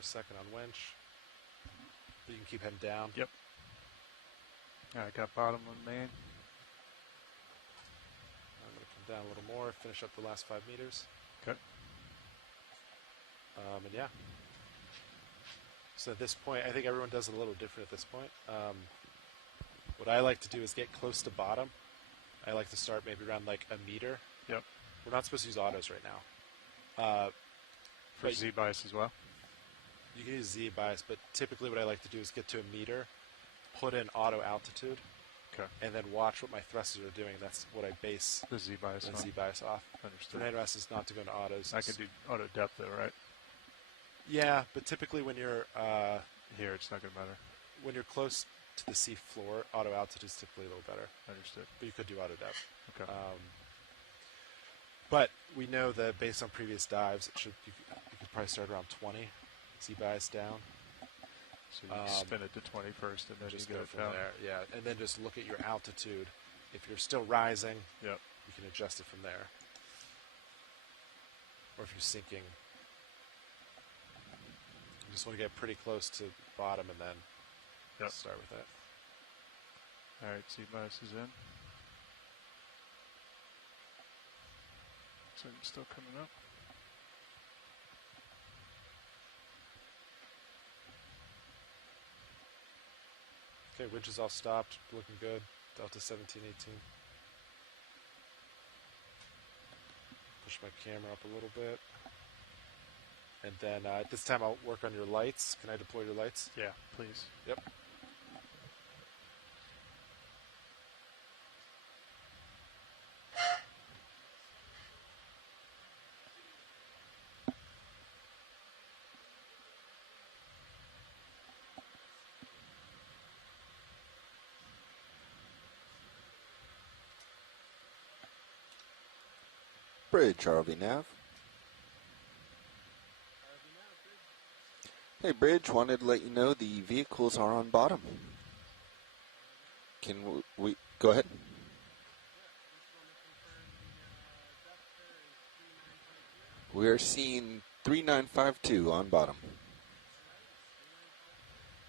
a second on winch. But you can keep heading down. Yep. All right, got bottom on main. I'm going to come down a little more, finish up the last 5 meters. Okay. And yeah. So at this point, I think everyone does it a little different at this point. What I like to do is get close to bottom. I like to start maybe around like a meter. Yep. We're not supposed to use autos right now. For Z bias as well? You can use Z bias, but typically what I like to do is get to a meter, put in auto altitude, okay, and then watch what my thrusters are doing. That's what I base the Z bias off. Understood. Tornado S is not to go into autos. I can do auto depth though, right? Yeah, but typically when you're here, it's not going to matter. When you're close to the sea floor, auto altitude is typically a little better. Understood. But you could do auto depth. Okay. But we know that based on previous dives, you could probably start around 20, Z bias down. So you spin it to 20 first, and then just you go from there. Yeah, and then just look at your altitude. If you're still rising, yep, you can adjust it from there. Or if you're sinking, you just want to get pretty close to bottom and then start with it. All right, Z bias is in. So it's still coming up. Okay, winch is all stopped, looking good. Delta 17, 18. Push my camera up a little bit. And then at this time I'll work on your lights. Can I deploy your lights? Yeah, please. Yep. Bridge, RV Nav. Hey, Bridge, wanted to let you know the vehicles are on bottom. Can we go ahead? We are seeing 3952 on bottom.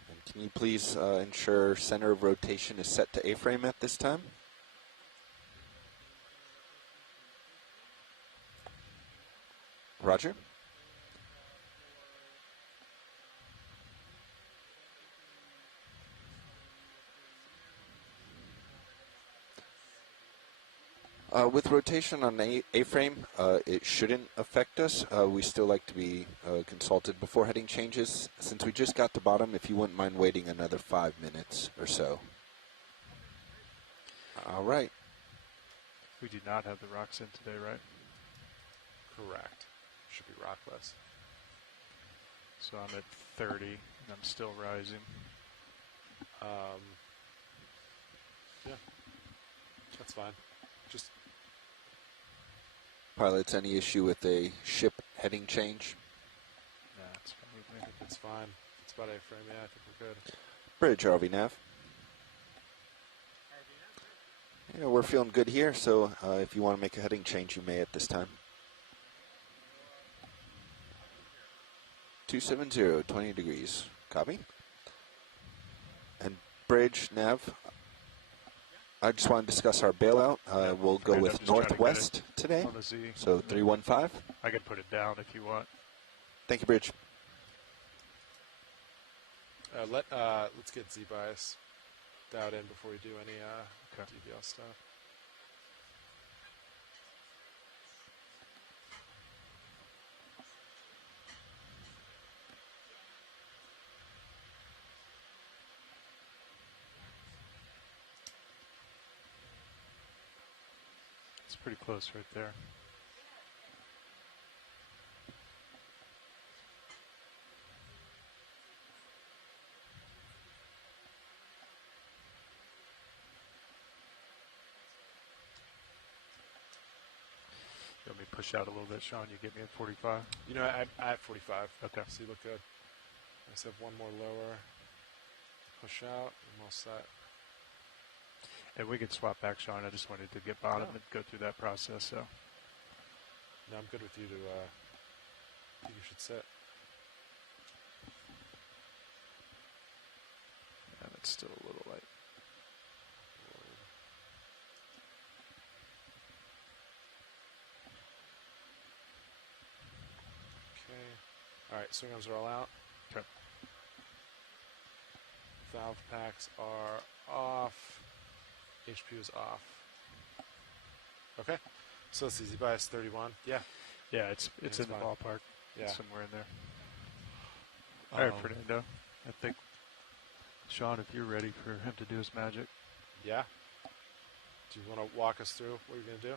And can you please ensure center of rotation is set to A-frame at this time? Roger. With rotation on A-frame, it shouldn't affect us. We still like to be consulted before heading changes. Since we just got to bottom, if you wouldn't mind waiting another 5 minutes or so. All right. We do not have the rocks in today, right? Correct. Should be rockless. So I'm at 30, and I'm still rising. Yeah, that's fine. Just pilots, any issue with a ship heading change? Nah, it's fine with me. It's fine. It's about A-frame. Yeah, I think we're good. Bridge, RV Nav. Yeah, we're feeling good here, so if you want to make a heading change, you may at this time. 270, 20 degrees. Copy. And Bridge, Nav, I just want to discuss our bailout. We'll go with northwest today, so 315. I can put it down if you want. Thank you, Bridge. Let's get Z bias dialed in before we do any DVL stuff. It's pretty close right there. You want me to push out a little bit, Sean? You get me at 45? You know, I'm at 45. Okay. So you look good. I just have one more lower. Push out. I'm all set. And we can swap back, Sean. I just wanted to get bottom and go through that process. So. No, I'm good with you to, I think you should sit. That's still a little light. Okay. All right, swing arms are all out. Okay. Valve packs are off. HP is off. Okay. So it's easy bias 31. Yeah. Yeah, it's in the fine. ballpark. Yeah. It's somewhere in there. All right, Fernando. I think, Sean, if you're ready for him to do his magic. Yeah. Do you want to walk us through what you're going to do?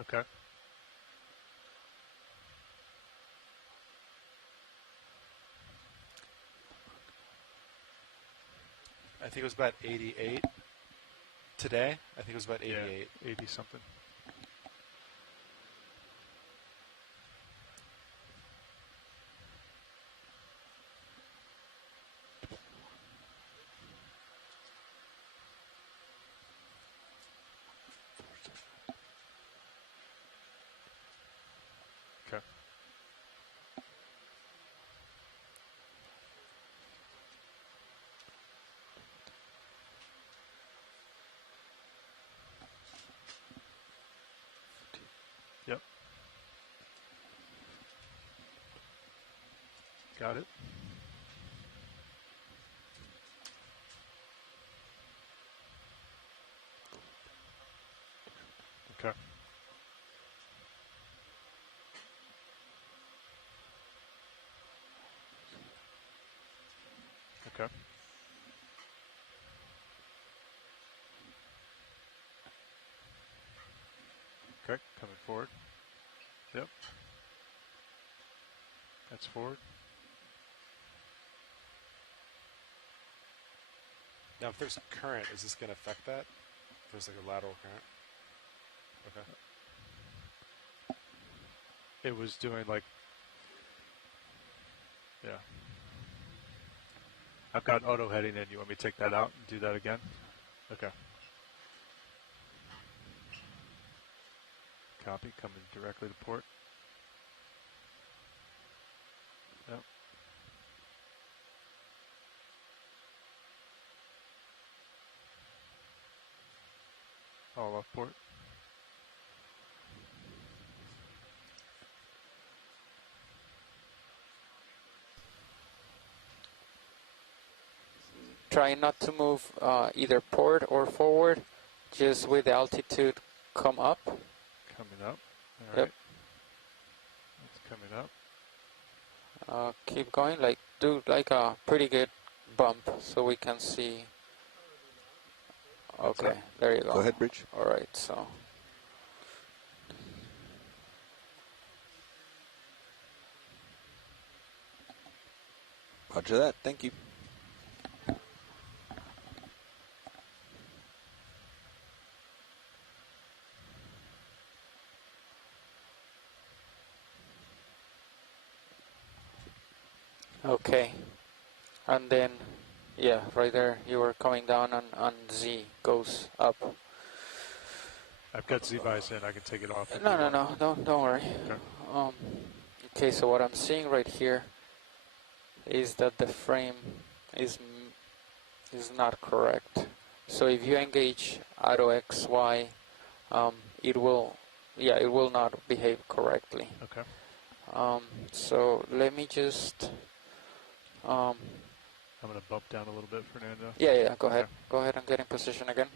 Okay. I think it was about 88 today. I think it was about 88. Yeah, 80 something. Okay. Yep. Got it. Okay. Okay. Okay, coming forward. Yep. That's forward. Now, if there's a current, is this going to affect that? If there's like a lateral current? Okay. It was doing like, yeah. I've got auto heading in. You want me to take that out and do that again? Okay. Copy, coming directly to port. Yep. All off port. Try not to move either port or forward, just with the altitude come up. Coming up. All Yep. right. It's coming up. Keep going, like do like a pretty good bump so we can see. Okay, there you go. Go ahead, Bridge. All right, so. Roger that. Thank you. Okay, and then, yeah, right there, you were coming down on Z, goes up. I've got Z bias in. I can take it off. No, don't worry. Okay. Okay, so what I'm seeing right here is that the frame is not correct. So if you engage auto XY, it will not behave correctly. Okay. So let me just. I'm going to bump down a little bit, Fernando. Yeah, go ahead. Okay. Go ahead and get in position again.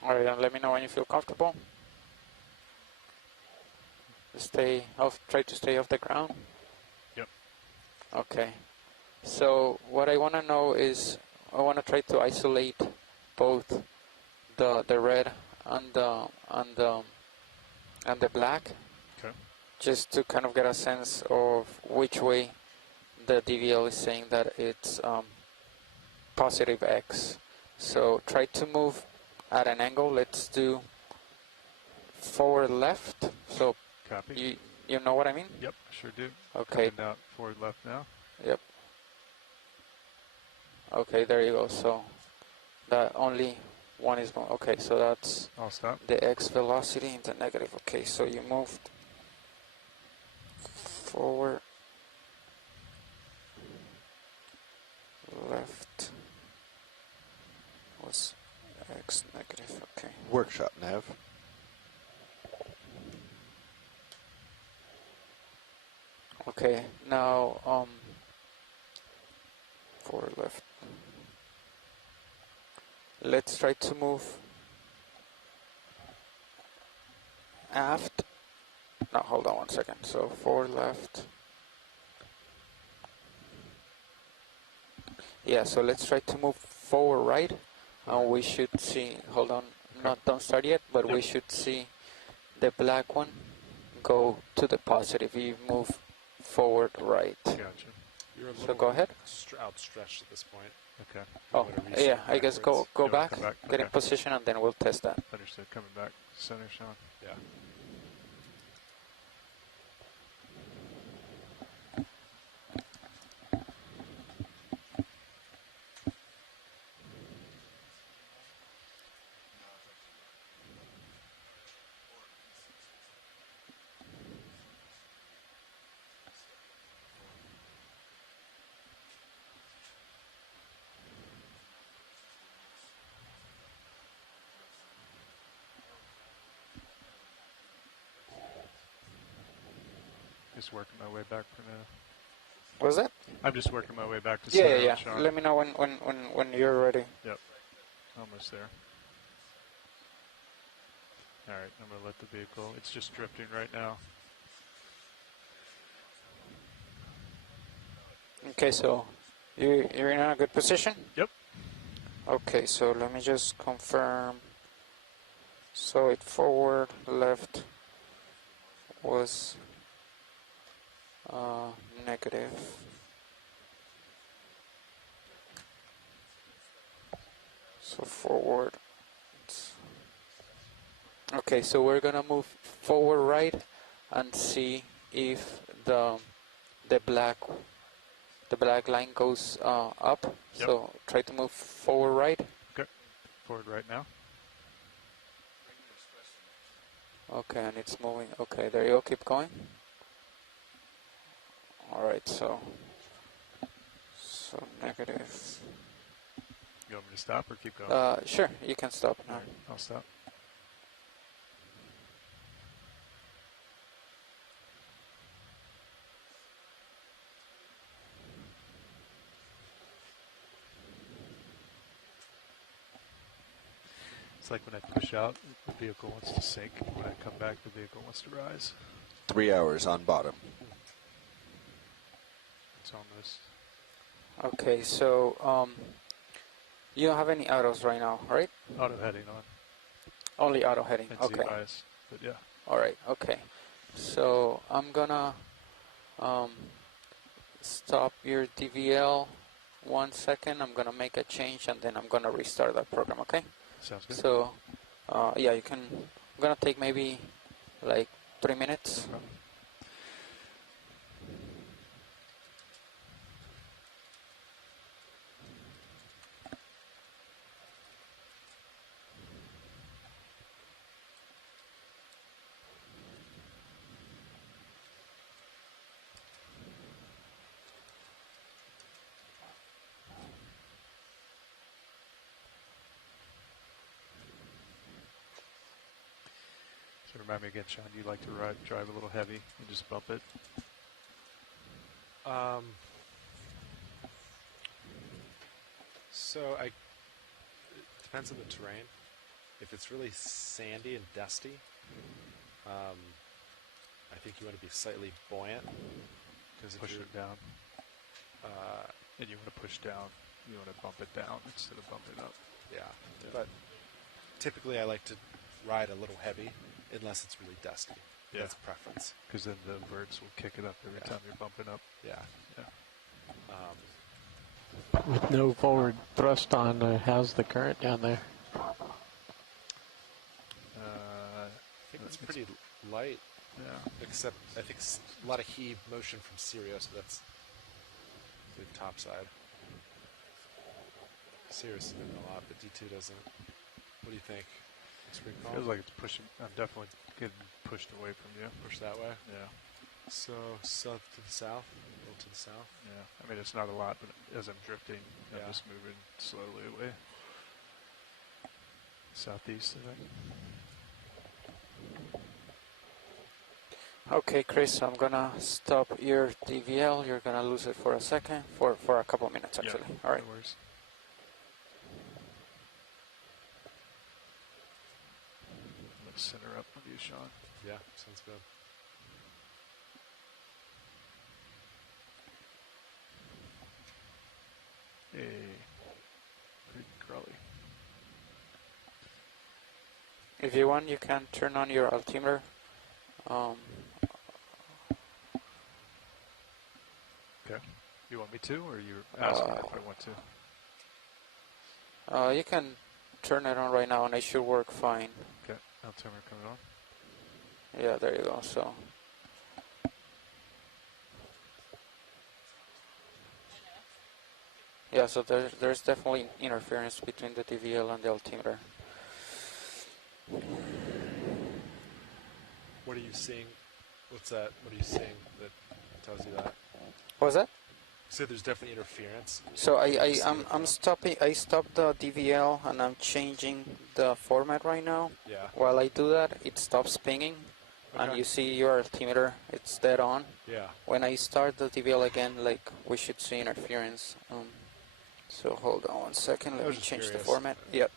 All right, and let me know when you feel comfortable. try to stay off the ground. Yep. Okay. So what I want to know is, I want to try to isolate both the red and the black, Okay. just to kind of get a sense of which way the DVL is saying that it's positive X. So try to move at an angle. Let's do forward left. So Copy. you know what I mean? Yep, sure do. Okay. Coming out forward left now. Yep. Okay, there you go. So that only one is going. Okay, so that's I'll stop. the X velocity into negative. Okay, so you moved forward, left was X negative. Okay. Workshop, Nav. Okay, now forward left. Let's try to move aft. No, hold on 1 second. So forward left. Yeah, so let's try to move forward right. And we should see, hold on, don't start yet, but we should see the black one go to the positive. You move forward right. Gotcha. You're a So little go ahead. outstretched at this point. Okay. Oh, yeah, I guess go Yeah, back, come back. get in Okay. position, and then we'll test that. Understood. Coming back. Center, Sean. Yeah. Just working my way back for now. What was that? I'm just working my way back to Yeah, center, yeah, yeah. Sean. Let me know when you're ready. Yep. Almost there. All right, I'm going to let the vehicle, it's just drifting right now. Okay, so you're in a good position? Yep. Okay, so let me just confirm. So it forward, left was negative. So forward. Okay, so we're gonna move forward right and see if the black line goes up. Yep. So try to move forward right. Okay. Forward right now. Okay, and it's moving. Okay, there you go. Keep going. All right, so negative. You want me to stop or keep going? Sure, you can stop now. All right, I'll stop. It's like when I push out, the vehicle wants to sink. When I come back, the vehicle wants to rise. 3 hours on bottom. It's almost. Okay, so you don't have any autos right now, right? Auto heading on. Only auto heading. And Okay. Z-bias, but yeah. All right. Okay. So I'm gonna stop your DVL 1 second. I'm gonna make a change and then I'm gonna restart that program. Okay. Sounds good. So yeah, you can. I'm gonna take maybe like 3 minutes. Okay. So remind me again, Sean, you like to drive a little heavy and just bump it? So it depends on the terrain. If it's really sandy and dusty, I think you want to be slightly buoyant. Because Push it down. And you want to push down. You want to bump it down instead of bump it up. Yeah. But typically I like to ride a little heavy unless it's really dusty. Yeah. That's preference. Because then the verts will kick it up every time you're bumping up. Yeah. With no forward thrust on, how's the current down there? I think it's pretty light. Yeah. Except I think a lot of heave motion from Sirius, so that's the top side. Sirius is moving a lot, but D2 doesn't. What do you think? Spring call? Feels like it's pushing. I'm definitely getting pushed away from you. Push that way? Yeah. So south to the south? A little to the south? Yeah. I mean, it's not a lot, but as I'm drifting, I'm Yeah. just moving slowly away. Southeast, I think. Okay, Chris, I'm gonna stop your DVL. You're gonna lose it for a second, for a couple of minutes actually. Yeah, All right. no worries. Let's center up with you, Sean. Yeah, sounds good. Hey, pretty crawly. If you want, you can turn on your altimeter. Okay. You want me to, or you're asking if I want to? You can turn it on right now, and it should work fine. Okay. Altimeter coming on. Yeah, there you go. So. Yeah, so there's definitely interference between the DVL and the altimeter. What are you seeing? What's that? What are you seeing that tells you that? What was that? So there's definitely interference. So I'm stopping. I stopped the DVL and I'm changing the format right now. Yeah. While I do that, it stops pinging, and you see your altimeter. It's dead on. Yeah. When I start the DVL again, like we should see interference. So hold on one second. Let me change the format. Yep.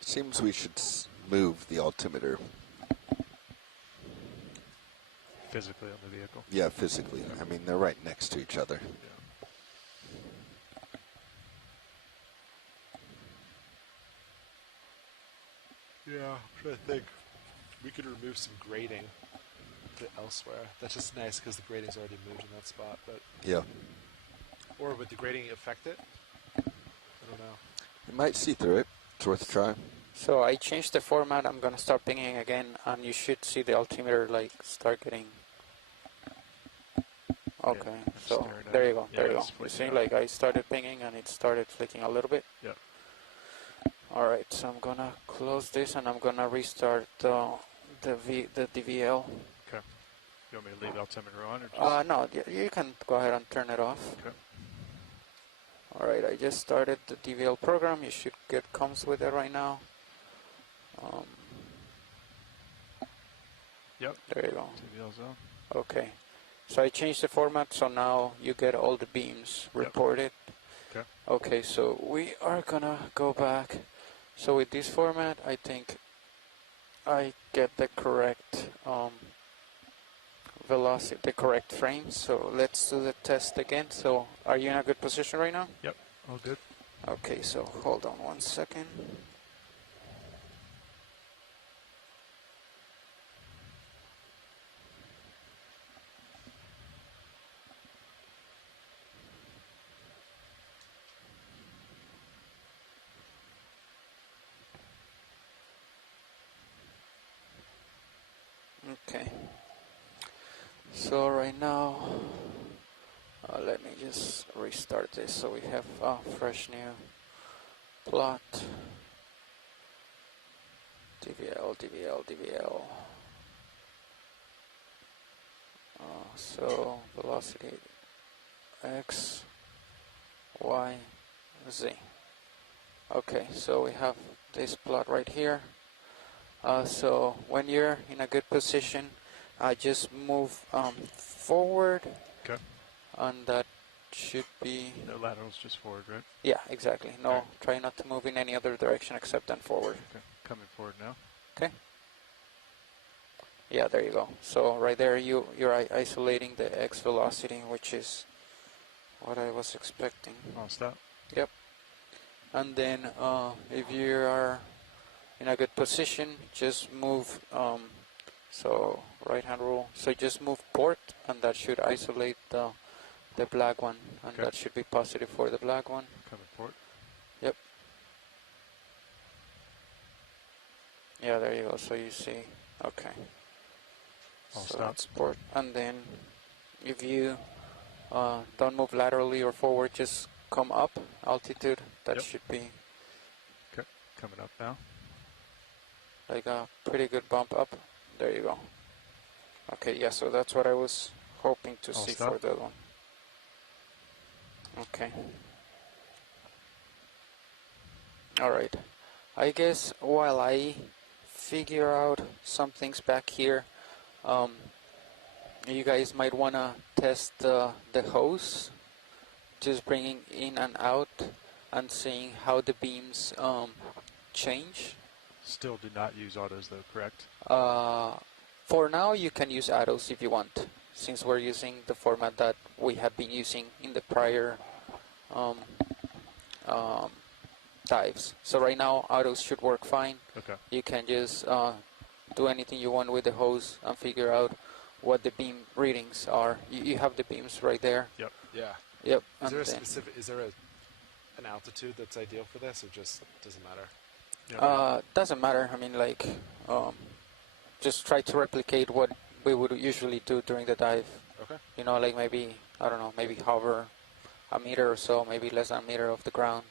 Seems we should move the altimeter. Physically on the vehicle. Yeah, physically. I mean, they're right next to each other. Yeah, I'm trying to think. We could remove some grading to elsewhere. That's just nice because the grading's already moved in that spot. But Yeah. or would the grading affect it? I don't know. You might see through it. It's worth a try. So I changed the format. I'm gonna start pinging again, and you should see the altimeter like start getting. Okay, Yeah, so there you go. Yeah, There you go. it's You see, flicking like I started pinging and it started flicking a little bit. Yeah. All right, so I'm gonna close this and I'm gonna restart the DVL. Okay. You want me to leave altimeter on, or just? No, you can go ahead and turn it off. Okay. All right, I just started the DVL program. You should get comms with it right now. Yep. There you go. TVL's on. Okay. So I changed the format, so now you get all the beams reported. Okay. Okay, so we are gonna go back. So with this format, I think I get the correct velocity, the correct frame. So let's do the test again. So are you in a good position right now? Yep. All good. Okay, so hold on one second. Okay, so right now, let me just restart this so we have a fresh new plot. DVL. So velocity X, Y, Z. Okay, so we have this plot right here. So when you're in a good position, just move forward Okay. on that should be... No laterals, just forward, right? Yeah, exactly. No, Okay. try not to move in any other direction except then forward. Okay, coming forward now. Okay. Yeah, there you go. So right there you're isolating the X velocity, which is what I was expecting. I'll stop. Yep. And then if you are in a good position, just move, so right hand rule, so just move port, and that should isolate the black one, and Okay. that should be positive for the black one. Coming forward. Yep. Yeah, there you go. So you see, okay. I'll So stop. that's port, and then if you don't move laterally or forward, just come up altitude. That Yep. should be Okay, coming up now. like a pretty good bump up. There you go. Okay, yeah, so that's what I was hoping to I'll see stop. for that one. Okay. Alright. I guess while I figure out some things back here, you guys might want to test the hose, just bringing in and out and seeing how the beams change. Still do not use autos though, correct? For now, you can use autos if you want, since we're using the format that we have been using in the prior dives. So right now, autos should work fine. Okay. You can just do anything you want with the hose and figure out what the beam readings are. You have the beams right there. Yep. Yeah. Yep. Is there a and then- specific? Is there an altitude that's ideal for this, or just doesn't matter? Doesn't matter. I mean, like, just try to replicate what we would usually do during the dive. Okay. You know, like maybe, I don't know, maybe hover a meter or so, maybe less than a meter off the ground.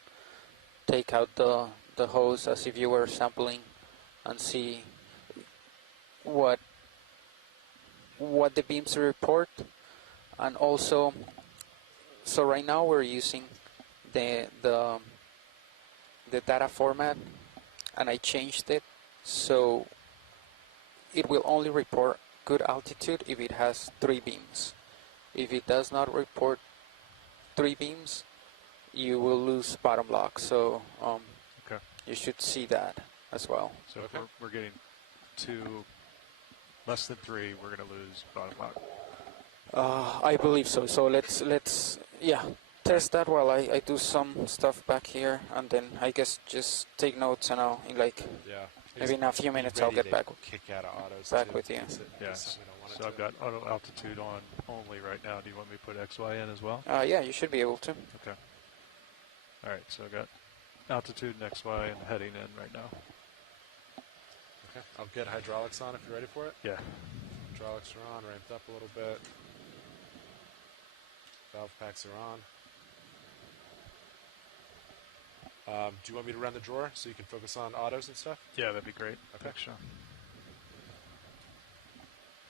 Take out the hose as if you were sampling and see what the beams report. And also, so right now we're using the data format, and I changed it so it will only report good altitude if it has 3 beams. If it does not report 3 beams, you will lose bottom lock. So Okay. you should see that as well. So Okay. if we're getting 2, less than 3, we're going to lose bottom lock. I believe so. So let's yeah, test that while I do some stuff back here, and then I guess just take notes, and I'll in like Yeah. maybe in a few Be minutes I'll ready get to back. Kick out of autos. back too, with you. in case Yes. something we don't want it So to. I've got auto altitude on only right now. Do you want me to put XY in as well? Yeah, you should be able to. Okay. All right, so I got altitude and XY and heading in right now. Okay. I'll get hydraulics on if you're ready for it. Yeah. Hydraulics are on, ramped up a little bit. Valve packs are on. Do you want me to run the drawer so you can focus on autos and stuff? Yeah, that'd be great. Okay. Thanks, Sean.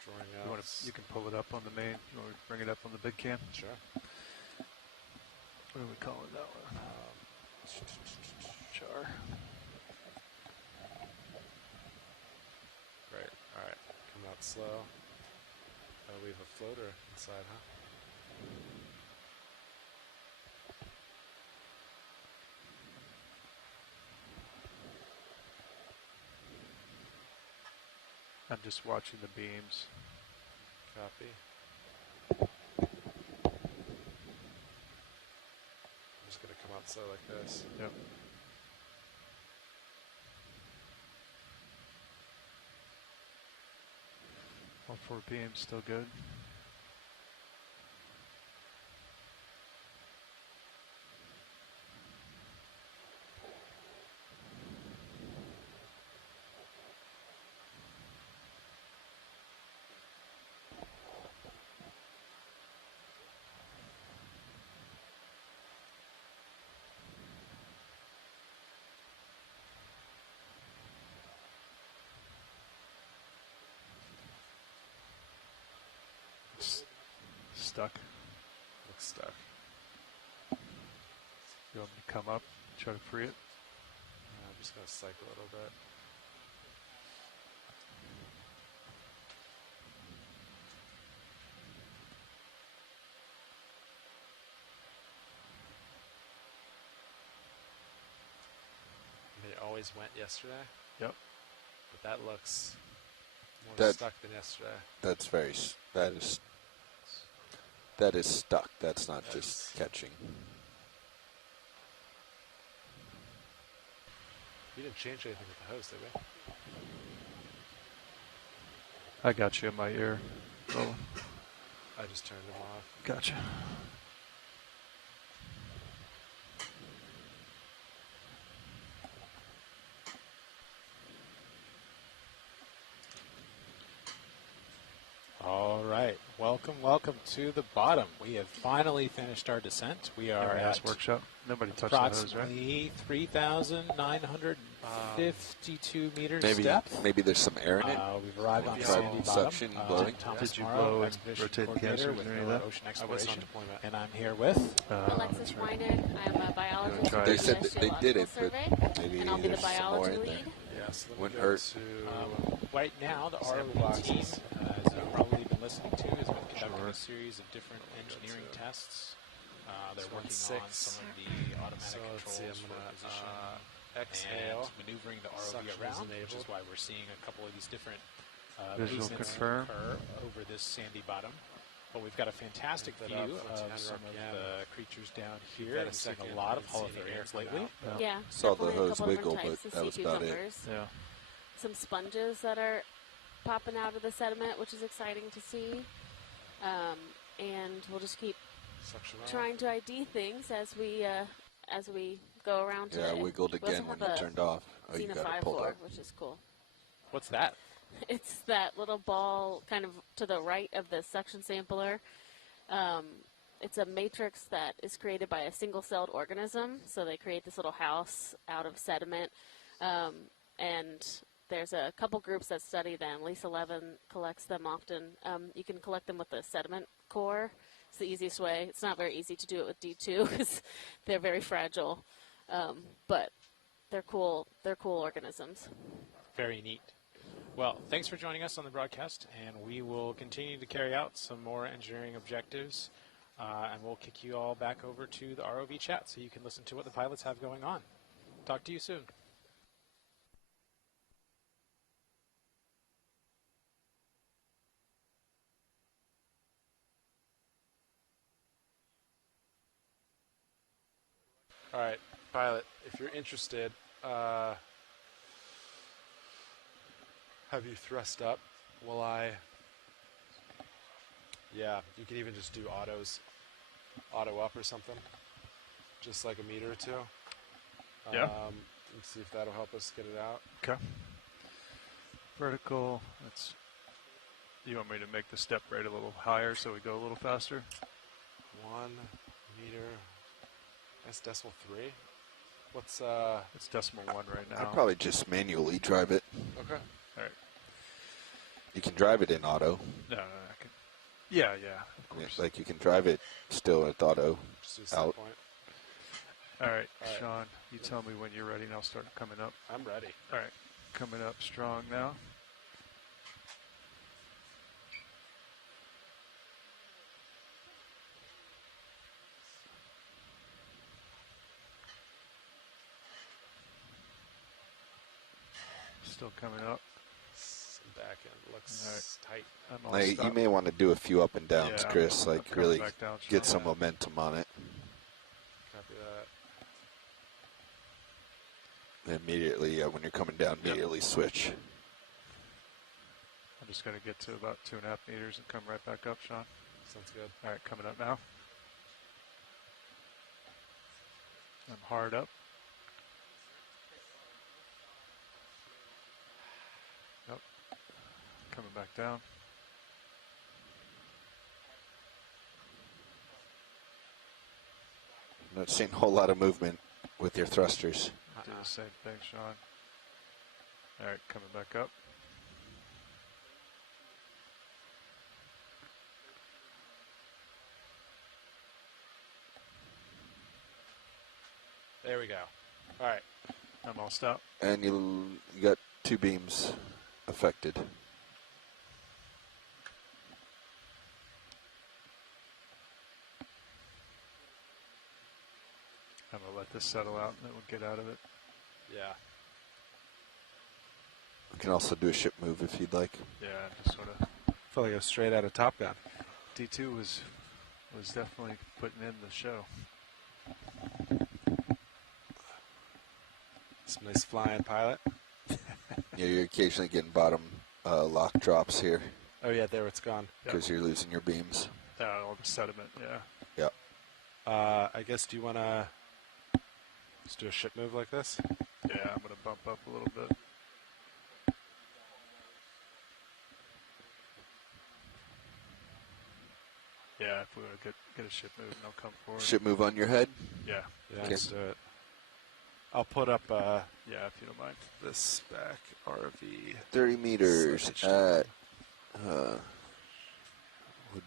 Drawing You, out. you can pull it up on the main. You want to bring it up on the big cam? Sure. What are we calling that one? Char. Great. All right. Come out slow. We have a floater inside, huh? I'm just watching the beams. Copy. I'm just going to come out slow like this. Yep. All 4 beams still good. Stuck. Looks stuck. You want me to come up, try to free it? I'm just going to cycle a little bit. always went yesterday. Yep. But that looks more That- stuck than yesterday. That's that is stuck. That's not just catching. We didn't change anything with the hose, did we? I got you in my ear. Roland. I just turned them off. Gotcha. All right. Welcome to the bottom. We have finally finished our descent. We are at workshop. Nobody touched the hose, right? approximately 3,952 meters Maybe depth. maybe there's some air in it. We've arrived on Tried sandy bottom. suction blowing. Thomas Did you Morrow, blow and expedition rotate the coordinator canisters with or any of NOAA that? Ocean I was on Exploration, deployment. and I'm here with. Alexis Wynan. I'm a biologist try at it? the They said U.S. that they did it, but Geological Survey, maybe and I'll be the there's some more biology in there. lead. Yes. Let me Wouldn't go hurt. to Right now, the Sample ROV team, boxes. as you've probably been listening to, has been conducting a series of different engineering tests. They're This working one's on 6. some of the automatic So let's see, controls I'm for gonna, position exhale. and maneuvering the ROV Suction is around, which enabled. is why we're seeing a couple of these different Visual movements confirm. occur over this sandy bottom. But we've got a fantastic Put view that up for of 10 some of RPM. the creatures down Give here. that a We've seen second. a lot I of didn't see any air holothurians come lately. out. Yeah, Saw the definitely a hose couple wiggle, different types but of that was sea about it. cucumbers. Yeah. Some sponges that are popping out of the sediment, which is exciting to see. And we'll just keep Suction off. trying to ID things as we go around to Yeah, it. wiggled We also again when have you a turned off. Oh, you Xena got it 5 pulled floor, up. which is cool. What's that? It's that little ball kind of to the right of the suction sampler. It's a matrix that is created by a single-celled organism. So they create this little house out of sediment. And there's a couple groups that study them. Lisa Levin collects them often. You can collect them with the sediment core. It's the easiest way. It's not very easy to do it with D2 because they're very fragile. But they're cool. They're cool organisms. Very neat. Well, thanks for joining us on the broadcast, and we will continue to carry out some more engineering objectives, and we'll kick you all back over to the ROV chat so you can listen to what the pilots have going on. Talk to you soon. All right, pilot, if you're interested, have you thrust up? Will I? Yeah, you can even just do auto up or something, just like a meter or two. Yeah. Let's see if that'll help us get it out. Okay. Vertical. That's. You want me to make the step rate a little higher so we go a little faster? 1 meter. That's decimal 3. What's It's decimal 1 right now. I'd probably just manually drive it. okay? All right. You can drive it in auto. No, I can. Yeah, of course. Like you can drive it still with auto. Just do a set Out. point. All right, All right. Sean, you tell me when you're ready and I'll start coming up. I'm ready. All right, coming up strong now. Still coming up. Back end looks All right. tight. I'm all Like, you stopped. may want to do a few up and downs, Yeah, Chris. I'm Like coming really back down get strong. some momentum on it. Copy that. And immediately, when you're coming down, immediately switch. I'm just going to get to about 2.5 meters and come right back up, Sean. Sounds good. All right, coming up now. I'm hard up. Yep. Coming back down. Not seeing a whole lot of movement with your thrusters. Do the same thing, Sean. All right, coming back up. There we go. All right. I'm all stopped. And you got 2 beams affected. I'm going to let this settle out and then we'll get out of it. Yeah. We can also do a ship move if you'd like. Yeah, just sort of. Felt like I was straight out of Top Gun. D2 was definitely putting in the show. Some nice flying pilot. Yeah, you're occasionally getting bottom lock drops here Oh yeah, there it's gone. because you're losing your beams. All the sediment, yeah. Yeah. I guess, do you want to just do a ship move like this? Yeah, I'm going to bump up a little bit. Yeah, if we want to get a ship move, and I'll come forward. Ship move on your head. Yeah. Yeah, Okay. let's do it. I'll put up Yeah, if you don't mind. this back RV. 30 meters Slide at, we'll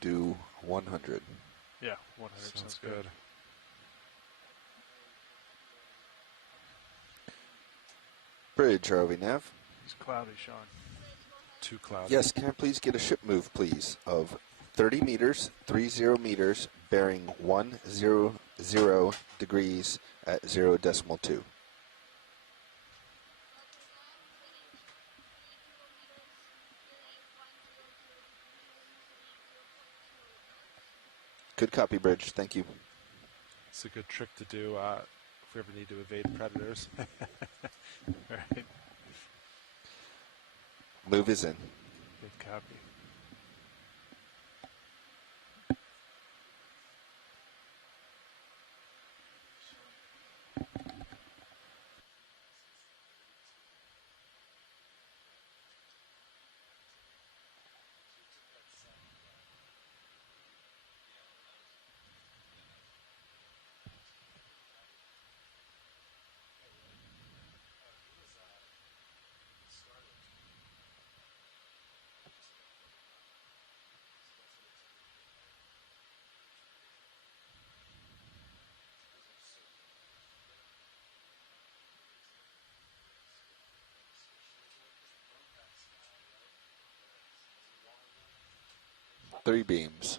do 100. Yeah, 100 Sounds good. Bridge, ROV nav. It's cloudy, Sean. Too cloudy. Yes, can I please get a ship move, please, of 30 meters, 30 meters, bearing 100 degrees at 0.2. Good copy, Bridge. Thank you. It's a good trick to do if we ever need to evade predators. Right. Move is in. Good copy. Three beams.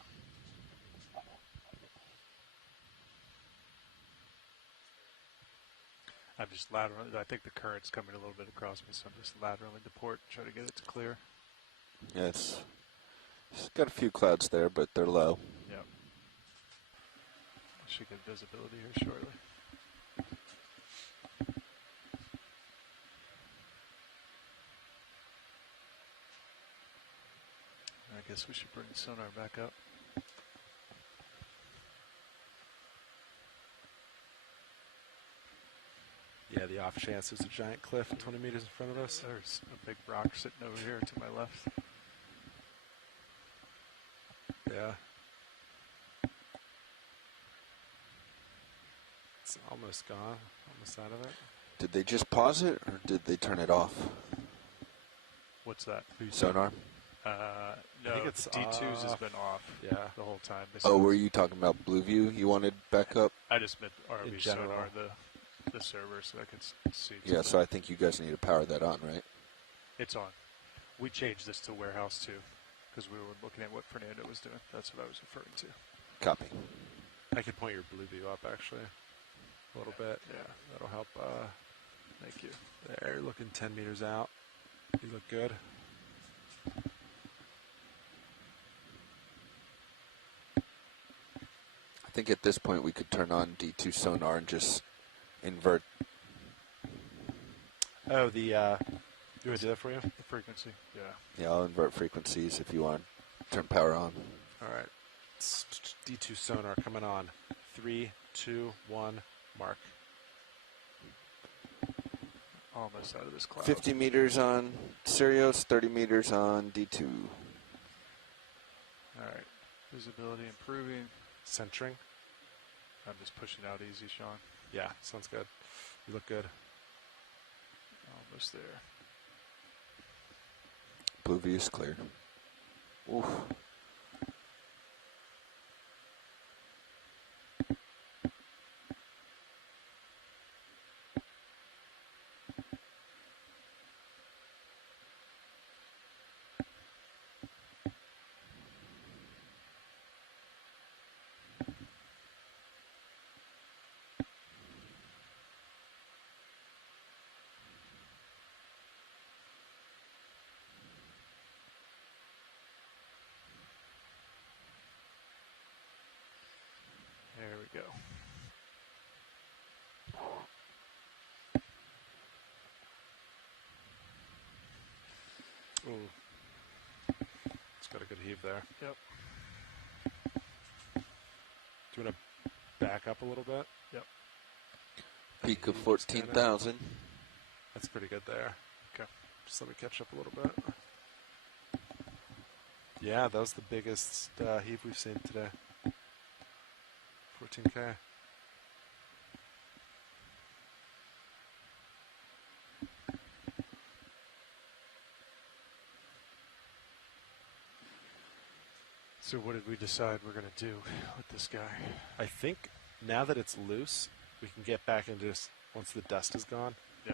I'm just laterally. I think the current's coming a little bit across me, so I'm just lateraling to port, try to get it to clear. Yeah, it's got a few clouds there, but they're low. Yep. Should get visibility here shortly. I guess we should bring the sonar back up. Yeah, the off chance there's a giant cliff 20 meters in front of us. There's a big rock sitting over here to my left. Yeah. It's almost gone. Almost out of it. Did they just pause it, or did they turn it off? What's that? Sonar? No, I think it's D2's has off. been off Yeah. the whole time. Oh, were you talking about Blue View? You wanted back up? I just meant In ROV general. sonar, the server, so I could see. Yeah, so I think you guys need to power that on, right? It's on. We changed this to warehouse too, because we were looking at what Fernando was doing. That's what I was referring to. Copy. I could point your blue view up actually a little bit. Yeah. That'll help. Thank you. There, you're looking 10 meters out. You look good. I think at this point we could turn on D2 sonar and just invert. Oh, the you want to do that for you? The frequency. Yeah. Yeah, I'll invert frequencies if you want to turn power on. All right. D2 sonar coming on. 3, 2, 1, mark. Almost out of this cloud. 50 meters on Sirius, 30 meters on D2. All right. Visibility improving. Centering. I'm just pushing out easy, Sean. Yeah, sounds good. You look good. Almost there. Blue View's clear. Oof. got a good heave there. Yep. Do you want to back up a little bit? Yep. Peak of 14,000. That's pretty good there. Okay. Just let me catch up a little bit. Yeah, that was the biggest heave we've seen today. 14K. So what did we decide we're going to do with this guy? I think now that it's loose, we can get back into this once the dust is gone. Yeah.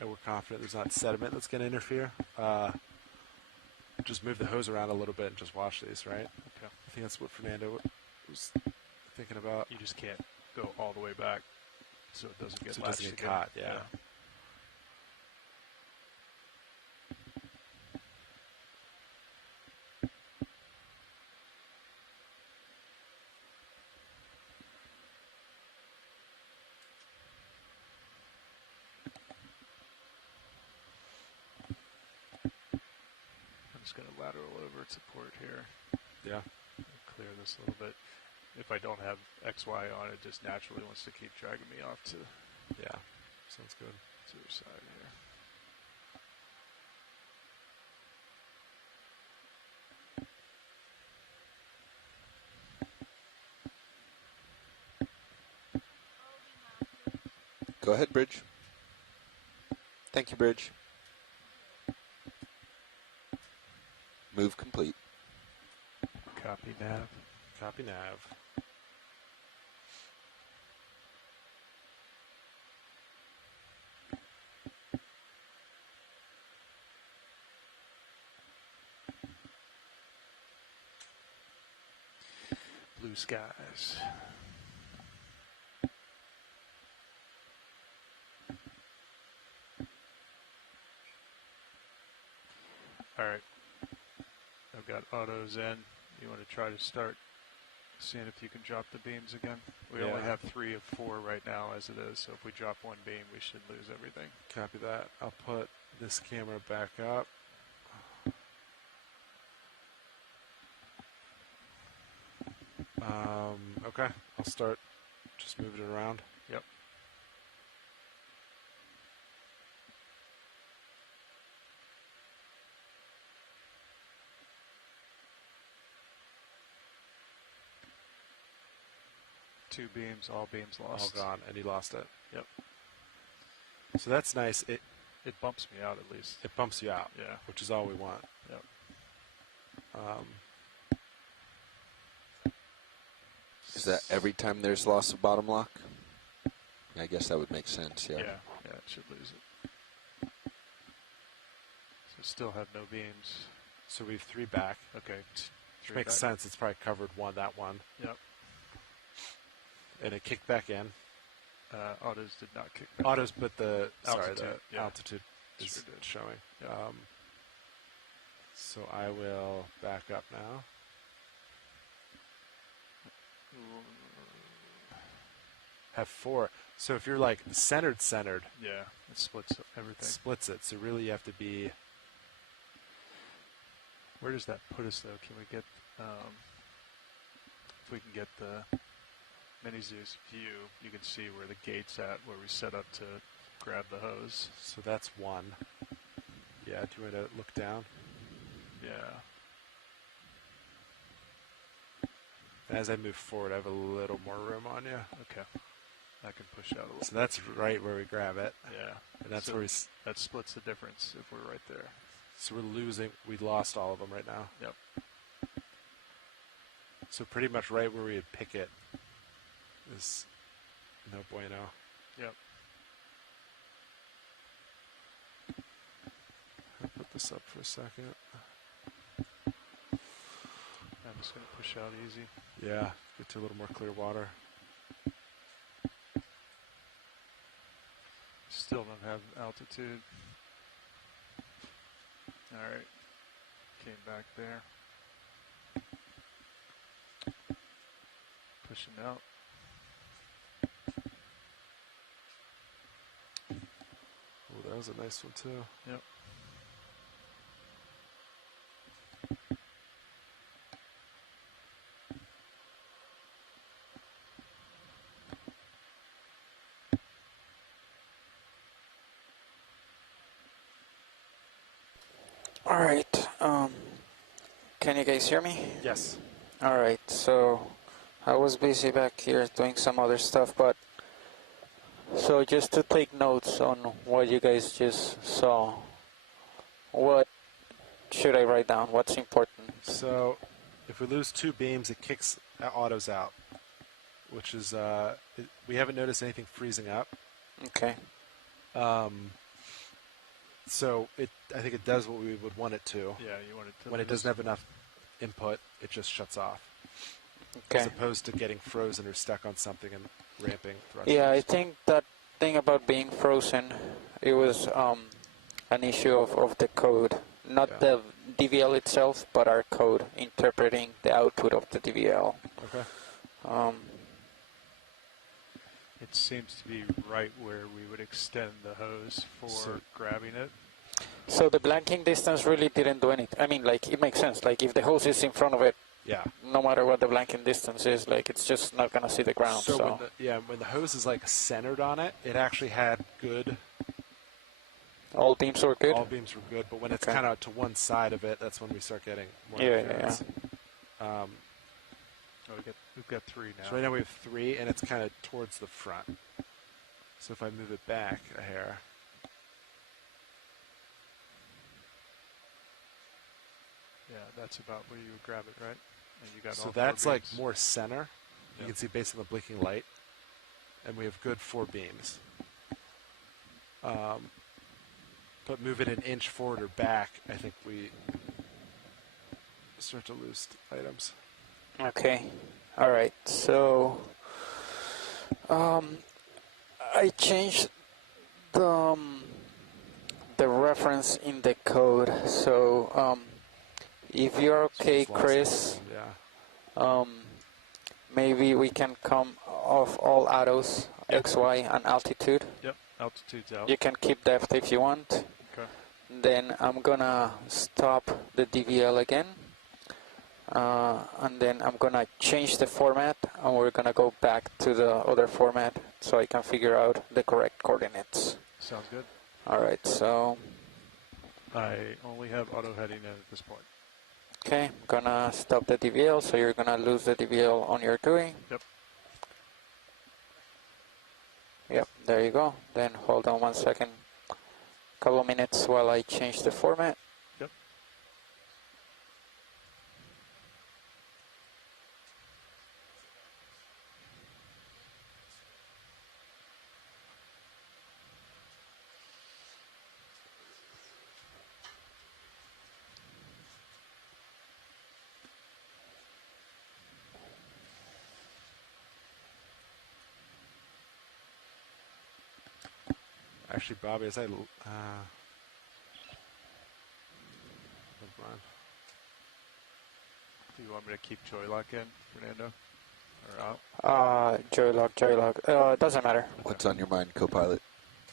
And we're confident there's not sediment that's going to interfere. Just move the hose around a little bit and just wash these, right? Okay. I think that's what Fernando was thinking about. You just can't go all the way back so it doesn't get latched again. Caught, yeah. I'm just going to lateral over support here. Yeah. Clear this a little bit. If I don't have XY on it, just naturally wants to keep dragging me off to Yeah. Sounds good. the other side here. Go ahead, Bridge. Thank you, Bridge. Move complete. Copy nav. Copy nav. Blue skies. All right. I've got autos in. You want to try to start seeing if you can drop the beams again? We only have 3 of 4 right now as it is, so if we drop one beam, we should lose everything. Copy that. I'll put this camera back up. Okay, I'll start just moving it around. Yep. Two beams, all beams lost. All gone, and he lost it. Yep. So that's nice. It bumps me out at least. It bumps you out, Yeah. which is all we want. Yep. Is that every time there's loss of bottom lock? I guess that would make sense, yeah. Yeah, it should lose it. So still have no beams. So we have 3 back. Okay. Which makes sense. It's probably covered that one. Yep. And it kicked back in. Autos did not kick back. Autos, but the altitude, altitude is sure did. showing. Yep. So I will back up now. Have 4. So if you're like centered, Yeah, it splits everything. splits it. So really you have to be. Where does that put us, though? Can we get, if we can get the mini Zeus view, you can see where the gate's at, where we set up to grab the hose. So that's 1. Yeah, do you want to look down? Yeah. As I move forward, I have a little more room on you. Okay. I can push out a little. So that's right where we grab it. Yeah. And that's So where that splits the difference if we're right there. So we're losing. We lost all of them right now. Yep. So pretty much right where we would pick it is no bueno. Yep. I'll put this up for a second. I'm just going to push out easy. Yeah, get to a little more clear water. Still don't have altitude. All right. Came back there. Pushing out. Oh, that was a nice one too. Yep. All right. Can you guys hear me? Yes. All right. So I was busy back here doing some other stuff, but so just to take notes on what you guys just saw, what should I write down? What's important? So if we lose 2 beams, it kicks autos out, which is we haven't noticed anything freezing up. Okay. So I think it does what we would want it to. Yeah, you want it to. When it doesn't have enough input, it just shuts off. Okay. As opposed to getting frozen or stuck on something and ramping thrusters. Yeah, I think that thing about being frozen, it was an issue of the code, not the DVL itself, but our code interpreting the output of the DVL. Okay. It seems to be right where we would extend the hose for grabbing it. So the blanking distance really didn't do anything. I mean, like, it makes sense. Like, if the hose is in front of it, yeah, no matter what the blanking distance is, like, it's just not going to see the ground. So, when the hose is, like, centered on it, it actually had good... All beams were good? All beams were good, but when it's kind of to one side of it, that's when we start getting more interference. We've got 3 now. So right now we have 3, and it's kind of towards the front. So if I move it back a hair... Yeah, that's about where you would grab it, right? And you got so all that's 4 like beams. more center. You can see based on the blinking light. And we have good 4 beams. But move it an inch forward or back, I think we start to lose items. Okay. All right. So I changed the reference in the code. So if you're okay, Chris, maybe we can come off all autos, X, Y, and altitude. Yep, altitude's out. You can keep depth if you want. Okay. Then I'm gonna stop the DVL again. And then I'm gonna change the format, and we're gonna go back to the other format so I can figure out the correct coordinates. Sounds good. All right, so I only have auto heading in at this point. okay, I'm gonna stop the DVL, so you're gonna lose the DVL on your GUI. Yep. Yep, there you go. Then hold on 1 second, couple of minutes while I change the format. Yep. Actually, Bobby, as I... never mind. Do you want me to keep joy lock in, Fernando? Or out? Joy lock. Doesn't matter. What's on your mind, co-pilot?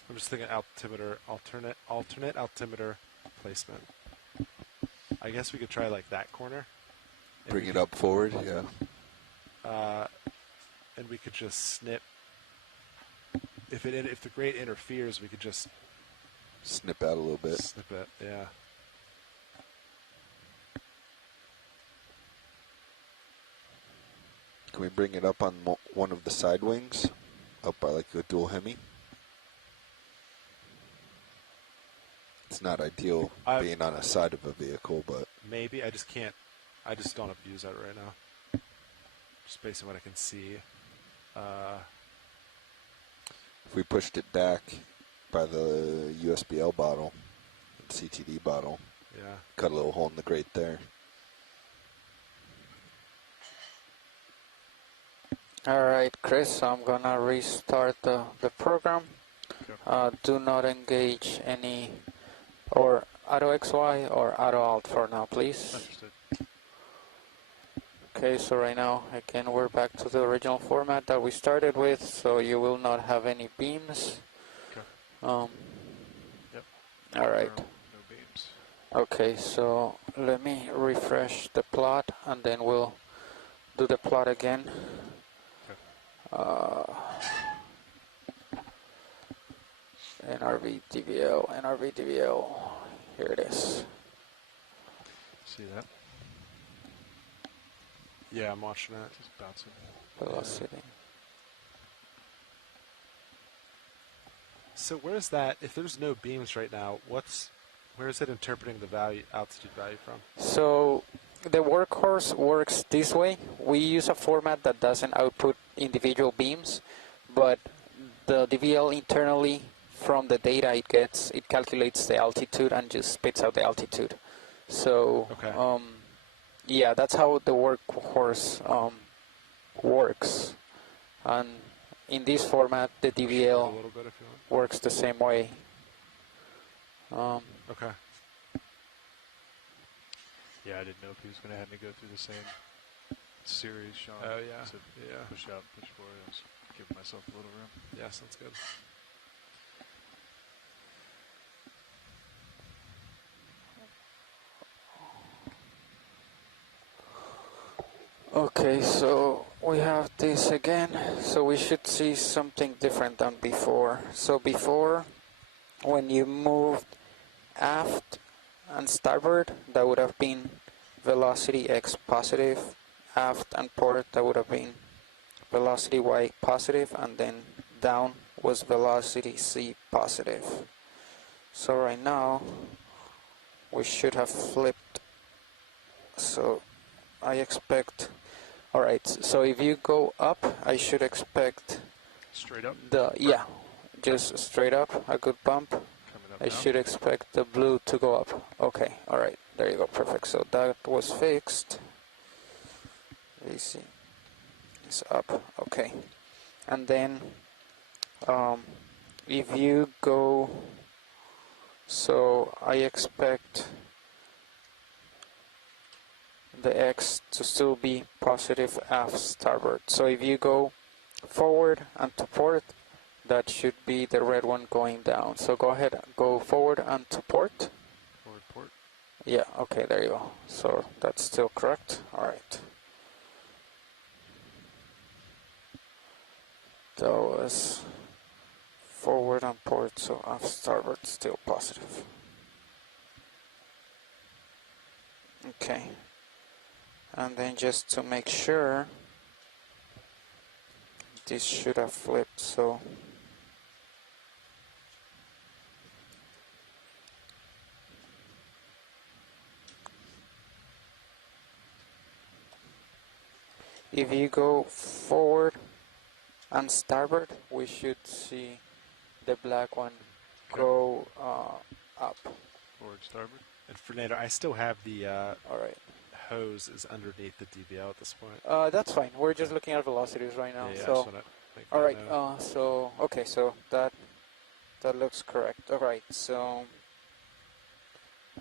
I'm just thinking altimeter, alternate altimeter placement. I guess we could try like that corner. Bring it up forward, yeah. And we could just snip. If the grate interferes, we could just snip out a little bit. Snip it, yeah. Can we bring it up on one of the side wings? Up by like a dual hemi? It's not ideal being on a side of a vehicle, but... Maybe, I just can't, I just don't abuse that right now. Just based on what I can see. If we pushed it back by the USBL bottle, CTD bottle, cut a little hole in the grate there. All right, Chris, so I'm gonna restart the program. Okay. Do not engage any or auto XY or auto alt for now, please. Understood. Okay, so right now, again, we're back to the original format that we started with, so you will not have any beams. Okay. Yep. All right. No beams. Okay, so let me refresh the plot, and then we'll do the plot again. NRV DVL, here it is. See that? Yeah, I'm watching it. Just bouncing. Velocity. So where's that? If there's no beams right now, where is it interpreting the altitude value from? So the workhorse works this way. We use a format that doesn't output individual beams, but the DVL internally from the data it gets, it calculates the altitude and just spits out the altitude. So Okay. yeah, that's how the workhorse works. And in this format, the DVL works the same way. Okay. Yeah, I didn't know if he was going to have me go through the same series, Sean. Oh, yeah. To push out, push forward. I was giving myself a little room. Yeah, sounds good. Okay, so we have this again. So we should see something different than before. So before, when you moved aft and starboard, that would have been velocity x positive. Aft and port, that would have been velocity y positive, and then down was velocity c positive. So right now, we should have flipped. So I expect, alright, so if you go up, I should expect Straight up? Just straight up, a good bump. I should expect the blue to go up. Okay, alright, there you go, perfect. So that was fixed. AC is up, okay. And then if you go, so I expect the X to still be positive aft starboard. So if you go forward and to port, that should be the red one going down. So go ahead, go forward and to port. Forward port. Yeah, okay, there you go. So that's still correct. Alright. That was forward and port, so aft starboard still positive. Okay. And then just to make sure, this should have flipped, so if you go forward and starboard, we should see the black one go up. Forward starboard. And Fernando, I still have the Alright. hose is underneath the DVL at this point. That's fine. We're just looking at velocities right now. Yeah, So, all right. know. So okay. So that looks correct. All right. So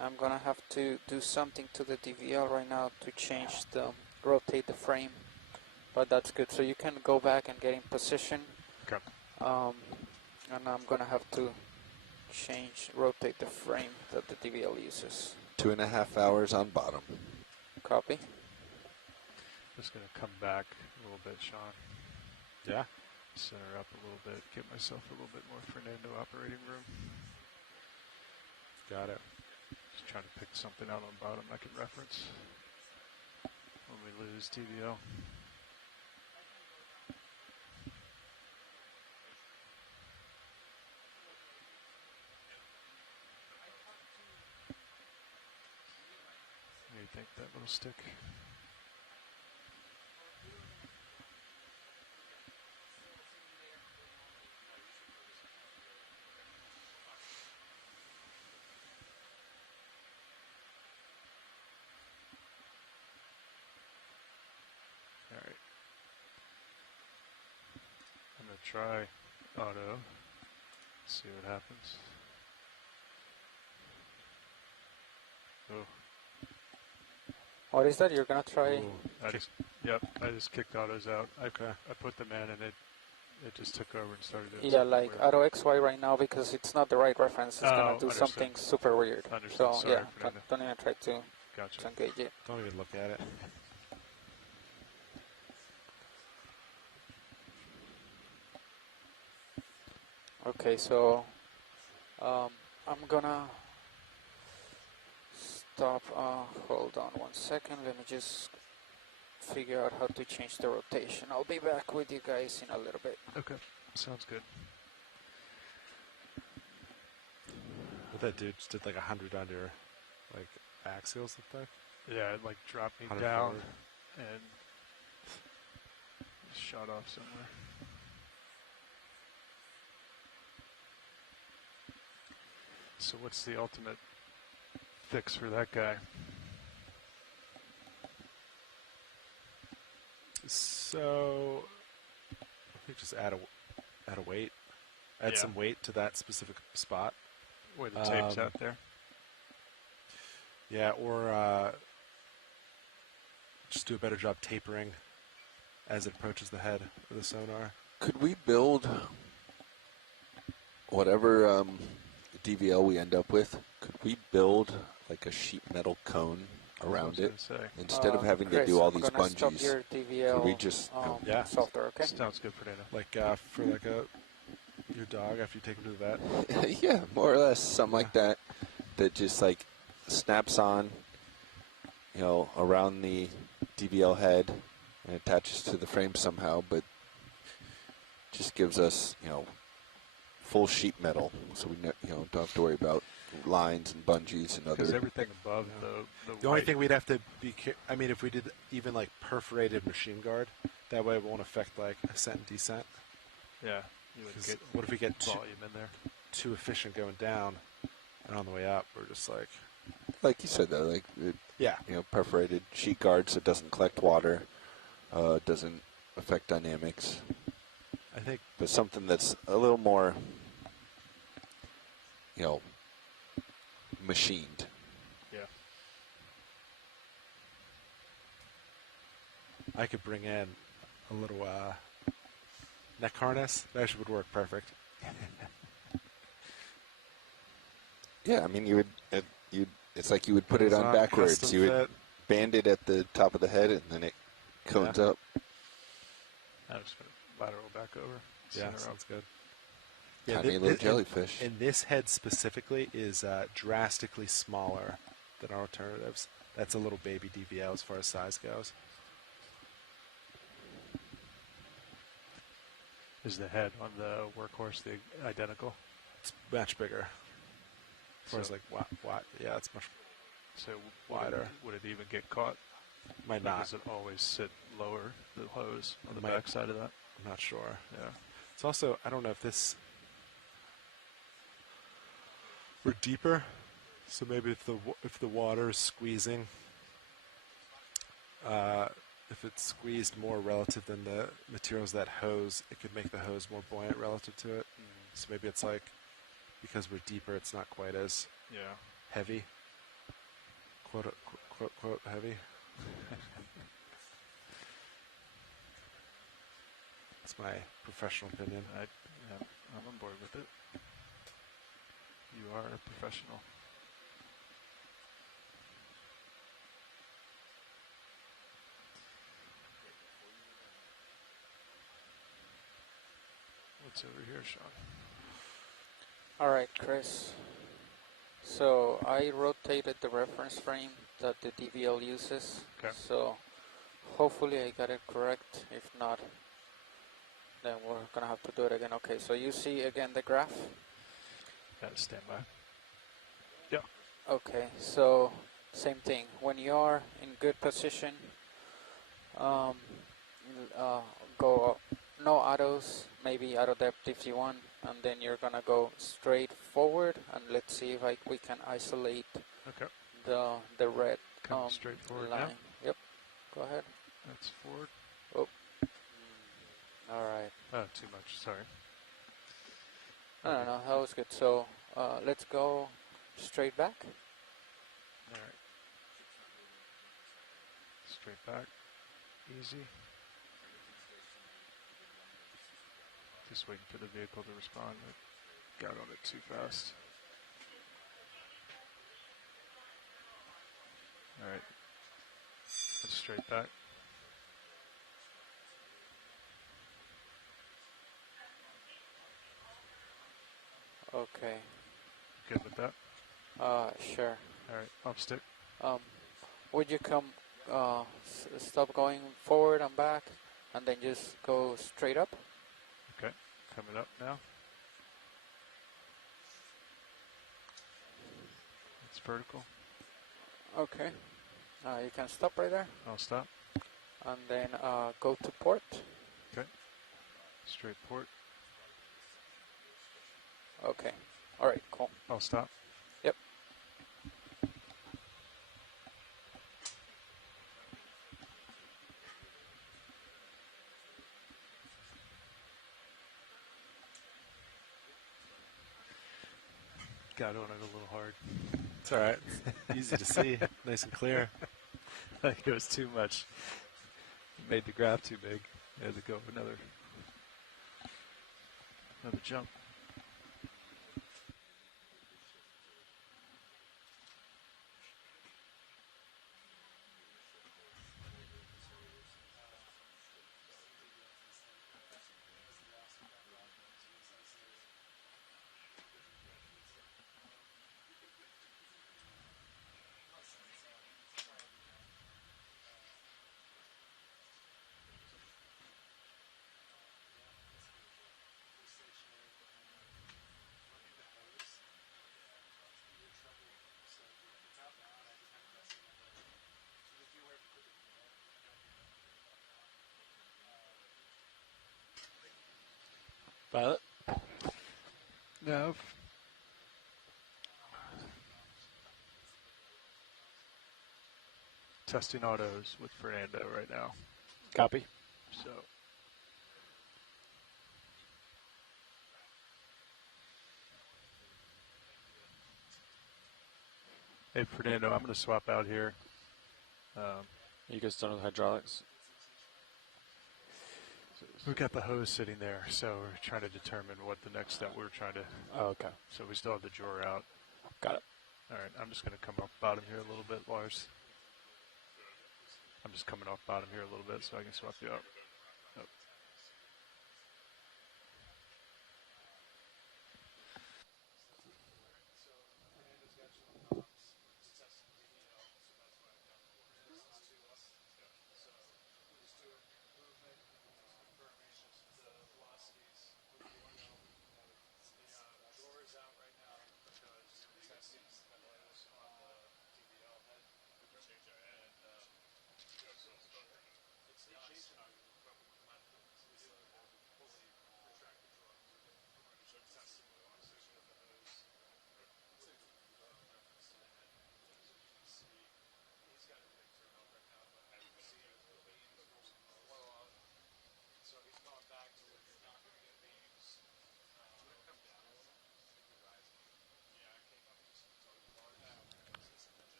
I'm gonna have to do something to the DVL right now to change rotate the frame. But that's good. So you can go back and get in position. Okay. And I'm gonna have to rotate the frame that the DVL uses. 2.5 hours on bottom. Copy. Just going to come back a little bit, Sean. Yeah. Center up a little bit. Give myself a little bit more Fernando operating room. Got it. Just trying to pick something out on bottom I can reference when we lose TVL. What do you think, that little stick? All right. I'm going to try auto, see what happens. Oh. What is that? You're gonna try? I just kicked autos out. I put them in and it just took over and started doing Yeah, like auto XY right now because it's not the right reference. It's gonna do understood. something super weird. Understood. So Sorry, yeah, don't even try to Gotcha. engage it. Don't even look at it. Okay, so I'm gonna stop. Hold on 1 second. Let me just figure out how to change the rotation. I'll be back with you guys in a little bit. Okay, sounds good. But that dude just did like 100 on your like axials, looked like. Yeah, it like dropped me 100 down forward. and shot off somewhere. So what's the ultimate fix for that guy? So I think just add a weight, add some weight to that specific spot. Where the tape's out there. Yeah, or just do a better job tapering as it approaches the head of the sonar. Could we build whatever DVL we end up with? Could we build like a sheet metal cone around it instead of having Chris, to do all I'm these gonna stop bungees? your DVL, Could we just software, okay? Sounds good, Fernando. Like for like your dog after you take him to the vet. Yeah, more or less something like that. That just like snaps on, you know, around the DVL head and attaches to the frame somehow, but just gives us, you know, full sheet metal, so we don't have to worry about lines and bungees and other. Because everything above the only thing we'd have to be, I mean, if we did even like perforated machine guard, that way it won't affect like ascent and descent. Yeah. You would get what if we get volume in there? Too efficient going down, and on the way up, we're just like you said though, like yeah, you know, perforated sheet guard so it doesn't collect water, doesn't affect dynamics. I think, but something that's a little more, you know, machined. Yeah. I could bring in a little neck harness. That actually would work perfect. Yeah, I mean, it's like you would put it on backwards. You would band it at the top of the head, and then it cones up. I'm just going to lateral back over. Yeah, sounds good. Tiny little jellyfish. And this head specifically is drastically smaller than our alternatives. That's a little baby DVL as far as size goes. Is the head on the workhorse identical? It's much bigger. As far as like wide, yeah, it's much wider. Would it even get caught? Might not. Does it always sit lower, the hose, on the back side of that? I'm not sure. Yeah. It's also, I don't know if we're deeper, so maybe if the water is squeezing, if it's squeezed more relative than the materials that hose, it could make the hose more buoyant relative to it. So maybe it's like, because we're deeper, it's not quite as heavy, quote heavy. That's my professional opinion. I'm on board with it. You are a professional. What's over here, Sean? All right, Chris. So I rotated the reference frame that the DVL uses. Okay. So hopefully I got it correct. If not, then we're gonna have to do it again. Okay, so you see again the graph? Stand by. Yeah. Okay, so same thing. When you're in good position, go up. No autos, maybe auto depth if you want, and then you're gonna go straight forward, and let's see if we can isolate the red straight forward line. now? Yep, go ahead. That's forward. Oh, all right. Oh, too much. Sorry. No, that was good. So let's go straight back. All right. Straight back. Easy. Just waiting for the vehicle to respond. I got on it too fast. All right. Let's straight back. Okay. Good with that? Sure. All right. Off stick. Would you come, stop going forward and back, and then just go straight up? Okay, coming up now. It's vertical. Okay. You can stop right there. I'll stop. And then go to port. Okay. Straight port. Okay. All right, cool. I'll stop. Yep. Got on it a little hard. It's all right. It's easy to see. Nice and clear. I think it was too much. Made the graph too big. I had to go another jump. Violet? No. Testing autos with Fernando right now. Copy. So. Hey, Fernando, I'm going to swap out here. You guys done with hydraulics? We've got the hose sitting there, so we're trying to determine what the next step we're trying to. Oh, okay. So we still have the drawer out. Got it. All right, I'm just going to come off bottom here a little bit, Lars. I'm just coming off bottom here a little bit so I can swap you out. Yep.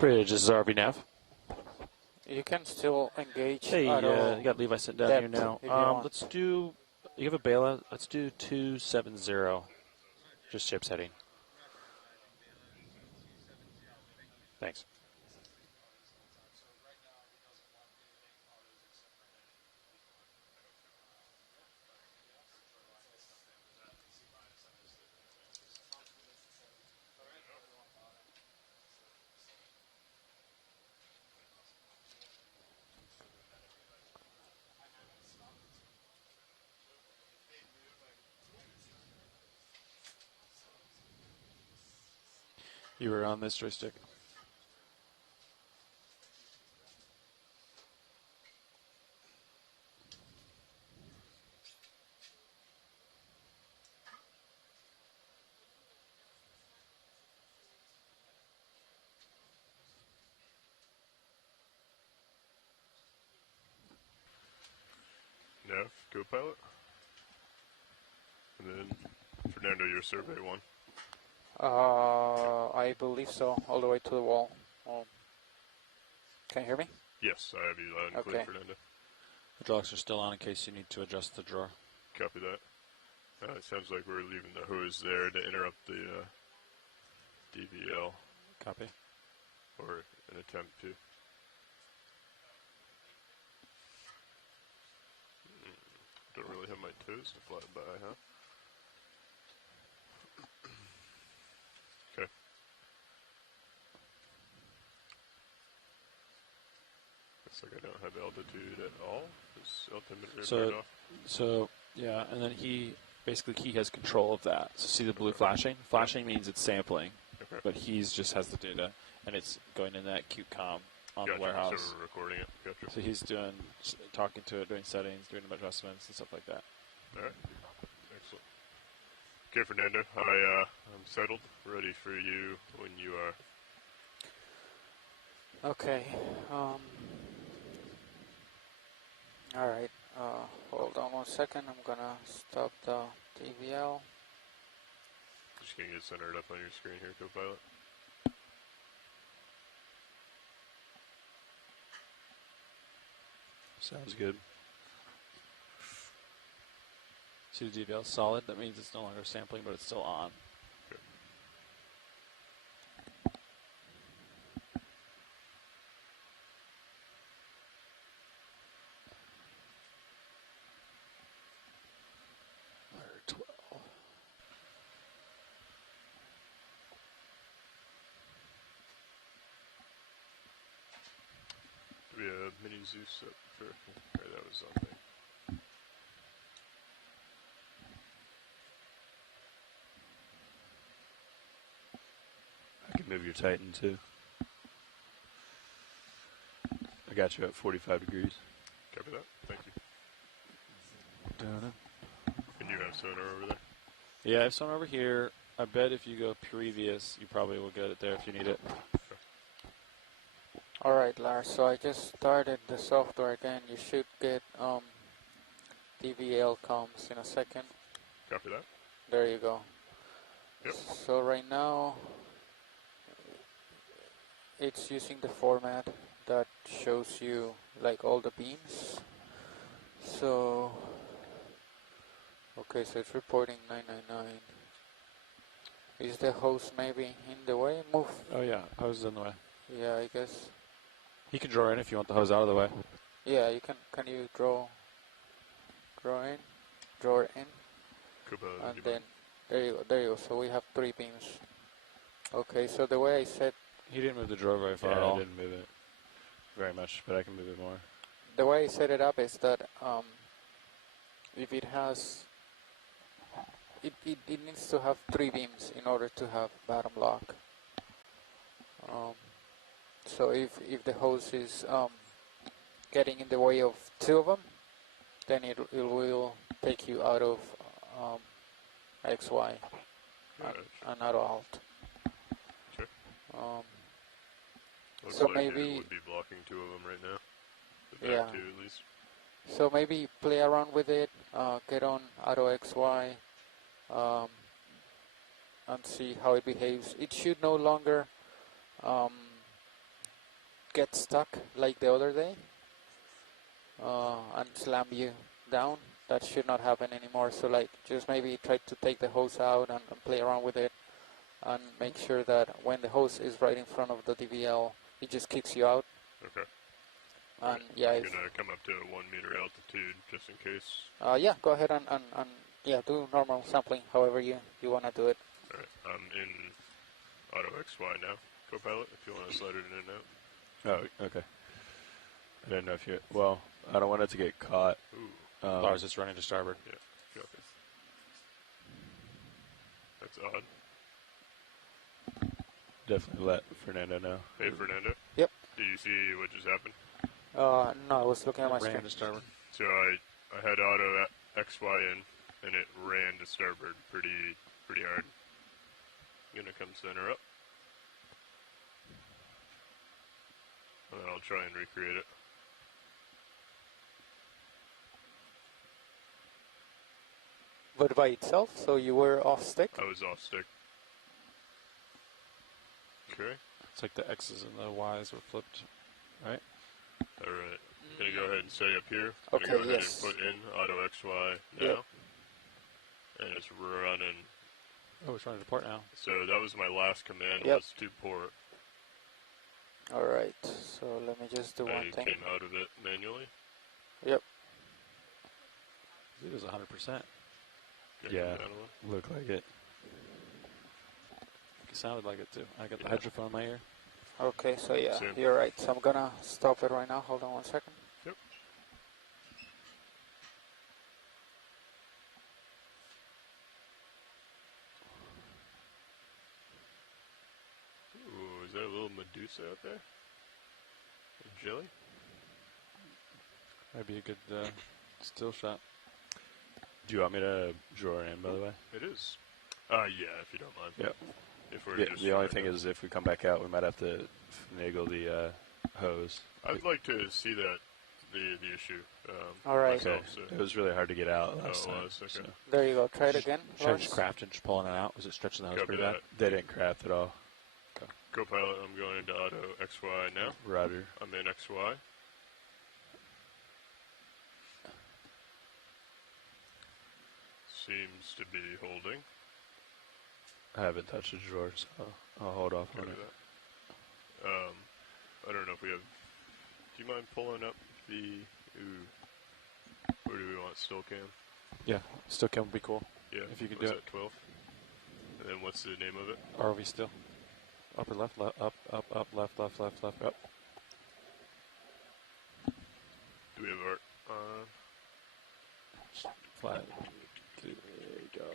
Bridge, this is RV Nav. You can still engage. Hey, you got Levi sitting down here now. Let's do, you have a bailout? Let's do 270. Just ship's heading. Thanks. You were on this joystick. No, go pilot. And then Fernando, your survey one. I believe so, all the way to the wall. Can you hear me? Yes, I have you loud and clear, Fernando. Hydraulics are still on in case you need to adjust the drawer. Copy that. It sounds like we're leaving the hose there to interrupt the DVL. Copy. Or an attempt to. Don't really have my toes to fly by, huh? looks like I don't have altitude at all. Is altimeter so yeah, and then he has control of that. So see the blue flashing? Flashing means it's sampling, but he's just has the data, and it's going in that QCOM on the warehouse. So we're recording it. Gotcha. So he's talking to it, doing settings, doing adjustments and stuff like that. All right. Excellent. Okay, Fernando, I'm settled, ready for you when you are. Okay. All right. Hold on 1 second. I'm gonna stop the TVL. Just gonna get centered up on your screen here, Copilot. Sounds good. See the DVL solid? That means it's no longer sampling, but it's still on. Okay. We have mini Zeus up for. Right, that was on there. I can move your Titan too. I got you at 45 degrees. Copy that. Thank you. And you have sonar over there? Yeah, I have sonar over here. I bet if you go previous, you probably will get it there if you need it. Alright, Lars, so I just started the software again. You should get DVL comms in a second. Copy that. There you go. Yep. So right now, it's using the format that shows you like all the beams. So, okay, so it's reporting 999. Is the host maybe in the way? Move. Oh yeah, hose is in the way. Yeah, I guess. You can draw in if you want the hose out of the way. Yeah, you can. Can you draw in? Draw in. And then there you go. There you go. So we have 3 beams. Okay. So the way I said. He didn't move the drawer very far at all. I didn't move it very much, but I can move it more. The way I set it up is that if it has, it needs to have 3 beams in order to have bottom lock. So if the hose is getting in the way of 2 of them, then it will take you out of XY and out of alt. Sure. So like maybe it would be blocking 2 of them right now. The yeah. back 2 at least. So maybe play around with it, get on auto XY, and see how it behaves. It should no longer get stuck like the other day and slam you down. That should not happen anymore. So like just maybe try to take the hose out and play around with it and make sure that when the hose is right in front of the DVL, it just kicks you out. Okay. And yeah, I'm gonna come up to 1 meter altitude just in case. Yeah, go ahead and yeah, do normal sampling however you wanna do it. Alright, I'm in auto XY now, Copilot, if you want to slide it in and out. Oh, okay. I didn't know if you... Well, I don't want it to get caught. Ooh. Lars, it's running to starboard. Yeah, copy. That's odd. Definitely let Fernando know. Hey, Fernando? Yep. Did you see what just happened? No, I was looking at my screen. To starboard. So I had auto XY in, and it ran to starboard pretty hard. I'm gonna come center up. And then I'll try and recreate it. But by itself, so you were off stick? I was off stick. Okay. It's like the X's and the Y's were flipped, right? Alright. I'm going to go ahead and say up here. Okay, go ahead yes. and put in auto XY now. Yep. And it's running. Oh, it's running to port now. So that was my last command, Yep. was to port. Alright, so let me just do one I thing. came out of it manually. Yep. It was 100%. Yeah, looked like it. It sounded like it too. I got the hydrophone in my ear. Okay, so yeah, you're right. So I'm gonna stop it right now. Hold on 1 second. Yep. Ooh, is that a little Medusa out there? A jelly? Might be a good still shot. Do you want me to draw her in, by the way? It is. Yeah, if you don't mind. Yep. If we're just the only thing is if we come back out, we might have to finagle the hose. I'd like to see that, the issue. All right. Okay. It was really hard to get out last time. Okay. So. There you go. Try it again. Should I just craft and just pulling it out? Was it stretching the hose pretty bad? They didn't craft at all. Okay. Copilot, I'm going into auto XY now. Roger. I'm in XY. Seems to be holding. I haven't touched the drawer, so I'll hold off on it. I don't know if we have... Do you mind pulling up the... Where do we want still cam? Yeah, still cam would be cool. Yeah. If you could do it. 12? And then what's the name of it? ROV still. Upper left, up, left, up. Do we have art on? Flat. There you go.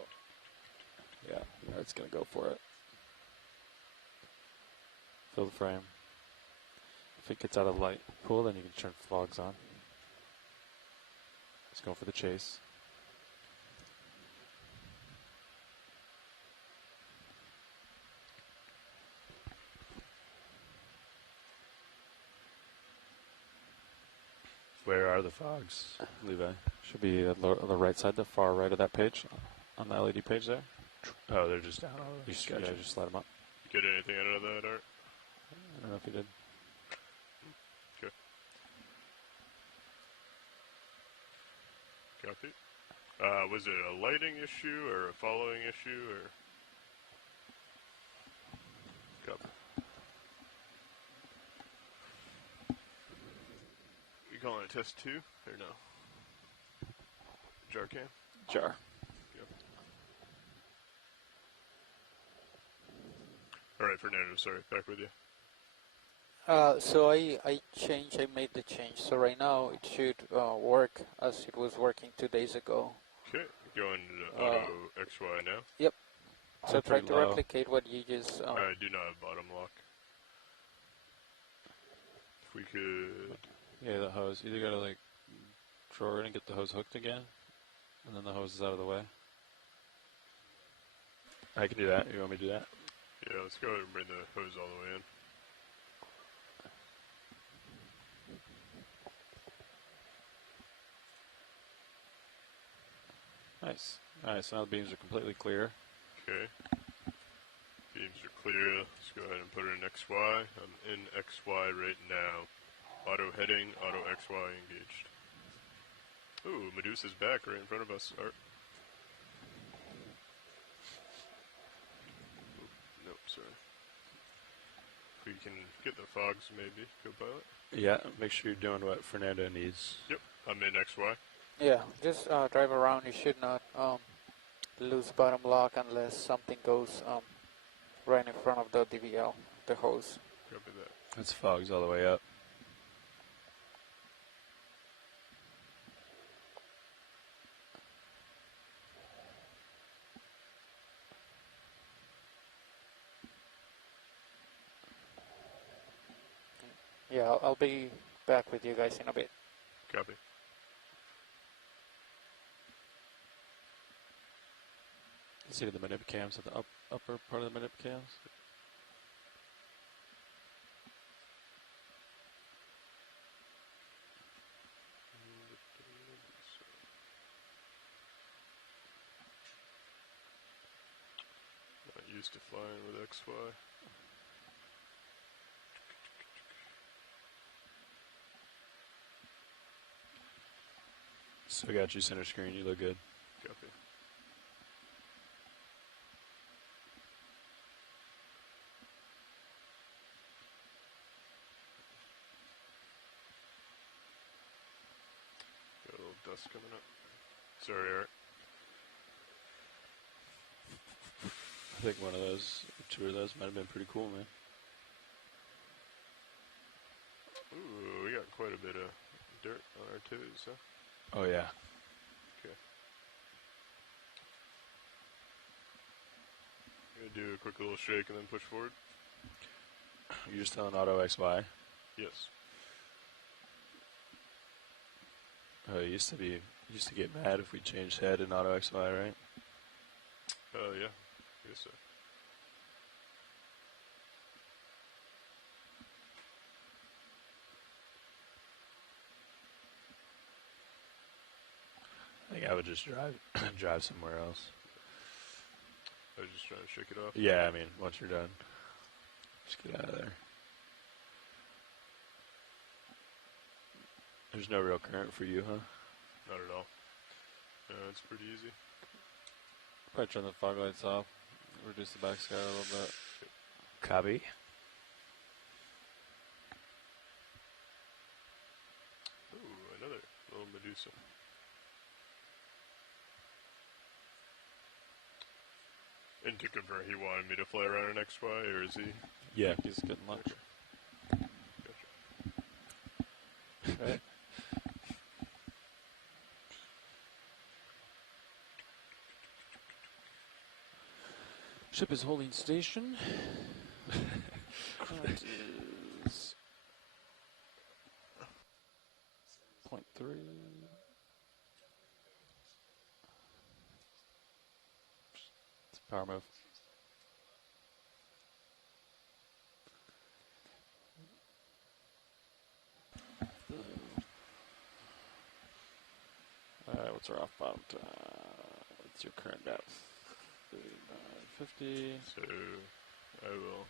Yeah, that's going to go for it. Fill the frame. If it gets out of the light pool, then you can turn fogs on. Let's go for the chase. Where are the fogs, Levi? Should be on the right side, the far right of that page, on the LED page there. Oh, they're just down. You just, just slide them up. Get anything out of that art? I don't know if you did. Okay. Copy. Was it a lighting issue or a following issue or? Copy. You calling it test 2 or no? Jar cam? Jar. Yep. All right, Fernando, sorry, back with you. So I made the change. So right now it should work as it was working 2 days ago. Okay, going to auto XY now. Yep. So try to replicate what you just... I do not have bottom lock. If we could... Yeah, the hose. You either gotta like draw it and get the hose hooked again, and then the hose is out of the way. I can do that. You want me to do that? Yeah, let's go ahead and bring the hose all the way in. Nice. Alright, so now the beams are completely clear. Okay. Beams are clear. Let's go ahead and put it in XY. I'm in XY right now. Auto heading, auto XY engaged. Ooh, Medusa's back right in front of us. Art. Nope, sorry. If we can get the fogs, maybe, Copilot. Yeah, make sure you're doing what Fernando needs. Yep, I'm in XY. Yeah, just drive around. You should not lose bottom lock unless something goes right in front of the DVL, the hose. Copy that. That's fogs all the way up. Yeah, I'll be back with you guys in a bit. Copy. See the manip cams at the upper part of the manip cams. Not used to flying with XY. So I got you center screen. You look good. Copy. Got a little dust coming up. Sorry, Art. I think one of those, or two of those might have been pretty cool, man. Ooh, we got quite a bit of dirt on our toes, huh? Oh, yeah. Okay. Gonna do a quick little shake and then push forward. You're still in auto XY? Yes. Oh, it used to get mad if we changed head in auto XY, right? Yeah. I guess so. I think I would just drive somewhere else. I was just trying to shake it off. Yeah, I mean, once you're done, just get out of there. There's no real current for you, huh? Not at all. It's pretty easy. Probably turn the fog lights off, reduce the back sky a little bit. Copy. Ooh, another little Medusa. And to confirm, he wanted me to fly around an XY, or is he? Yeah, he's getting lunch. Gotcha. Right. Ship is holding station. Current is 0.3. It's a power move. Alright, what's our off bottom? What's your current depth? 39.50. So, I will.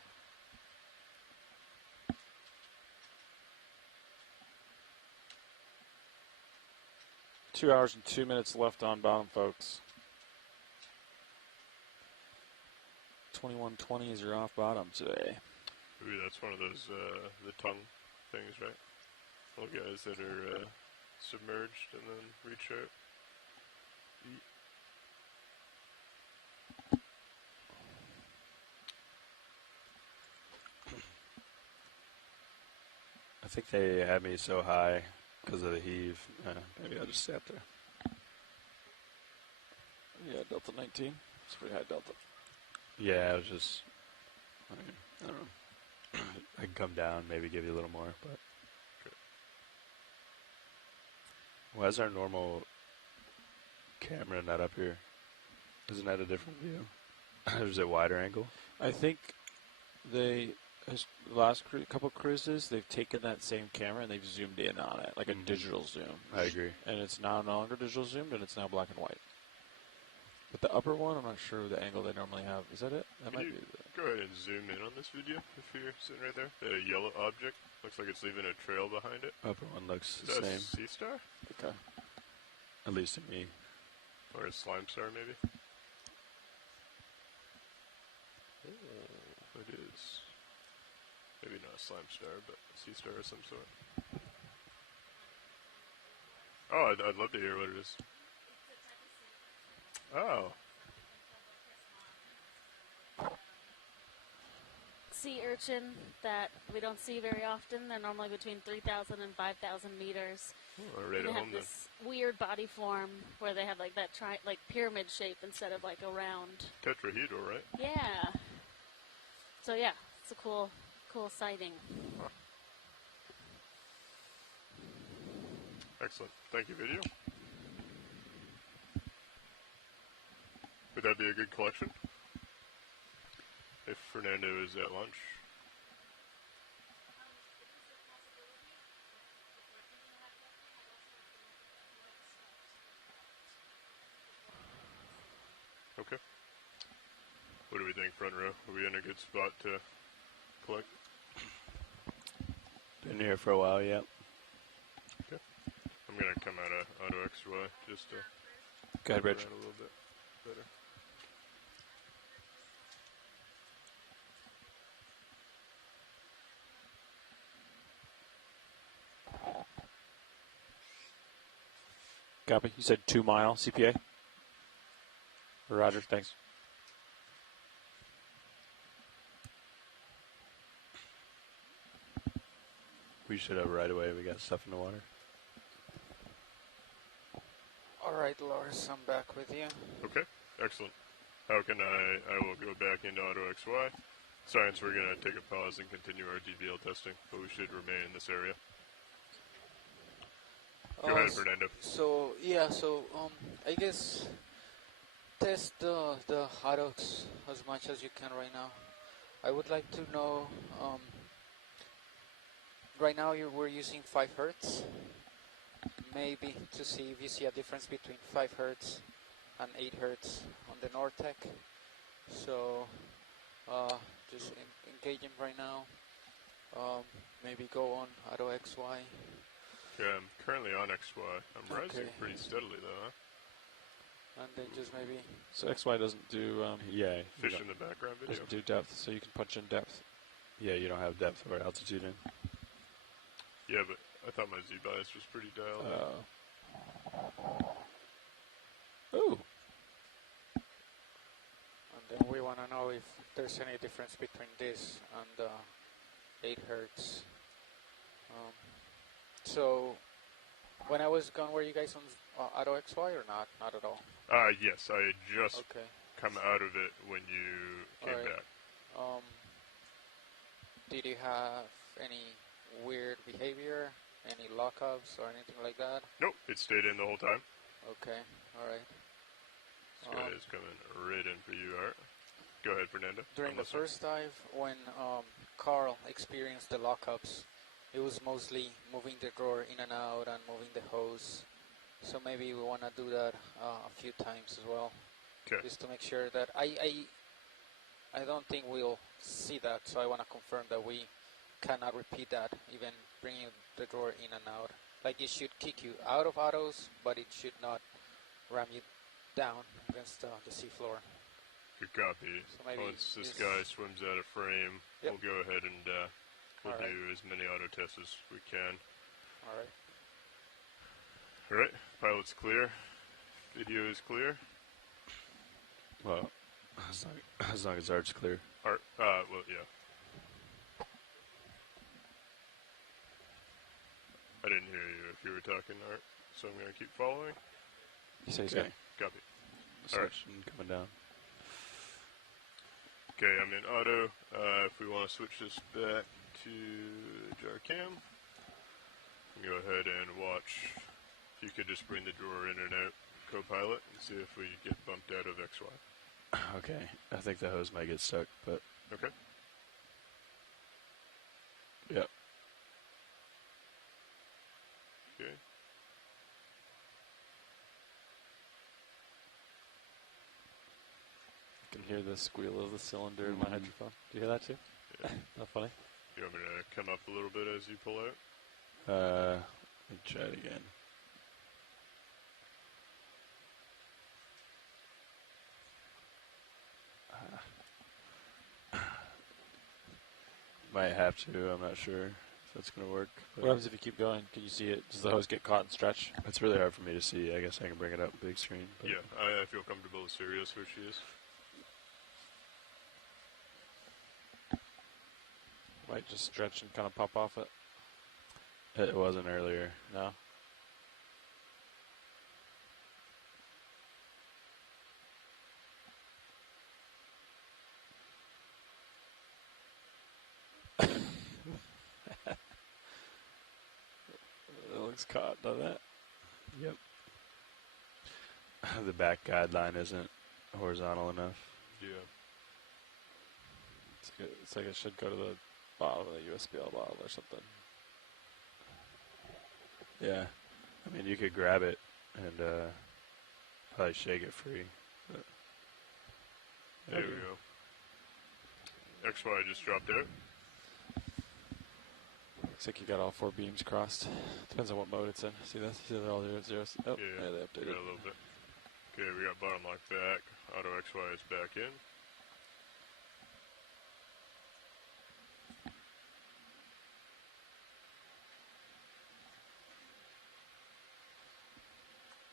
Two hours and 2 minutes left on bottom, folks. 21:20 is your off bottom today. Ooh, that's one of those, the tongue things, right? Little guys that are submerged and then reach out. Eat. I think they had me so high because of the heave. Maybe I'll just stay up there. Yeah, Delta 19. It's pretty high Delta. Yeah, I was just, I don't know. I can come down, maybe give you a little more, but. Why is our normal camera not up here? Isn't that a different view? Or is it wider angle? I think the last couple cruises, they've taken that same camera and they've zoomed in on it, like a digital zoom. I agree. And it's now no longer digital zoomed, and it's now black and white. But the upper one, I'm not sure the angle they normally have. Is that it? That might be. Go ahead and zoom in on this video if you're sitting right there. The yellow object looks like it's leaving a trail behind it. Upper one looks the Is that same. a sea star? Okay. At least to me. Or a slime star, maybe? Oh, it is. Maybe not a slime star, but a sea star of some sort. Oh, I'd love to hear what it is. Oh. Sea urchin that we don't see very often. They're normally between 3,000 and 5,000 meters. Oh, right and they at have home this weird body form where they have like that like pyramid shape instead of like a round. Tetrahedral, right? Yeah. So yeah, it's a cool sighting. Huh. Excellent. Thank you, video. Would that be a good collection? If Fernando is at lunch. Okay. What do we think, front row? Are we in a good spot to collect? Been here for a while, yeah. Okay. I'm going to come out of Auto XY just to Go ahead, Rich. a little bit better. Copy. You said 2 mile CPA? Roger, thanks. We should have right away. We got stuff in the water. All right, Lars, I'm back with you. Okay, excellent. How can I will go back into Auto XY. Science, we're going to take a pause and continue our DBL testing, but we should remain in this area. Go ahead, Fernando. So, I guess test the Hadox as much as you can right now. I would like to know, right now we're using 5 Hertz, maybe to see if you see a difference between 5 Hertz and 8 Hertz on the Nortec. So, just engaging right now. Maybe go on Auto XY. Yeah, I'm currently on XY. I'm rising pretty steadily though, huh? And then just maybe... So XY doesn't do... fish in the background video. Doesn't do depth, so you can punch in depth. Yeah, you don't have depth or altitude in. Yeah, but I thought my Z-bias was pretty dialed in. Ooh. And then we want to know if there's any difference between this and 8 Hertz. So, when I was gone, were you guys on Auto XY or not? Not at all? Yes, I had just come out of it when you came back. Did you have any weird behavior, any lockups or anything like that? Nope, it stayed in the whole time. Okay, alright. This guy is coming right in for you, Art. Go ahead, Fernando. During the first dive, when Carl experienced the lockups, it was mostly moving the drawer in and out and moving the hose. So maybe we want to do that a few times as well. Okay. Just to make sure that I don't think we'll see that, so I want to confirm that we cannot repeat that, even bringing the drawer in and out. Like, it should kick you out of autos, but it should not ram you down against the seafloor. Good copy. So once this guy swims out of frame, we'll go ahead and we'll do as many auto tests as we can. Alright. Alright, pilot's clear. Video is clear. Well, as long as Art's clear. Art, well, yeah. I didn't hear you if you were talking, Art, so I'm going to keep following. You say okay. Copy. Alright. Coming down. Okay, I'm in auto. If we want to switch this back to jar cam, go ahead and watch. If you could just bring the drawer in and out, co-pilot, and see if we get bumped out of XY. Okay, I think the hose might get stuck, but... Okay. Yep. Okay. I can hear the squeal of the cylinder in my hydrophone. Do you hear that too? Yeah. Not funny? You want me to come up a little bit as you pull out? Let me try it again. Might have to, I'm not sure if that's going to work. What happens if you keep going? Can you see it? Does the hose get caught and stretch? It's really hard for me to see. I guess I can bring it up big screen. Yeah, I feel comfortable with Sirius where she is. Might just stretch and kind of pop off it. It wasn't earlier. No. It looks caught, doesn't it? Yep. The back guideline isn't horizontal enough. Yeah. It's like it should go to the bottom of the USBL bottle or something. Yeah. I mean, you could grab it and probably shake it free. But there we go. XY just dropped out. Looks like you got all 4 beams crossed. Depends on what mode it's in. See this? See they're all zeros? Oh, yeah, they updated. Yeah, a little bit. Okay, we got bottom lock back. Auto XY is back in.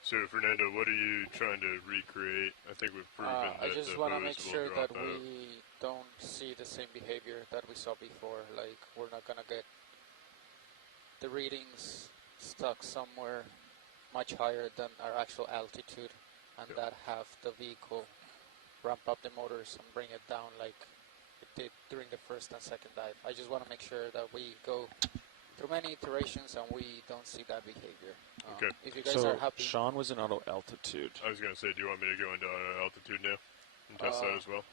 So, Fernando, what are you trying to recreate? I think we've proven that I just want to make sure that out. we don't see the same behavior that we saw before. Like, we're not going to get the readings stuck somewhere much higher than our actual altitude, and that have the vehicle ramp up the motors and bring it down like it did during the first and second dive. I just want to make sure that we go through many iterations and we don't see that behavior. Okay. If you guys are happy. Sean was in auto altitude. I was going to say, do you want me to go into auto altitude now and test that as well?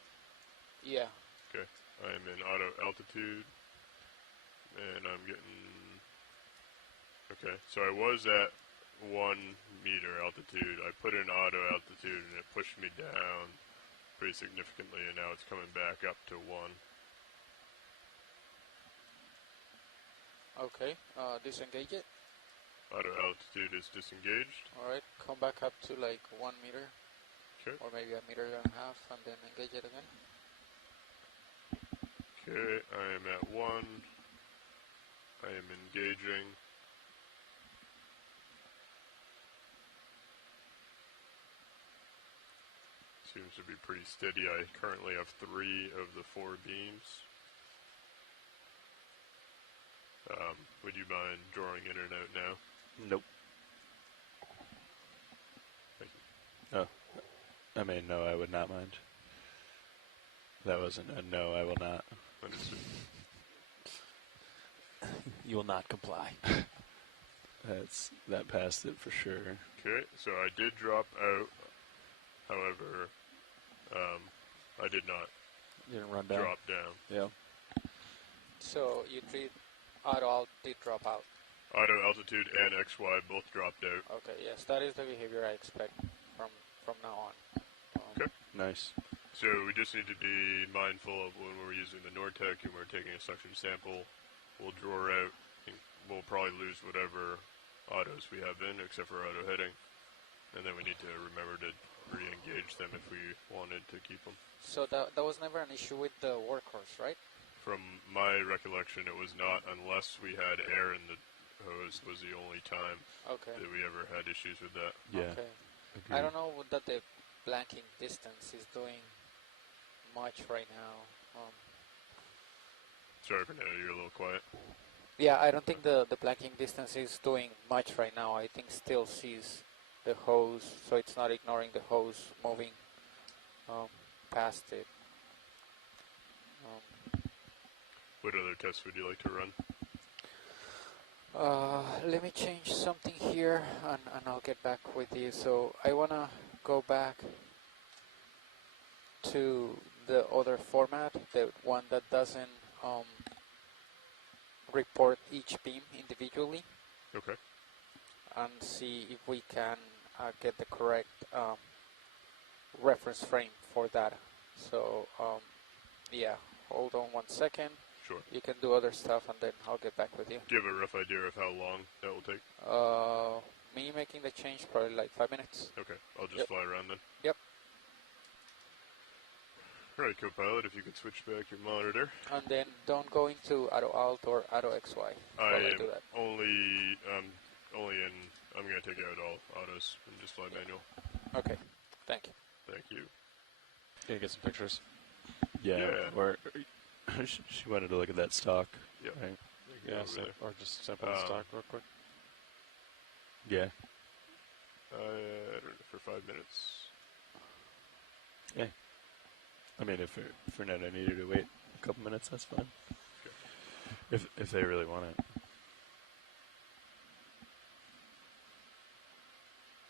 Yeah. Okay. I am in auto altitude, and I'm getting... Okay, so I was at 1 meter altitude. I put in auto altitude, and it pushed me down pretty significantly, and now it's coming back up to 1. Okay, disengage it. Auto altitude is disengaged. Alright, come back up to like 1 meter. Okay. Or maybe 1.5 meters, and then engage it again. Okay, I am at 1. I am engaging. Seems to be pretty steady. I currently have 3 of the 4 beams. Would you mind drawing in and out now? Nope. Thank you. Oh, I mean, no, I would not mind. That wasn't a no, I will not. Understood. You will not comply. That passed it for sure. Okay, so I did drop out. However, I did not didn't run down. Drop down. Yeah. So you did auto did drop out. Auto altitude and XY both dropped out. Okay, yes, that is the behavior I expect from now on. Okay. Nice. So we just need to be mindful of when we're using the Nortec and we're taking a suction sample. We'll draw out, and we'll probably lose whatever autos we have in, except for auto heading. And then we need to remember to re-engage them if we wanted to keep them. So that was never an issue with the workhorse, right? From my recollection, it was not, unless we had air in the hose was the only time that we ever had issues with that. Yeah. Okay. Agreed. I don't know that the blanking distance is doing much right now. Sorry for now, you're a little quiet. Yeah, I don't think the blanking distance is doing much right now. I think still sees the hose, so it's not ignoring the hose moving past it. What other tests would you like to run? Let me change something here, and I'll get back with you. So I want to go back to the other format, the one that doesn't report each beam individually. Okay. And see if we can get the correct reference frame for that. So, yeah, hold on 1 second. Sure. You can do other stuff, and then I'll get back with you. Do you have a rough idea of how long that will take? Me making the change, probably like 5 minutes. Okay, I'll just fly around then. Yep. All right, co-pilot, if you could switch back your monitor. And then don't go into auto alt or auto XY. I am do that. only in. I'm going to take out all autos and just fly manual. Okay. Thank you. Thank you. Can you get some pictures? Yeah. Or she wanted to look at that stock. Yeah. Right? Yeah. Or just sample the stock real quick. Yeah. I don't know, for 5 minutes. Yeah. I mean, if Fernando needed to wait a couple minutes, that's fine. Okay. If they really want it.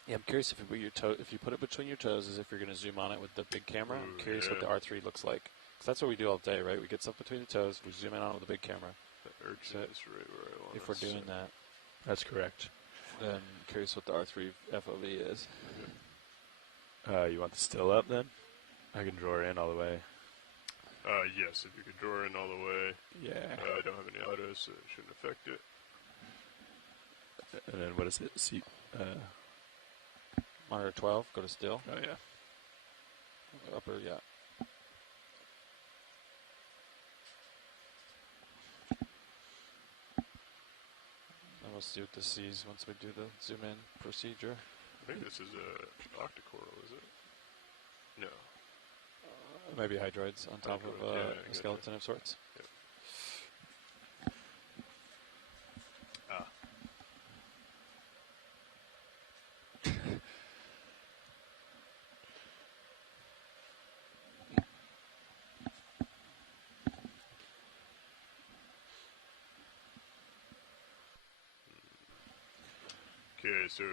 Yeah, I'm curious if you put if you put it between your toes, as if you're going to zoom on it with the big camera. I'm curious what the R3 looks like. Because that's what we do all day, right? We get stuff between the toes, we zoom in on it with the big camera. The urchin is right where I want. If we're doing that, that's correct. Then I'm curious what the R3 FOV is. You want the still up then? I can draw her in all the way. Yes, if you could draw in all the way. Yeah. I don't have any autos, so it shouldn't affect it. And then what is it? Monitor 12, go to still. Oh, yeah. Upper, yeah. And we'll see what this sees once we do the zoom in procedure. I think this is a octocoral, is it? No. Maybe hydroids on top of a skeleton of sorts. Yep. Okay, so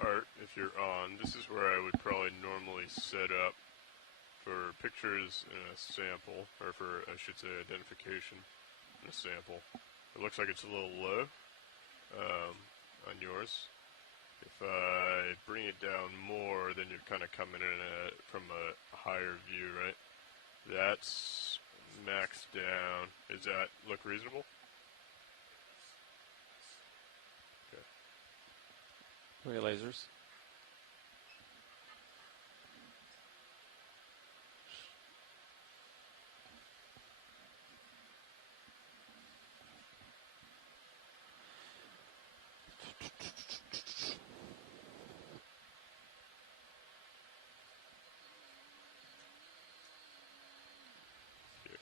Art, if you're on, this is where I would probably normally set up for pictures in a sample, or for, I should say, identification in a sample. It looks like it's a little low on yours. If I bring it down more, then you're kind of coming in from a higher view, right? That's maxed down. Does that look reasonable? Okay. Lasers. Yeah.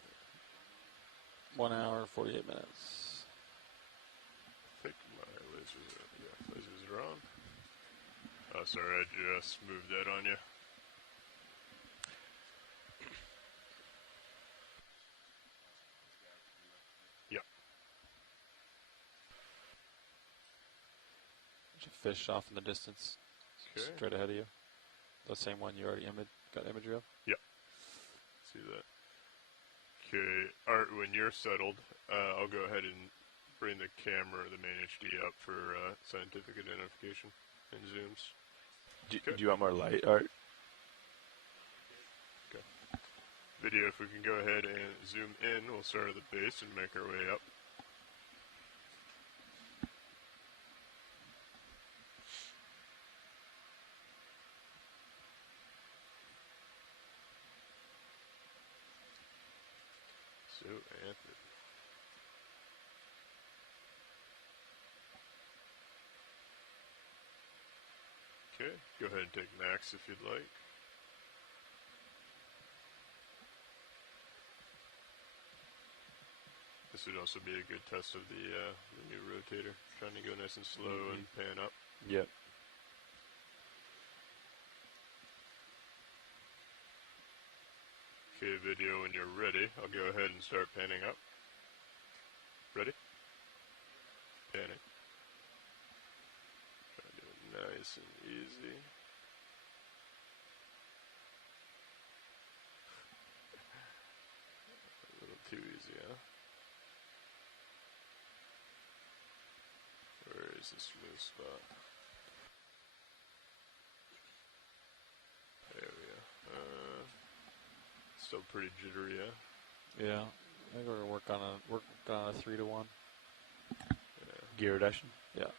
1 hour, 48 minutes. I think my lasers are on. Oh, sorry, I just moved that on you. Yep. There's a fish off in the distance, straight ahead of you. The same one you already got imagery of? Yep. See that. Okay, Art, when you're settled, I'll go ahead and bring the camera, the main HD, up for scientific identification and zooms. Do you want more light, Art? Okay. Video, if we can go ahead and zoom in, we'll start at the base and make our way up. Zoanthid. Okay, go ahead and take max if you'd like. This would also be a good test of the new rotator, trying to go nice and slow and pan up. Yep. Okay, video, when you're ready, I'll go ahead and start panning up. Ready? Panning. Try to do it nice and easy. A little too easy, huh? Where is the smooth spot? There we go. Still pretty jittery, yeah? Yeah. I think we're going to work on a 3-to-1. Yeah. Gear reduction? Yeah.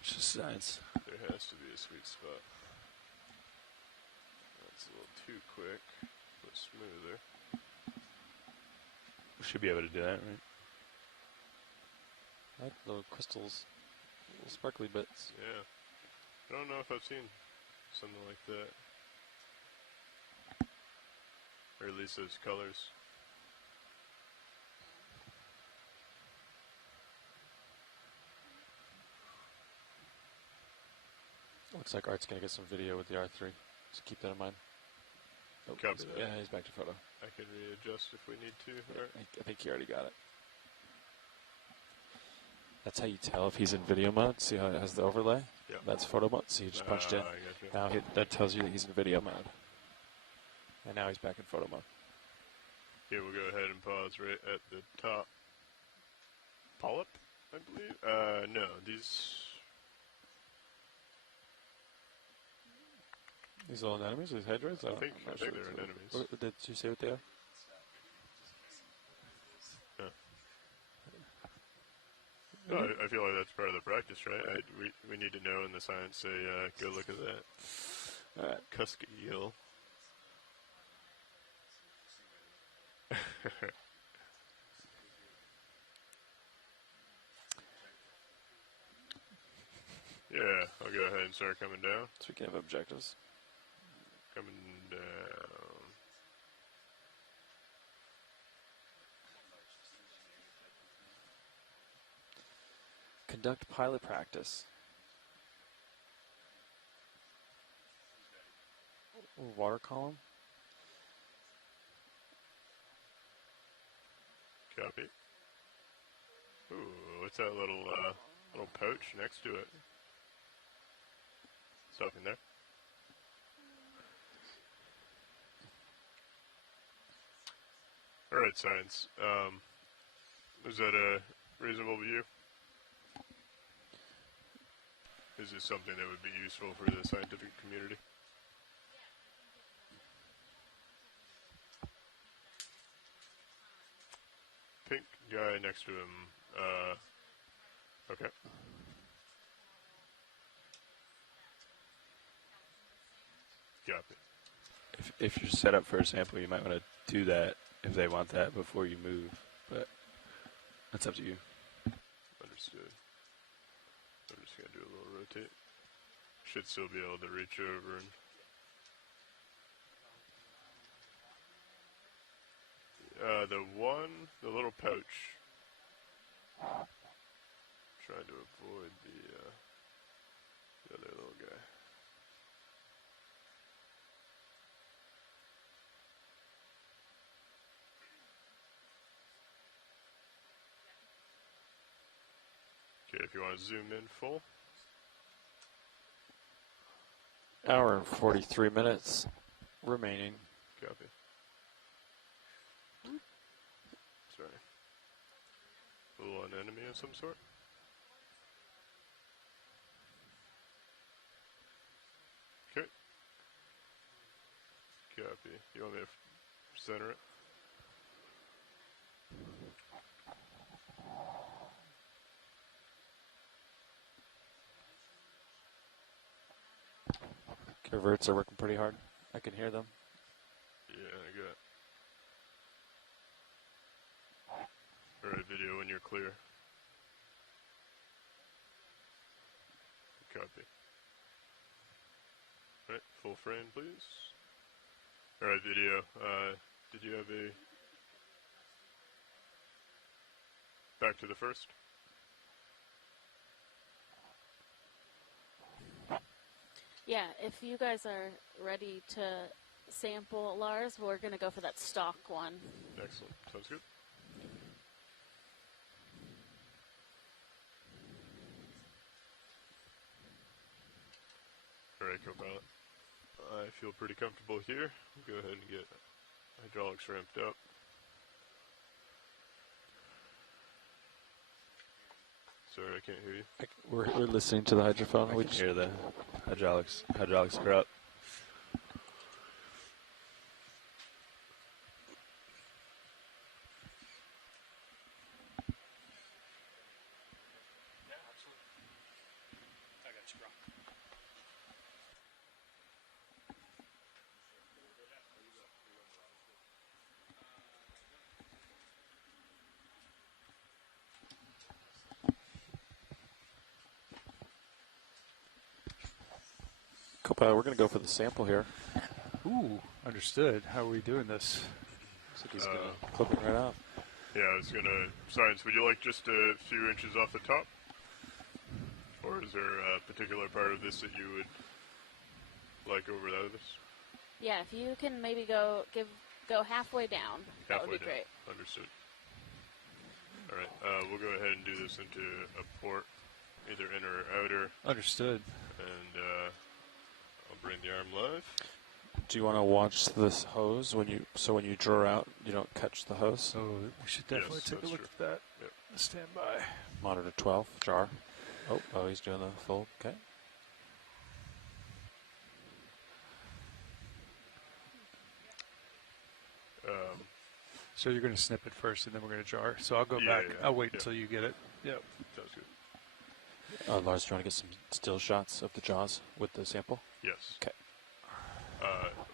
It's just science. There has to be a sweet spot. That's a little too quick, but smoother. We should be able to do that, right? I like the crystals, little sparkly bits. Yeah. I don't know if I've seen something like that. Or at least those colors. Looks like Art's going to get some video with the R3. So keep that in mind. Oh, Copy that. Yeah, he's back to photo. I can readjust if we need to. Yeah, Right. I think he already got it. That's how you tell if he's in video mode. See how it has the overlay? Yeah. That's photo mode. So you just punched in. Gotcha. Now that tells you that he's in video mode. And now he's back in photo mode. Okay, we'll go ahead and pause right at the top. Polyp, I believe? No, these... These little anemones, these hydroids? I think they're anemones. Did you say what they are? No, I feel like that's part of the practice, right? We need to know in the science, say, go look at that. Cusky eel. Yeah, I'll go ahead and start coming down. Speaking of objectives. Coming down. Conduct pilot practice. Water column. Copy. Ooh, what's that little Little pouch next to it. Stuff in there. All right, science. Is that a reasonable view? Is this something that would be useful for the scientific community? Pink guy next to him. Okay. Copy. If you're set up for a sample, you might want to do that if they want that before you move, but that's up to you. Understood. I'm just going to do a little rotate. Should still be able to reach over and... the little pouch. Trying to avoid the other little guy. Okay, if you want to zoom in full. Hour and 43 minutes remaining. Copy. Sorry. A little anemone of some sort. Okay. Copy. You want me to center it? Converts are working pretty hard. I can hear them. Yeah, I got. Alright, video when you're clear. Copy. Alright, full frame, please. Alright, video. Did you have a... Back to the first? Yeah, if you guys are ready to sample Lars, we're going to go for that stalk one. Excellent. Sounds good. Alright, co-pilot. I feel pretty comfortable here. We'll go ahead and get hydraulics ramped up. Sorry, I can't hear you. We're listening to the hydrophone. We can hear the hydraulics. Hydraulics are up. Co-pilot, we're going to go for the sample here. Ooh, understood. How are we doing this? Looks like he's going to clip it right out. Yeah, I was going to... Science, would you like just a few inches off the top? Or is there a particular part of this that you would like over the others? Yeah, if you can maybe go halfway down, that would be great. Understood. All right, we'll go ahead and do this into a port, either inner or outer. Understood. And I'll bring the arm live. Do you want to watch this hose when you draw out, you don't catch the hose? Oh, we should definitely take a look at that. Yep. Stand by. Monitor 12, jar. Oh, he's doing the full. Okay. So you're going to snip it first, and then we're going to jar. So I'll go back. Yeah. I'll wait until you get it. Yep. Sounds good. Lars, do you want to get some still shots of the jaws with the sample? Yes. Okay.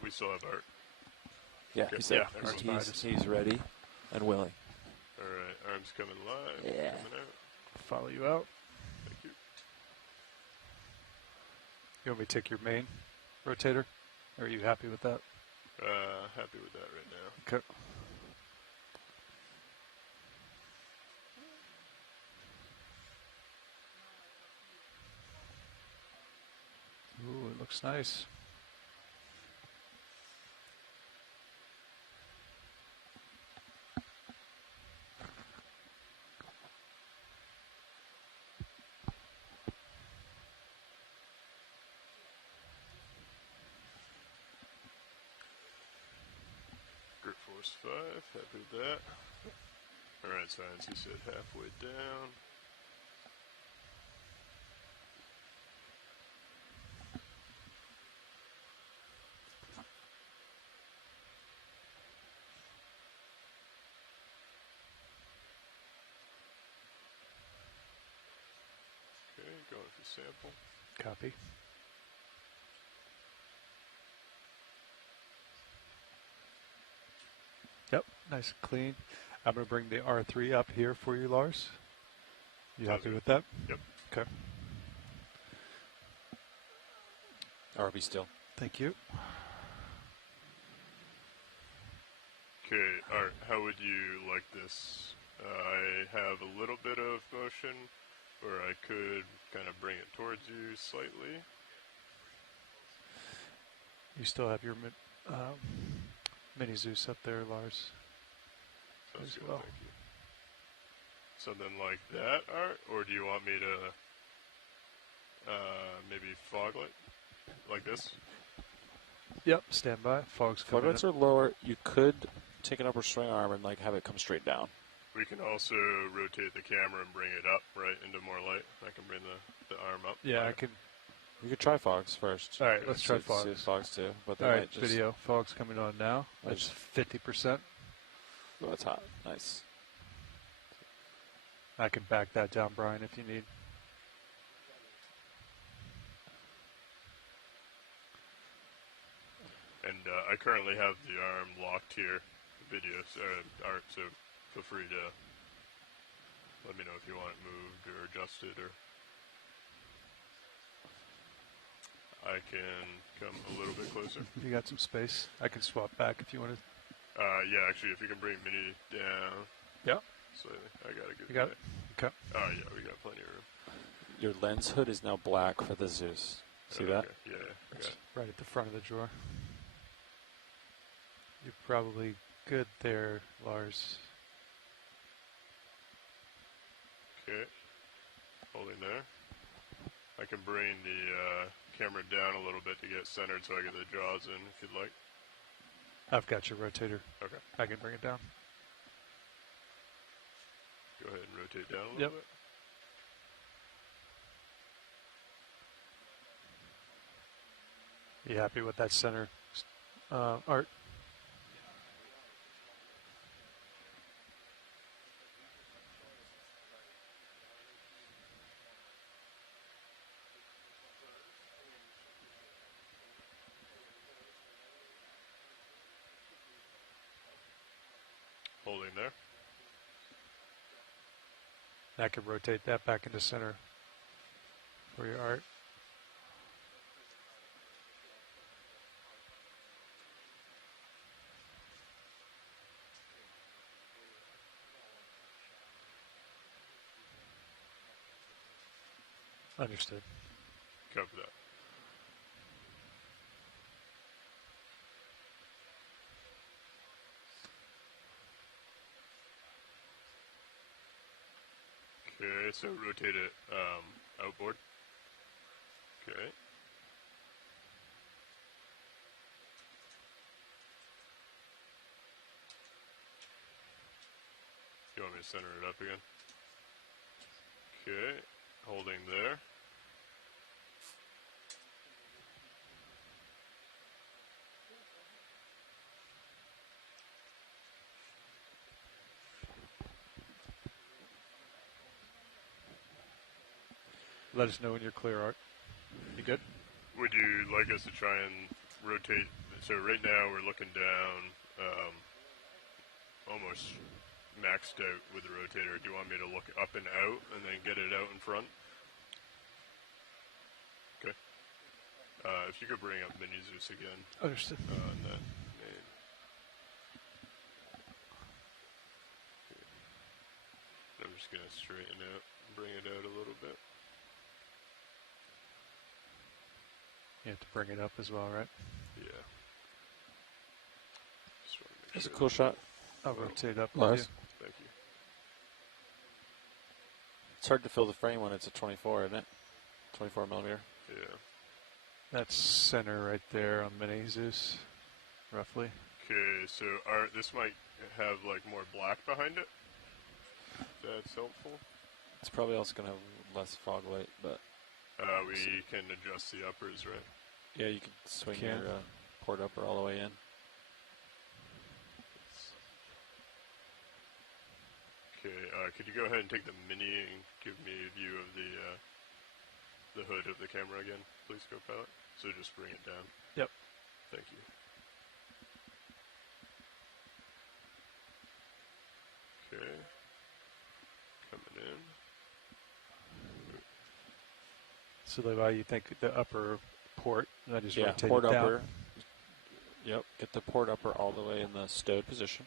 We still have Art. Yeah, Okay. he's ready and willing. All right, arms coming live. Yeah. Coming out. Follow you out. Thank you. You want me to take your main rotator? Or are you happy with that? Happy with that right now. Okay. Ooh, it looks nice. Force 5, happy with that. Alright, science, you said halfway down. Okay, going for sample. Copy. Yep, nice and clean. I'm going to bring the R3 up here for you, Lars. You happy with that? Yep. Okay. RB still. Thank you. Okay, Art, how would you like this? I have a little bit of motion, or I could kind of bring it towards you slightly. You still have your mini Zeus up there, Lars. Sounds good, thank you. Something like that, Art? Or do you want me to maybe fog light? Like this? Yep, stand by. Fog's coming. Fog lights are lower. You could take an upper swing arm and like have it come straight down. We can also rotate the camera and bring it up, right, into more light. I can bring the arm up. Yeah, I can. We could try fogs first. All right, let's try fogs. See fogs too. But all right, video. Fog's coming on now. That's 50%. Oh, that's hot. Nice. I can back that down, Brian, if you need. And I currently have the arm locked here, video, Art, so feel free to let me know if you want it moved or adjusted, or I can come a little bit closer. You got some space. I can swap back if you want to. Yeah, actually, if you can bring Mini down. Yeah. Slightly. I got a good. You got it? Okay. Oh, yeah, we got plenty of room. Your lens hood is now black for the Zeus. See that? Yeah, it's right at the front of the drawer. You're probably good there, Lars. Okay. Holding there. I can bring the camera down a little bit to get centered so I get the jaws in, if you'd like. I've got your rotator. Okay. I can bring it down. Go ahead and rotate down a little bit. You happy with that center, Art? Holding there. I can rotate that back into center for your Art. Understood. Copy that. Okay, so rotate it outboard. Okay. You want me to center it up again? Okay, holding there. Let us know when you're clear, Art. You good? Would you like us to try and rotate? So right now we're looking down, almost maxed out with the rotator. Do you want me to look up and out and then get it out in front? Okay. If you could bring up Mini Zeus again. Understood. And then main. I'm just going to straighten out, bring it out a little bit. You have to bring it up as well, right? Yeah. That's a cool shot. I'll rotate up. Lars. Thank you. It's hard to fill the frame when it's a 24, isn't it? 24 millimeter. Yeah. That's center right there on Mini Zeus, roughly. Okay, so this might have like more black behind it. That's helpful. It's probably also going to have less fog light, but... we can adjust the uppers, right? Yeah, you can swing your port upper all the way in. Okay, could you go ahead and take the mini and give me a view of the hood of the camera again, please, co-pilot? So just bring it down. Yep. Thank you. Okay. Coming in. So Levi, you think the upper port, I just rotate port it down? upper. Yep, get the port upper all the way in the stowed position.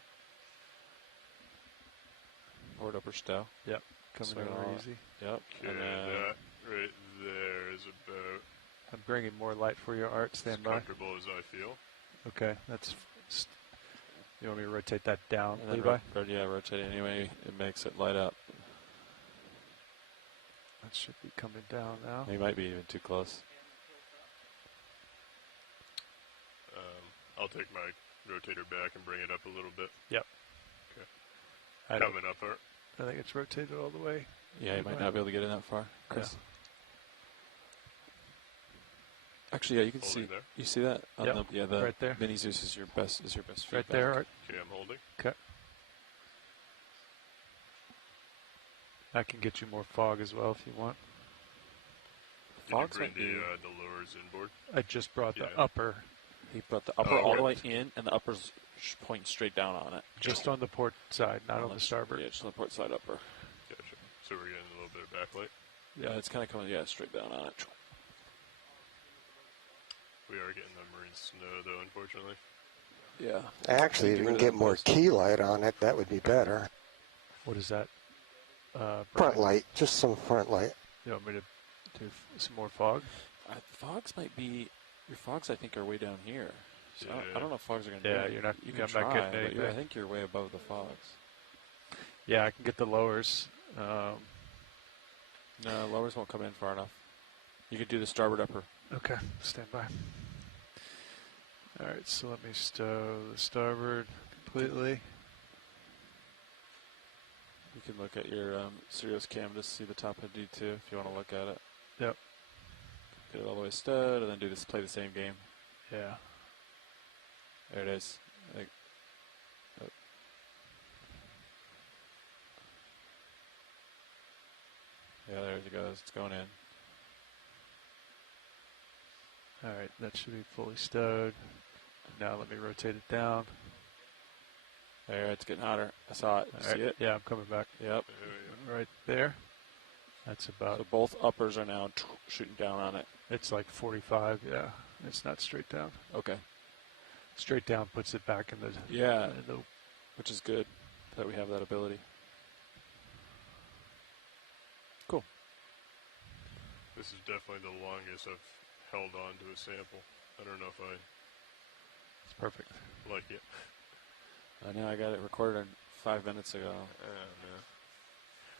Port upper stow. Yep, coming over easy. Yep. Okay, and that right there is about... I'm bringing more light for you, Art. Stand by. As comfortable as I feel. Okay, that's... You want me to rotate that down, and Levi? Rotate it anyway. It makes it light up. That should be coming down now. He might be even too close. I'll take my rotator back and bring it up a little bit. Yep. Okay. Coming up, Art. I think it's rotated all the way. Yeah, you might not be able to get in that far, Chris. Yeah. Actually, yeah, you can Holding see. There. You see that? On the right there. Mini Zeus is your best. Feedback. Right there, Art. Okay, I'm holding. Okay. I can get you more fog as well if you want. Fog's might be the lowers inboard. I just brought the upper. He brought the upper all the way in, and the upper's pointing straight down on it. Just on the port side, not on the starboard. Yeah, just on the port side upper. Gotcha. So we're getting a little bit of backlight. Yeah, it's kind of coming, straight down on it. We are getting the marine snow, though, unfortunately. Yeah. Actually, if you can get more key light on it, that would be better. What is that? Front light, just some front light. You want me to do some more fog? Fogs might be... Your fogs, I think, are way down here. So I don't know if fogs are going to Yeah, do you're not. You I'm can not try, getting but anything. I think you're way above the fogs. Yeah, I can get the lowers. No, lowers won't come in far enough. You could do the starboard upper. Okay, stand by. All right, so let me stow the starboard completely. You can look at your Sirius cam to see the top of D2 if you want to look at it. Yep. Get it all the way stowed, and then play the same game. Yeah. There it is. Yeah, there it goes. It's going in. All right, that should be fully stowed. Now let me rotate it down. There, it's getting hotter. I saw it. See it? Yeah, I'm coming back. Yep. Right there. That's about... So both uppers are now shooting down on it. It's like 45, yeah. It's not straight down. Okay. Straight down puts it back in the... Yeah, which is good that we have that ability. Cool. This is definitely the longest I've held on to a sample. I don't know if I... It's perfect. Like it. I know, I got it recorded 5 minutes ago.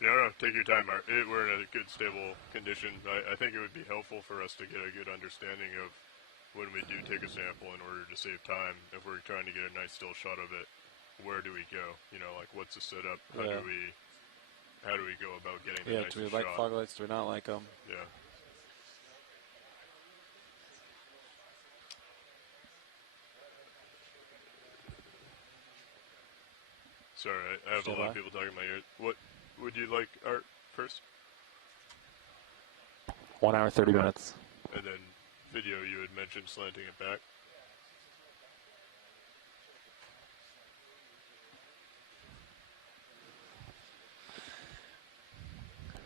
No, take your time, Art. We're in a good, stable condition. I think it would be helpful for us to get a good understanding of when we do take a sample in order to save time. If we're trying to get a nice still shot of it, where do we go? You know, like what's the setup? How do we go about getting the nice shot? Do we like fog lights? Do we not like them? Yeah. Sorry, I have a lot of people talking in my ear. What would you like, Art, first? 1 hour, 30 minutes. And then video, you had mentioned slanting it back.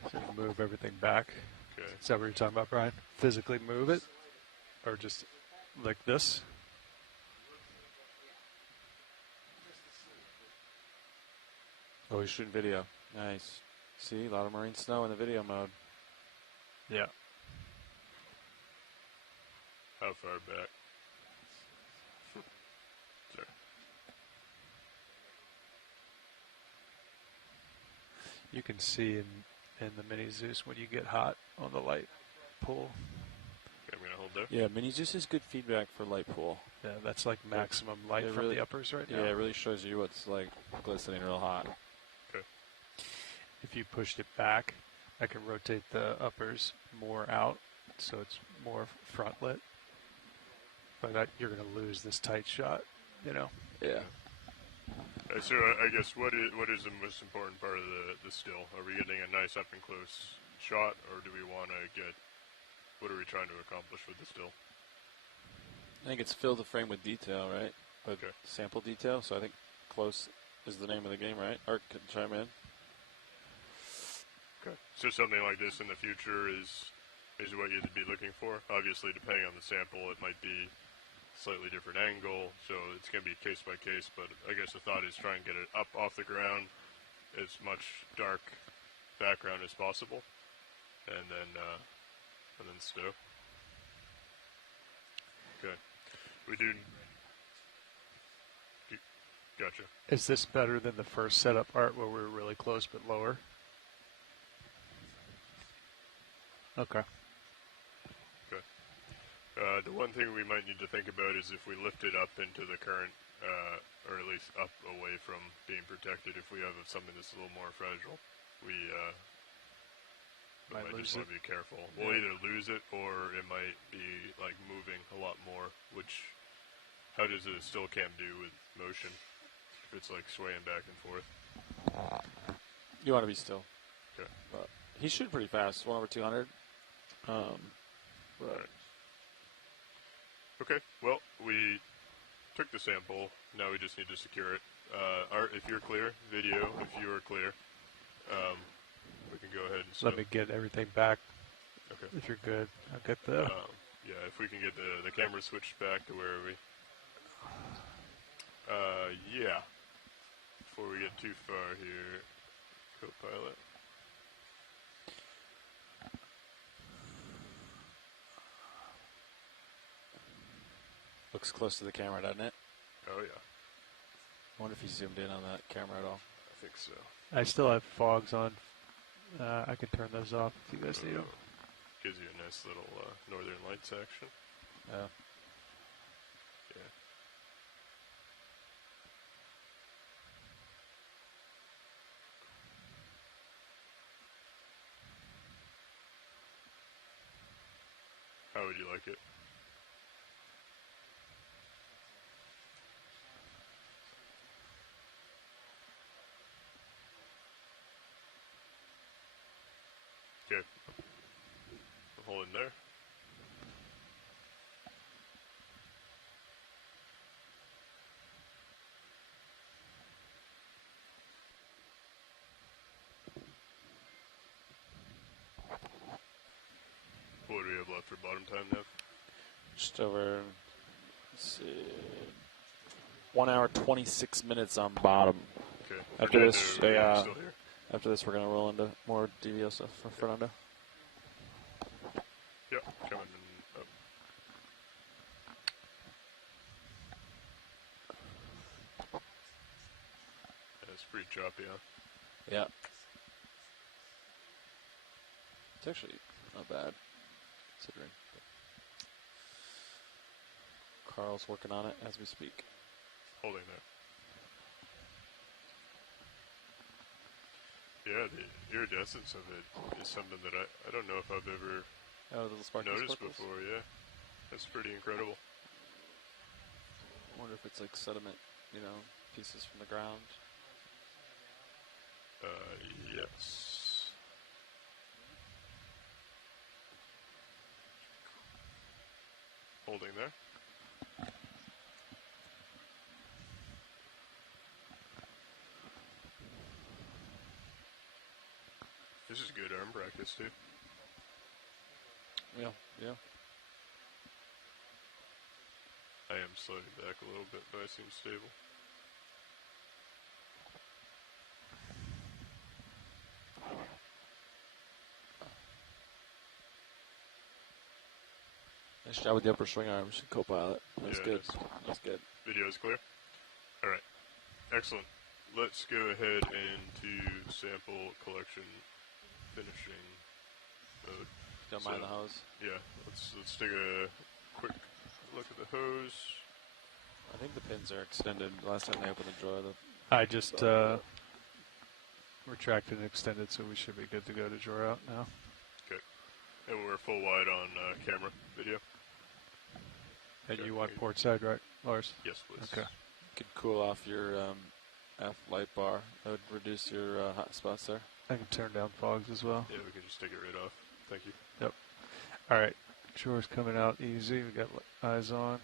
So move everything back. Okay. Is that what you're talking about, Brian? Physically move it? Or just like this? Oh, he's shooting video. Nice. See, a lot of marine snow in the video mode. Yeah. How far back? Sorry. You can see in the Mini Zeus when you get hot on the light pull. Okay, I'm going to hold signaled there. Yeah, Mini Zeus is good feedback for light pool. Yeah, that's like maximum light from really, the uppers right now. Yeah, it really shows you what's like glistening real hot. Okay. If you pushed it back, I can rotate the uppers more out, so it's more front lit. But you're going to lose this tight shot, you know? Yeah. So I guess what is the most important part of the still? Are we getting a nice up and close shot, or do we want to get? What are we trying to accomplish with the still? I think it's fill the frame with detail, right? Okay. Sample detail. So I think close is the name of the game, right? Art can chime in. Okay. So something like this in the future is what you'd be looking for. Obviously, depending on the sample, it might be slightly different angle, so it's going to be case by case, but I guess the thought is try and get it up off the ground, as much dark background as possible, and then stow. Okay. We do... Gotcha. Is this better than the first setup art where we were really close but lower? Okay. Okay. The one thing we might need to think about is if we lift it up into the current, or at least up away from being protected, if we have something that's a little more fragile, we might just want to be careful. Yeah. We'll either lose it or it might be like moving a lot more, which, how does a still cam do with motion? If it's like swaying back and forth. You want to be still. Okay. He's shooting pretty fast, 1/200. Right. Okay, well, we took the sample. Now we just need to secure it. Art, if you're clear. Video, if you are clear. We can go ahead and... Let me get everything back. Okay. If you're good. I'll get the... yeah, if we can get the camera switched back to where are we? Yeah. Before we get too far here, Copilot. Looks close to the camera, doesn't it? Oh, yeah. I wonder if he zoomed in on that camera at all. I think so. I still have fogs on. I can turn those off if you guys need them. Gives you a nice little northern lights action. Yeah. Yeah. How would you like it? Okay. Hold in there. What do we have left for bottom time now? Just over, let's see, 1 hour 26 minutes on bottom. Okay. After this, after this, we're gonna roll into more DVO stuff for Fernando. Yep, coming up. That's pretty choppy, huh? Yeah. It's actually not bad, considering. Carl's working on it as we speak. Holding there. Yeah, the iridescence of it is something that I don't know if I've ever noticed before, yeah. That's pretty incredible. I wonder if it's like sediment, you know, pieces from the ground. Yes. Holding there. This is good arm practice too. Yeah, yeah. I am slowing back a little bit, but I seem stable. Nice job with the upper swing arms, Copilot. That's good. That's good. Video is clear? All right. Excellent. Let's go ahead and to sample collection finishing mode. Don't mind the hose. Yeah, let's take a quick look at the hose. I think the pins are extended. Last time they opened the drawer, I just retracted and extended, so we should be good to go to drawer out now. Okay. And we're full wide on camera video. And you want port side, right, Lars? Yes, please. Okay. You could cool off your F light bar. That would reduce your hot spots there. I can turn down fogs as well. Yeah, we can just take it right off. Thank you. Yep. All right. Drawer's coming out easy. We got eyes on.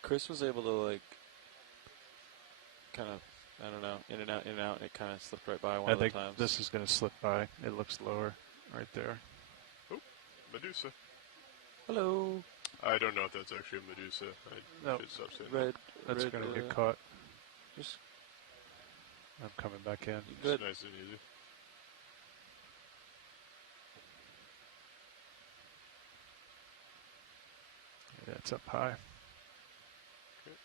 Chris was able to, like, kind of, I don't know, in and out, and it kind of slipped right by one of the times. I think this is going to slip by. It looks lower right there. Oh, Medusa. Hello. I don't know if that's actually a Medusa. I should stop saying red. That's red, going to get caught. Just I'm coming back in. Good. Nice and easy. Yeah, it's up high. Okay.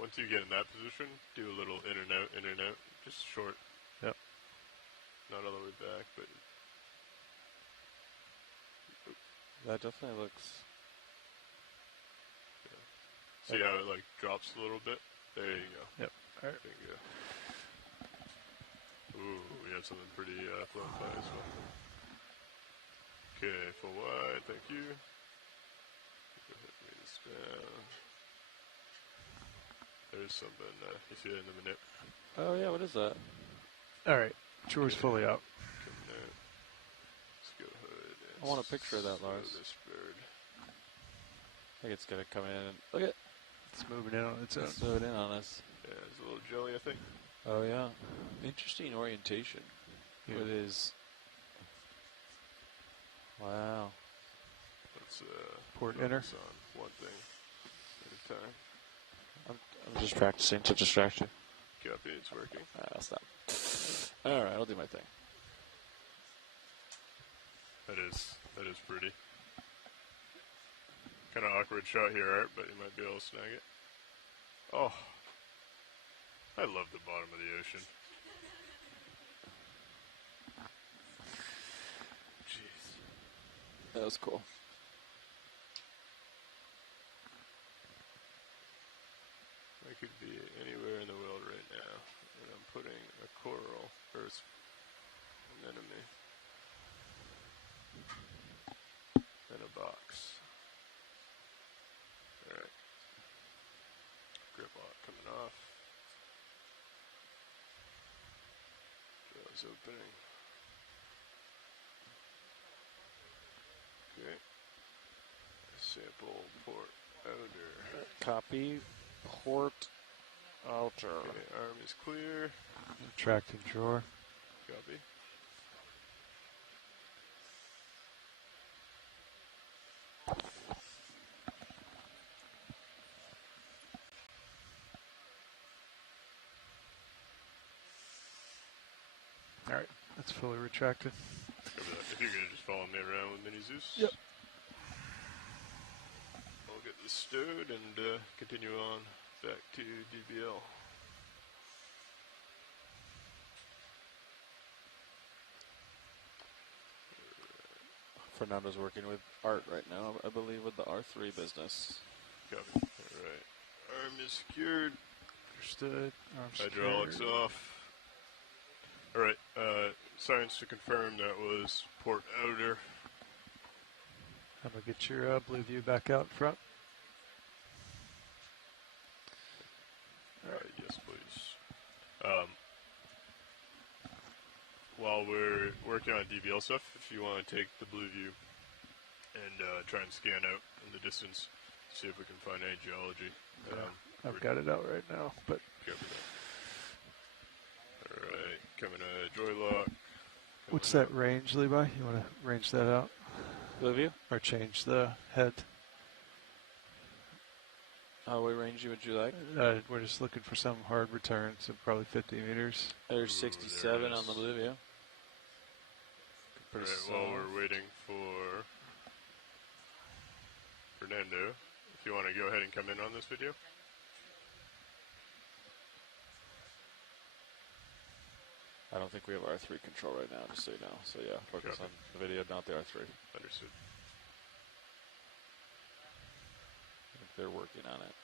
Once you get in that position, do a little in and out, just short. Yep. Not all the way back, but that definitely looks. Yeah. See how it like drops a little bit? There you go. Yep. All right. There you go. Ooh, we have something pretty flown by as well. Okay, full wide, thank you. Go ahead and lay this down. There's something, you see it in a minute. Oh yeah, what is that? All right, drawer's fully out. Coming out. Let's go ahead and I want a picture of that, Lars. this bird. I think it's gonna come in. And look at. It's moving in on its own. It's moving in on us. Yeah, there's a little jelly, I think. Oh yeah, interesting orientation. Yeah. With his. Wow. Let's port inner. On one thing at a time. I'm just practicing to distract you. Copy, it's working. I'll stop. All right, I'll do my thing. That is pretty. Kind of awkward shot here, Art, but you might be able to snag it. Oh, I love the bottom of the ocean. Jeez. That was cool. I could be anywhere in the world right now, and I'm putting a coral Earth anemone in a box. Alright. Grip lock coming off. Jaws opening. Okay. Sample port outer. Copy. Port outer. Okay, arm is clear. Retracting drawer. Copy. All right, that's fully retracted. If you're gonna just follow me around with Mini Zeus. Yep. I'll get this stowed and continue on back to DBL. Fernando's working with Art right now, I believe, with the R3 business. Copy. Alright. Arm is secured. Understood. Hydraulics off. Alright, science to confirm that was port outer. I'm going to get your blue view back out front. Alright, yes please. While we're working on DBL stuff, if you want to take the blue view and try and scan out in the distance, see if we can find any geology. I've got it out right now, but... Alright, coming to joy lock. What's that range, Levi? You want to range that out? Blue view? Or change the head? What range would you like? We're just looking for some hard returns, so probably 50 meters. There's 67 there on the blue view. Alright, while we're waiting for Fernando, if you want to go ahead and come in on this video. I don't think we have R3 control right now, just so you know. So yeah, focus on the video, not the R3. Understood. I think they're working on it.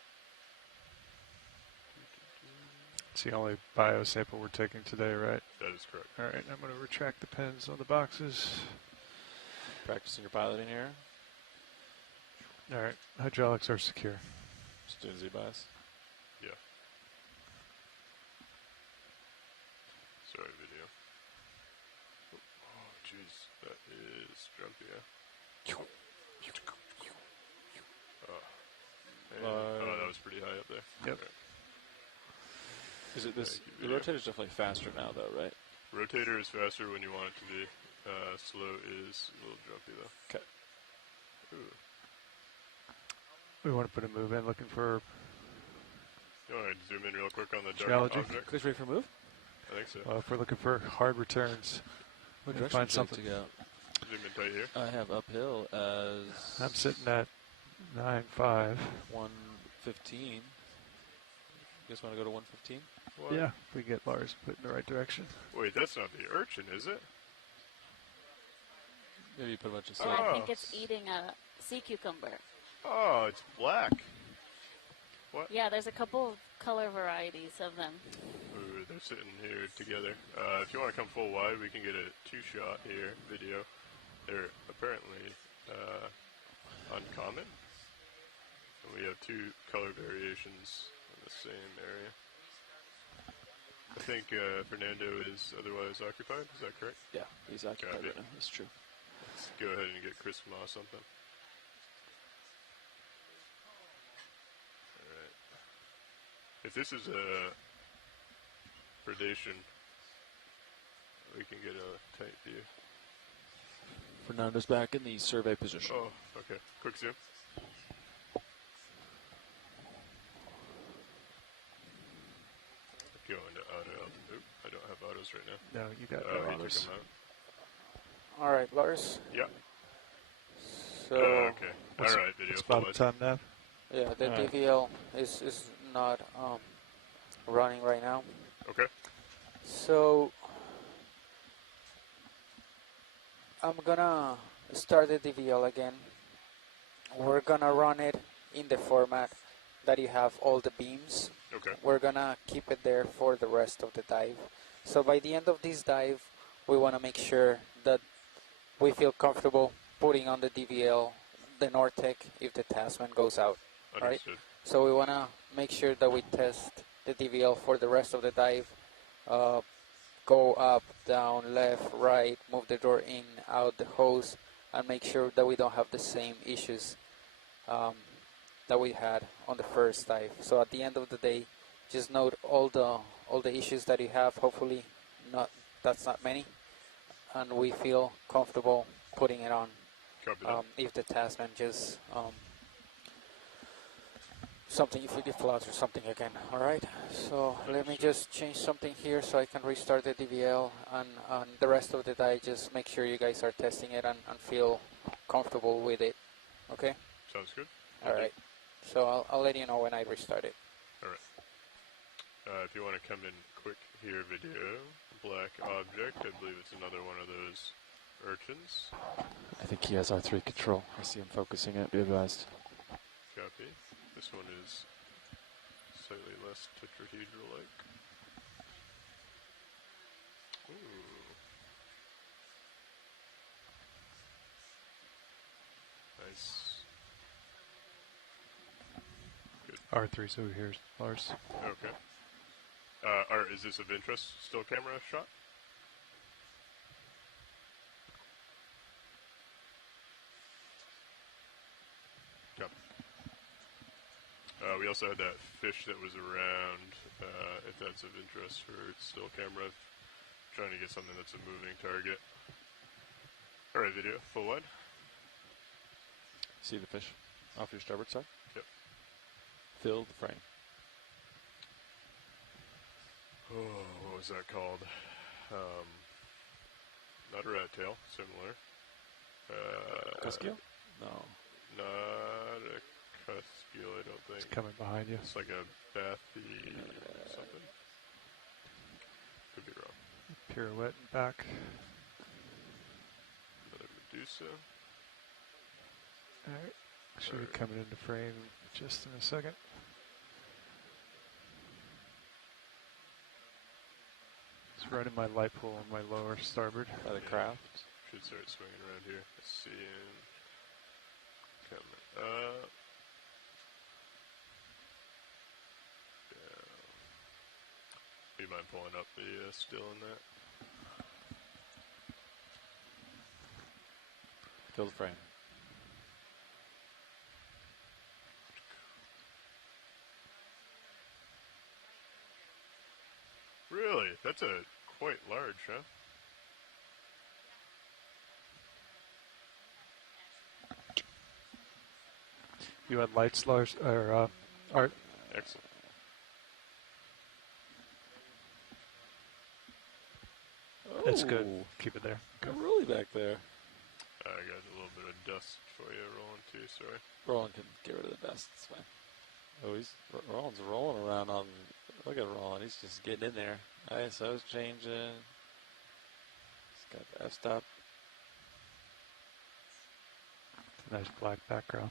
It's the only biosample we're taking today, right? That is correct. All right, I'm going to retract the pins on the boxes. Practicing your piloting here. All right, hydraulics are secure. Just doing Z-bias. Yeah. Sorry, video. Oh, jeez, that is jumpy, yeah. Oh, that was pretty high up there. Yep. Right. Is it this? The rotator's definitely faster now, though, right? Rotator is faster when you want it to be. Slow is a little jumpy, though. Okay. Ooh. We want to put a move in, looking for. You want to zoom in real quick on the dark geology? object? Click's ready for move? I think so. If we're looking for hard returns, we can find something. To go? Zoom in tight here. I have uphill as. I'm sitting at 9.5. 115. You guys want to go to 115? What? Yeah, if we get Lars put in the right direction. Wait, that's not the urchin, is it? Maybe you put a bunch of Oh, sand. I think it's eating a sea cucumber. Oh, it's black. What? Yeah, there's a couple of color varieties of them. Ooh, they're sitting here together. If you want to come full wide, we can get a two-shot here video. They're apparently uncommon. And we have two color variations in the same area. I think Fernando is otherwise occupied. Is that correct? Yeah, he's occupied Copy. right now. That's true. Let's go ahead and get Chris Moss something. Alright. If this is a predation, we can get a tight view. Fernando's back in the survey position. Oh, okay. Quick zoom. Go into auto. Oop, I don't have autos right now. No, you got he took autos. them out. All right, Lars. Yeah. So. Okay. All right, video. It's about full time now. Yeah, the DVL is not running right now. Okay. So I'm gonna start the DVL again. We're gonna run it in the format that you have all the beams. Okay. We're gonna keep it there for the rest of the dive. So by the end of this dive, we want to make sure that we feel comfortable putting on the DVL the Nortec if the Tasman goes out. Understood. Right? So we want to make sure that we test the DVL for the rest of the dive. Go up, down, left, right, move the door in, out the hose, and make sure that we don't have the same issues that we had on the first dive. So at the end of the day, just note all the issues that you have. Hopefully, that's not many, and we feel comfortable putting it on. Copy that. If the Tasman just something, if we get floods or something again. All right. So let me just change something here so I can restart the DVL, and the rest of the dive, just make sure you guys are testing it and feel comfortable with it. Okay. Sounds good. All right. So I'll let you know when I restart it. All right. If you want to come in quick here, video, black object, I believe it's another one of those urchins. I think he has R3 control. I see him focusing it. Be advised. Copy. This one is slightly less tetrahedral-like. Ooh. Nice. Good. R3's over here, Lars. Okay. Is this of interest? Still camera shot? Copy. We also had that fish that was around, if that's of interest for still camera. Trying to get something that's a moving target. Alright, video, full wide. See the fish off your starboard side? Yep. Fill the frame. Oh, what was that called? Not a rat tail, similar. Cuskeel? No. Not a cuskeel, I don't think. It's coming behind you. It's like a bathy something. Could be wrong. pirouette and back. Another Medusa. Alright. Should be coming into frame just in a second. It's right in my light pool on my lower starboard. By the craft. Should start swinging around here. Seeing. Coming up. Yeah. Do you mind pulling up the still in that? Fill the frame. Really? That's a quite large, huh? You had lights, Lars, or Art? Excellent. That's good. Keep it there. Go really back there. I got a little bit of dust for you rolling too, sorry. Roland can get rid of the dust, it's fine. Oh, Roland's rolling around on, look at Roland, he's just getting in there. ISO's changing. He's got the f-stop. Nice black background.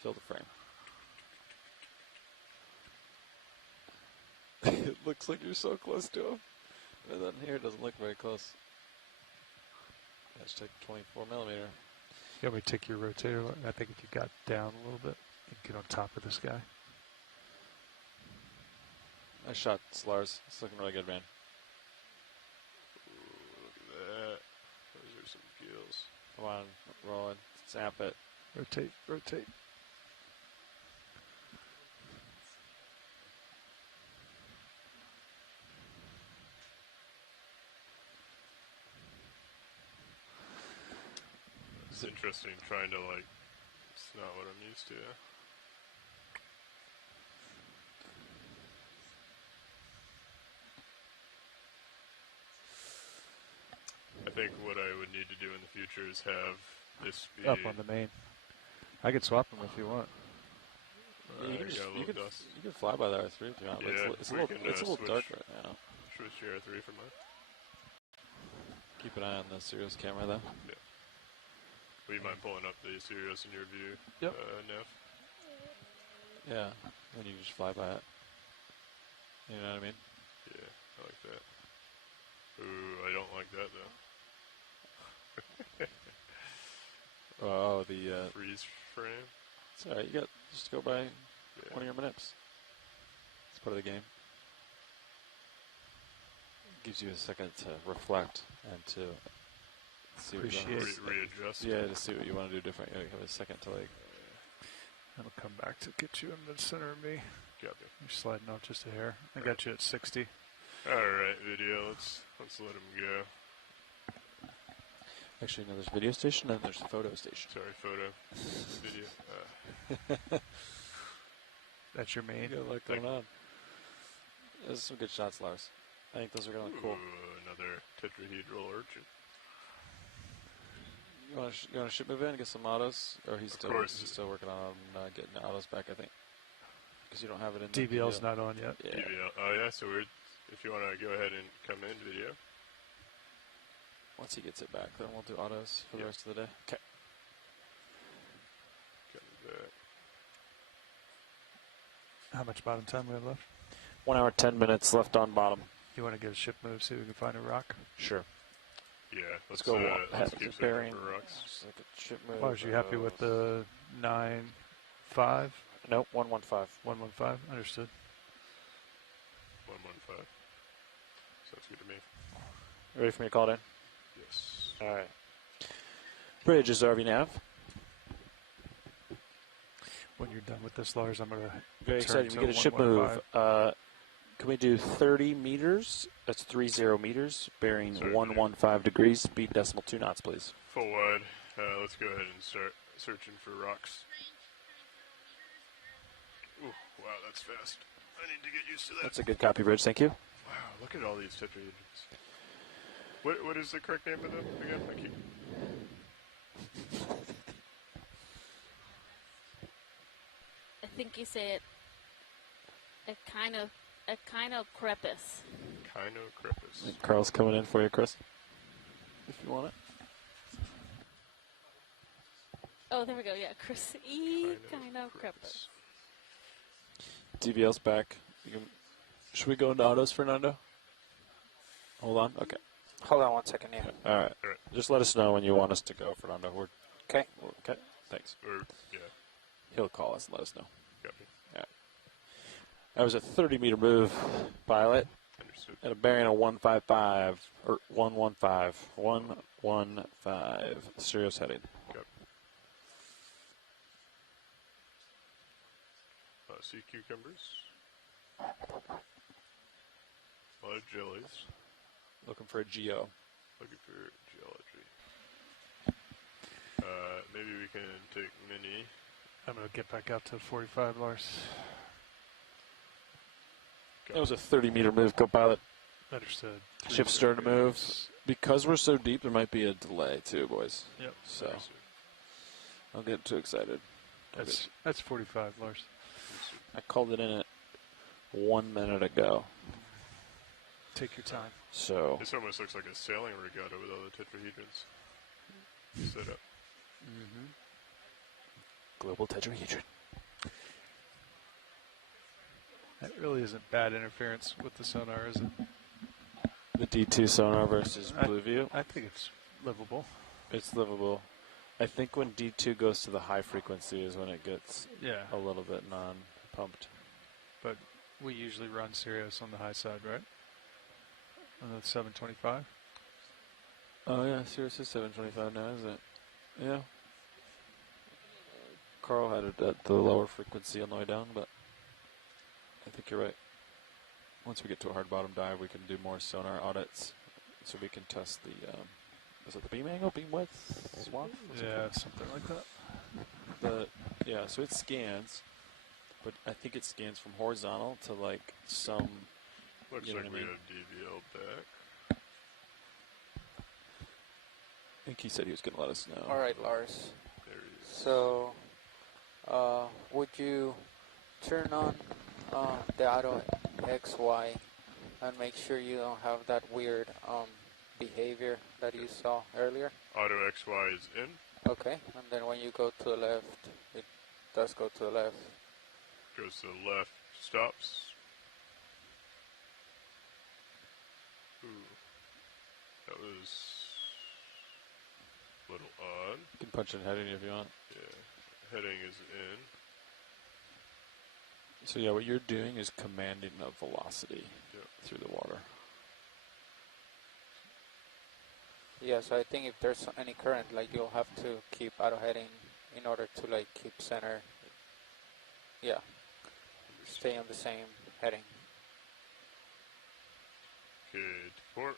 Fill the frame. It looks like you're so close to him. And then here it doesn't look very close. Hashtag 24 millimeter. You want me to take your rotator? I think if you got down a little bit, you can get on top of this guy. Nice shot, Lars. It's looking really good, man. Ooh, look at that. Those are some gills. Come on, Roland. Zap it. Rotate, rotate. It's interesting trying to, like, it's not what I'm used to. I think what I would need to do in the future is have this be up on the main. I could swap them if you want. Yeah, you can fly by the R3 if you want. Yeah, it's a little dark right now. Switch to R3 for mine. Keep an eye on the Sirius camera though. Yeah. Would you mind pulling up the Sirius in your view, Yep. Nev? Yeah, then you can just fly by it. You know what I mean? Yeah, I like that. Ooh, I don't like that though. Oh, the freeze frame. It's alright. You got just go by one of your manips. It's part of the game. Gives you a second to reflect and to see what you want to readjust. Yeah, to see what you want to do different. You have a second to like. I'll come back to get you in the center of me. Got me. You're sliding off just a hair. I got you at 60. All right, video. Let's let him go. Actually, no, there's video station and there's photo station. Sorry, photo, video. That's your main. You got a lot going on. There's some good shots, Lars. I think those are going to look cool. Another tetrahedral urchin. You want to ship move in and get some autos, or he's still working on getting the autos back, I think, because you don't have it in. DVL's not on yet. Yeah. DVL. Oh yeah, so if you want to go ahead and come in video. Once he gets it back, then we'll do autos for the rest of the day. Okay. How much bottom time we have left? 1 hour, 10 minutes left on bottom. You want to get a ship move, see if we can find a rock? Sure. Yeah, let's go let's keep bearing. for rocks. Like a ship move. Are you happy with the 9.5? Nope, 115. 115, understood. 115. Sounds good to me. Ready for me to call it in? Yes. All right. Bridge is RV nav. When you're done with this, Lars, I'm going to Very excited. We get a ship move. Can we do 30 meters? That's 30 meters, bearing 115 degrees, speed decimal 2 knots, please. Full wide. Let's go ahead and start searching for rocks. Ooh, wow, that's fast. I need to get used to that. That's a good copy, Bridge. Thank you. Wow, look at all these tetrahedrons. What is the correct name of them again? I keep... I think you say it kind of Echinocrepus. Echinocrepus. Carl's coming in for you, Chris, if you want it. Oh, there we go. Yeah, Chris. Echinocrepus. DVL's back. Should we go into autos, Fernando? Hold on. Okay. Hold on 1 second, yeah. All right. Just let us know when you want us to go, Fernando. Okay. Okay. Thanks. Yeah. He'll call us and let us know. Copy. Yeah. That was a 30-meter move, pilot. Understood. At a bearing of 155 or 115. Serious heading. Yep. Sea cucumbers. A lot of jellies. Looking for a geo. Looking for geology. Maybe we can take mini. I'm going to get back out to 45, Lars. That was a 30-meter move, co-pilot. Understood. Ship's starting to move. Because we're so deep, there might be a delay, too, boys. Yep. So, I'll get too excited. That's 45, Lars. I called it in at 1 minute ago. Take your time. So this almost looks like a sailing regatta with all the tetrahedrons set up. Mm-hmm. Global tetrahedron. That really isn't bad interference with the sonar, is it? The D2 sonar versus Blueview? I think it's livable. It's livable. I think when D2 goes to the high frequency is when it gets a little bit non-pumped. But we usually run Sirius on the high side, right? On the 725? Oh, yeah, Sirius is 725 now, isn't it? Yeah. Carl had it at the lower frequency on the way down, but I think you're right. Once we get to a hard bottom dive, we can do more sonar audits so we can test the, is it the beam angle, beam width, swamp? Yeah, something like that. So it scans, but I think it scans from horizontal to like some. Looks like we have DVL back. I think he said he was going to let us know. All right, Lars. There he is. So, would you turn on the auto XY and make sure you don't have that weird behavior that you saw earlier? Auto XY is in. Okay, and then when you go to the left, it does go to the left. Goes to the left, stops. Ooh, that was a little odd. You can punch in heading if you want. Yeah, heading is in. So yeah, what you're doing is commanding a velocity through the water. Yeah, so I think if there's any current, like you'll have to keep auto heading in order to like keep center. Yeah, stay on the same heading. Okay, to port.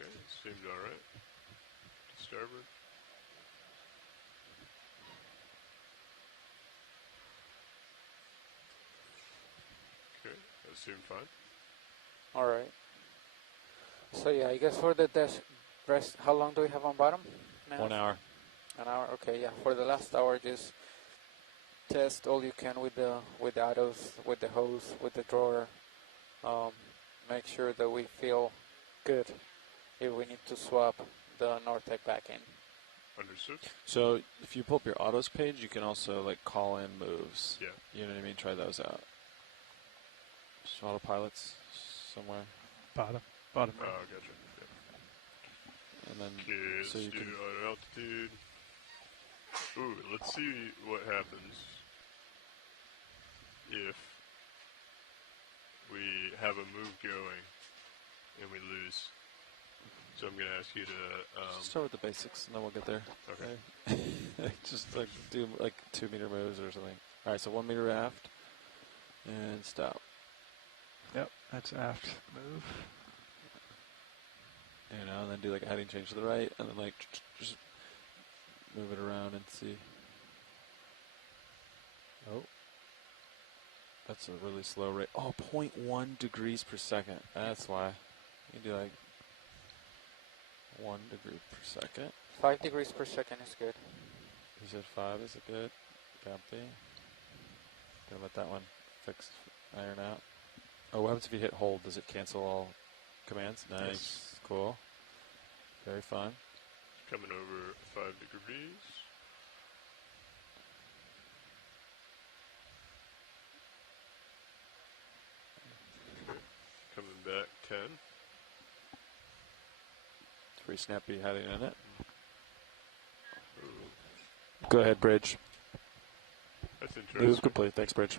Okay, seems alright. Starboard. Okay, that seemed fine. Alright. So yeah, I guess for the rest, how long do we have on bottom now? 1 hour. An hour, okay, yeah. For the last hour, just test all you can with the autos, with the hose, with the drawer. Make sure that we feel good if we need to swap the Nortec back in. Understood. So if you pull up your autos page, you can also like call in moves. Yeah. You know what I mean? Try those out. Just autopilots somewhere. Bottom. Oh, gotcha. Yep. And then okay, so let's you do can auto altitude. Ooh, let's see what happens if we have a move going and we lose. So I'm going to ask you to... start with the basics, and then we'll get there. Okay. Just like do like 2 meter moves or something. All right, so 1 meter aft, and stop. Yep, that's aft move. You know, and then do like a heading change to the right, and then like just move it around and see. Oh. That's a really slow rate. Oh, 0.1 degrees per second. That's why. You can do like 1 degree per second. 5 degrees per second is good. You said 5 is a good. Copy. Gonna let that one iron out. Oh, what happens if you hit hold? Does it cancel all commands? Nice. Yes. Cool. Very fun. Coming over 5 degrees. Okay. Coming back 10. It's pretty snappy heading in it. Ooh. Go ahead, Bridge. That's interesting. Move complete. Thanks, Bridge.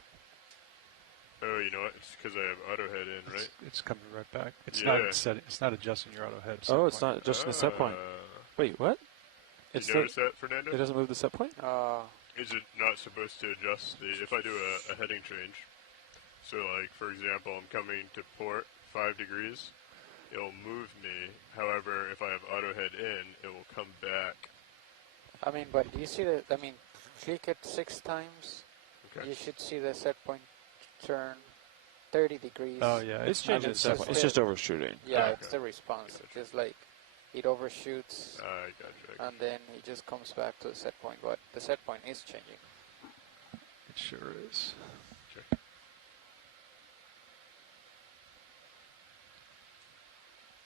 Oh, you know what? It's because I have auto head in, right? It's coming right back. It's not adjusting your auto head. Oh, it's not adjusting the set point. Wait, what? Did you notice that, Fernando? It doesn't move the set point? Is it not supposed to adjust the... If I do a heading change, so like, for example, I'm coming to port 5 degrees, it'll move me. However, if I have auto head in, it will come back. I mean, but do you see that? I mean, click it 6 times. Okay. You should see the set point turn 30 degrees. Oh, yeah. It's changing the set point. It's just overshooting. Yeah, it's the response. Gotcha. It's just like it overshoots. I gotcha. And then it just comes back to the set point. But the set point is changing. It sure is. Okay.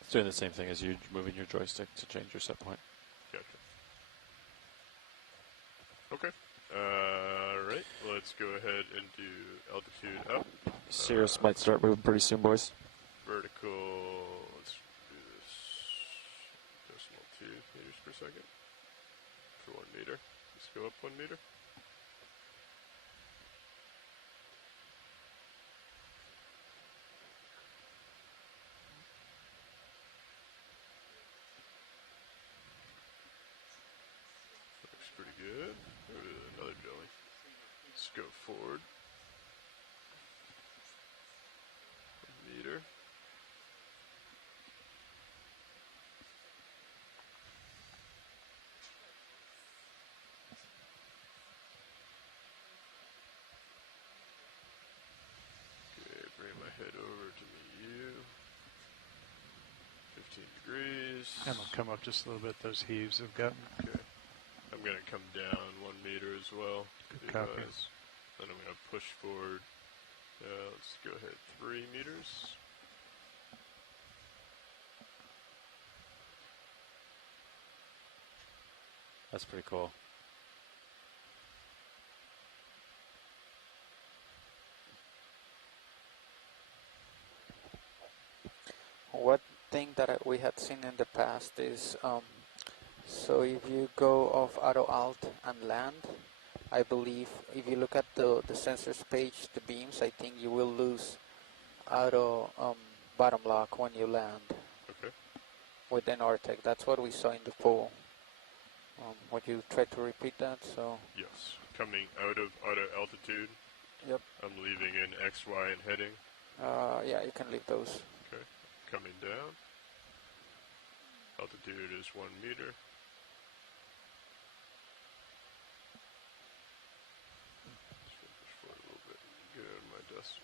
It's doing the same thing as you moving your joystick to change your set point. Gotcha. Okay. Right. Let's go ahead and do altitude up. Cirrus might start moving pretty soon, boys. Vertical. Let's do this. Decimal 2 meters per second for 1 meter. Let's go up 1 meter. Looks pretty good. Another jelly. Let's go forward. 1 meter. Okay, bring my head over to meet you. 15 degrees. And I'll come up just a little bit. Those heaves have gotten. Okay. I'm going to come down 1 meter as well. Good copy. Then I'm going to push forward. Let's go ahead 3 meters. That's pretty cool. One thing that we had seen in the past is, so if you go off auto alt and land, I believe if you look at the sensors page, the beams, I think you will lose auto bottom lock when you land. Okay. Within Artec. That's what we saw in the pool. Would you try to repeat that? So. Yes. Coming out of auto altitude. Yep. I'm leaving in X, Y, and heading. Yeah, you can leave those. Okay. Coming down. Altitude is 1 meter. Just gonna push forward a little bit. Get out of my dust.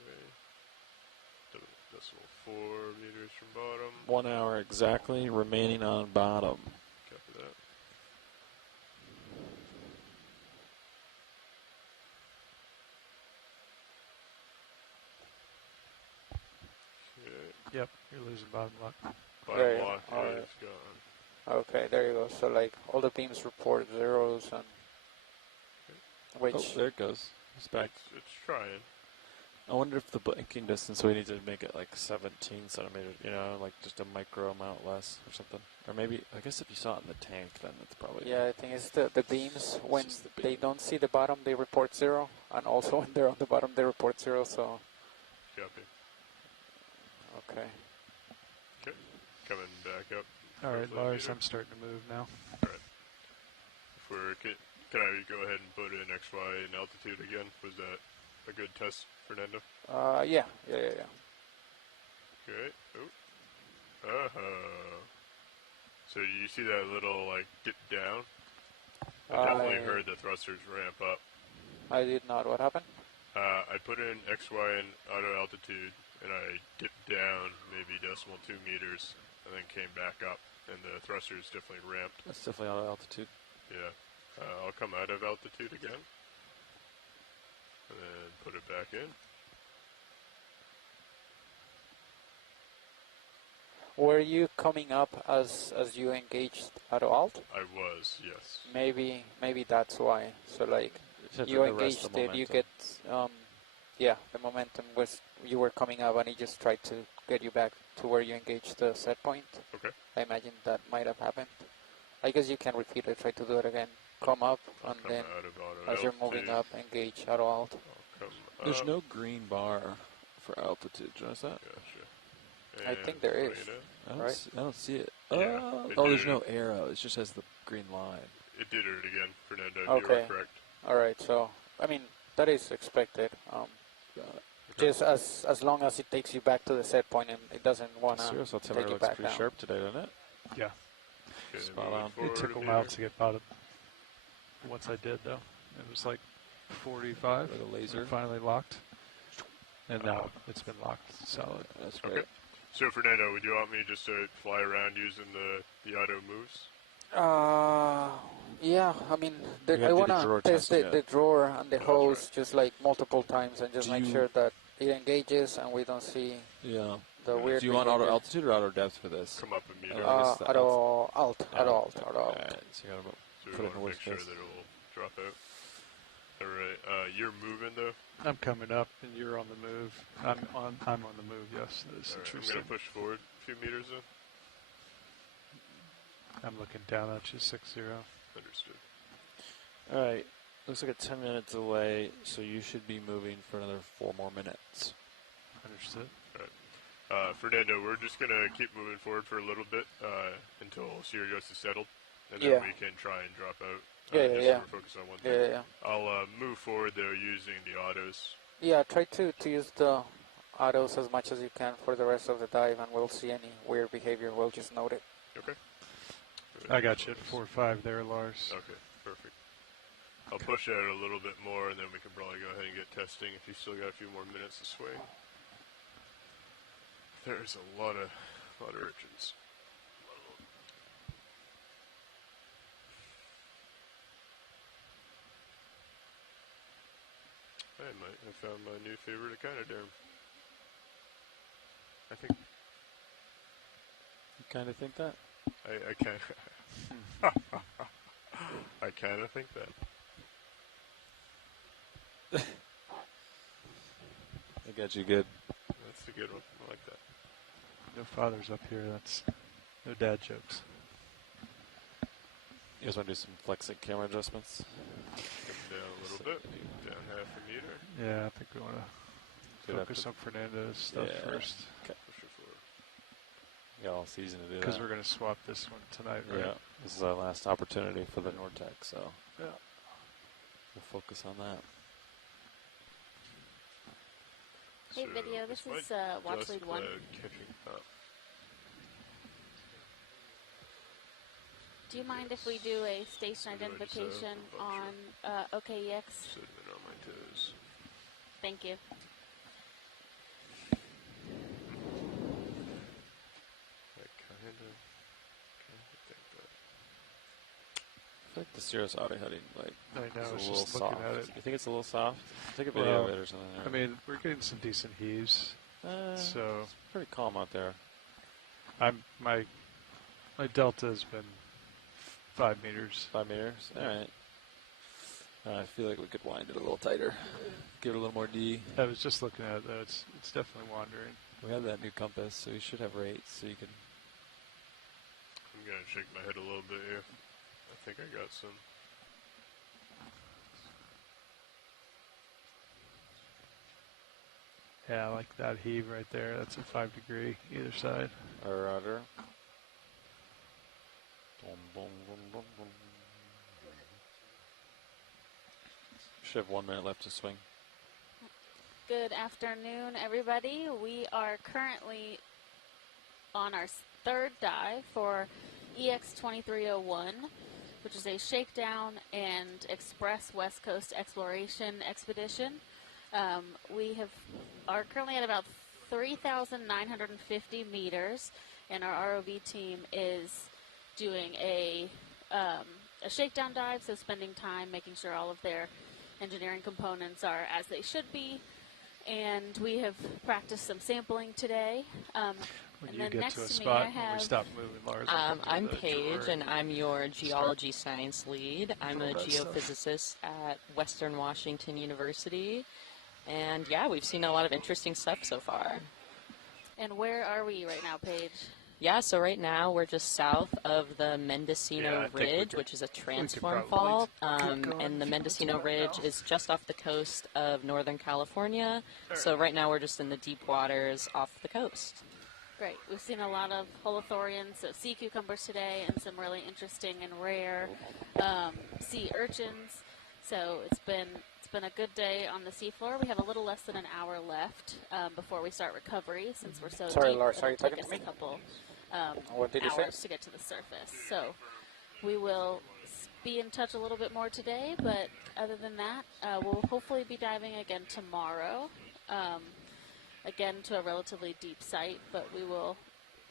Okay. Decimal 4 meters from bottom. 1 hour exactly remaining on bottom. Copy that. Okay. Yep, you're losing bottom lock. Bottom lock is gone. Okay, there you go. So like all the beams report zeros and which. Oh, there it goes. It's back. It's trying. I wonder if the blinking distance, we need to make it like 17 centimeters, you know, like just a micro amount less or something. Or maybe, I guess if you saw it in the tank, then it's probably... Yeah, I think it's the beams. When they don't see the bottom, they report 0. And also when they're on the bottom, they report 0, so... Copy. Okay. Okay. Coming back up. All right, Lars, I'm starting to move now. All right. Can I go ahead and put in X, Y in altitude again? Was that a good test, Fernando? Yeah. Okay. Oh. So you see that little, like, dip down? I definitely heard the thrusters ramp up. I did not. What happened? I put in XY and auto altitude, and I dipped down maybe 0.2 meters, and then came back up, and the thruster is definitely ramped. That's definitely auto altitude. Yeah. I'll come out of altitude again, and then put it back in. Were you coming up as you engaged auto alt? I was, yes. Maybe that's why. So like you engaged it, you get the momentum was you were coming up, and it just tried to get you back to where you engaged the set point. Okay. I imagine that might have happened. I guess you can repeat it, try to do it again. Come up, and then as you're moving up, engage auto alt. There's no green bar for altitude. Do you notice that? Gotcha. I think there is. I don't see it. Yeah, there's no arrow. It just has the green line. It did it again, Fernando. Okay. You are correct. All right. So, I mean, that is expected. Just as long as it takes you back to the set point and it doesn't want to take you back pretty down. sharp today, doesn't it? Yeah. Okay, Spot on. It took a while to get bottom. Once I did, though, it was like 45. Like a laser. Finally locked. And now it's been locked solid. That's great. Okay. So, Fernando, would you want me just to fly around using the auto moves? Yeah, I mean, I want to test the drawer and the hose just like multiple times and just make sure that it engages and we don't see the weird. Do you want auto altitude or auto depth for this? Come up a meter. Auto alt. Alright, so you gotta put it in the make worst sure case. that it will drop out. Alright, you're moving though? I'm coming up and you're on the move. I'm on the move, yes. That's I'm interesting. going to push forward a few meters then. I'm looking down at you, 6-0. Understood. Alright, looks like a 10-minute delay, so you should be moving for another 4 more minutes. Understood. Alright. Fernando, we're just going to keep moving forward for a little bit until Sirius is settled, and then we can try and drop out. So we're focused on one thing. I'll move forward, though, using the autos. Yeah, try to use the autos as much as you can for the rest of the dive, and we'll see any weird behavior. We'll just note it. Okay. I got you at 4-5 there, Lars. Okay, perfect. I'll push out a little bit more, and then we can probably go ahead and get testing if you still got a few more minutes to swing. There's a lot of urchins. I might have found my new favorite echinoderm. I think. You kind of think that? I kind I kind of think that. I got you good. That's a good one. I like that. No fathers up here. That's no dad jokes. You guys want to do some flexing camera adjustments? Come down a little bit. Down half a meter. Yeah, I think we want to focus on Fernando's stuff first. Okay. Push it forward. You got all season to do that. Because we're going to swap this one tonight, right? Yeah. This is our last opportunity for the Nortec, so we'll focus on that. Hey, video, this is Watch Lead 1. Do you mind if we do a station identification on OKEX? Sitting on my toes. Thank you. I kind of think that. I feel like the Cirrus auto heading, like, I know, is I was a little just looking soft. at it. You think it's a little soft? Take a video of it or something. I mean, we're getting some decent heaves, so it's pretty calm out there. My delta has been 5 meters. 5 meters? All right. I feel like we could wind it a little tighter. Give it a little more D. I was just looking at it, though. It's definitely wandering. We have that new compass, so you should have rates, so you can... I'm going to shake my head a little bit here. I think I got some. Yeah, I like that heave right there. That's a 5 degree either side. Rudder. Should have 1 minute left to swing. Good afternoon, everybody. We are currently on our third dive for EX2301, which is a shakedown and express West Coast exploration expedition. We are currently at about 3,950 meters, and our ROV team is doing a shakedown dive, so spending time making sure all of their engineering components are as they should be. And we have practiced some sampling today. When and you then get next to a to me, spot, I have when we stop moving, Lars. I'm Paige, and I'm your geology science lead. I'm a geophysicist at Western Washington University. And yeah, we've seen a lot of interesting stuff so far. And where are we right now, Paige? Yeah, so right now we're just south of the Mendocino Ridge, which is a transform fault. And the Mendocino Ridge is just off the coast of Northern California. So right now we're just in the deep waters off the coast. Great. We've seen a lot of holothurians, so sea cucumbers today, and some really interesting and rare sea urchins. So it's been a good day on the seafloor. We have a little less than an hour left before we start recovery, since we're so Sorry, deep. Lars, are you talking us to me? a couple what did you hours say? to get to the surface. So we will be in touch a little bit more today, but other than that, we'll hopefully be diving again tomorrow. Again, to a relatively deep site, but we will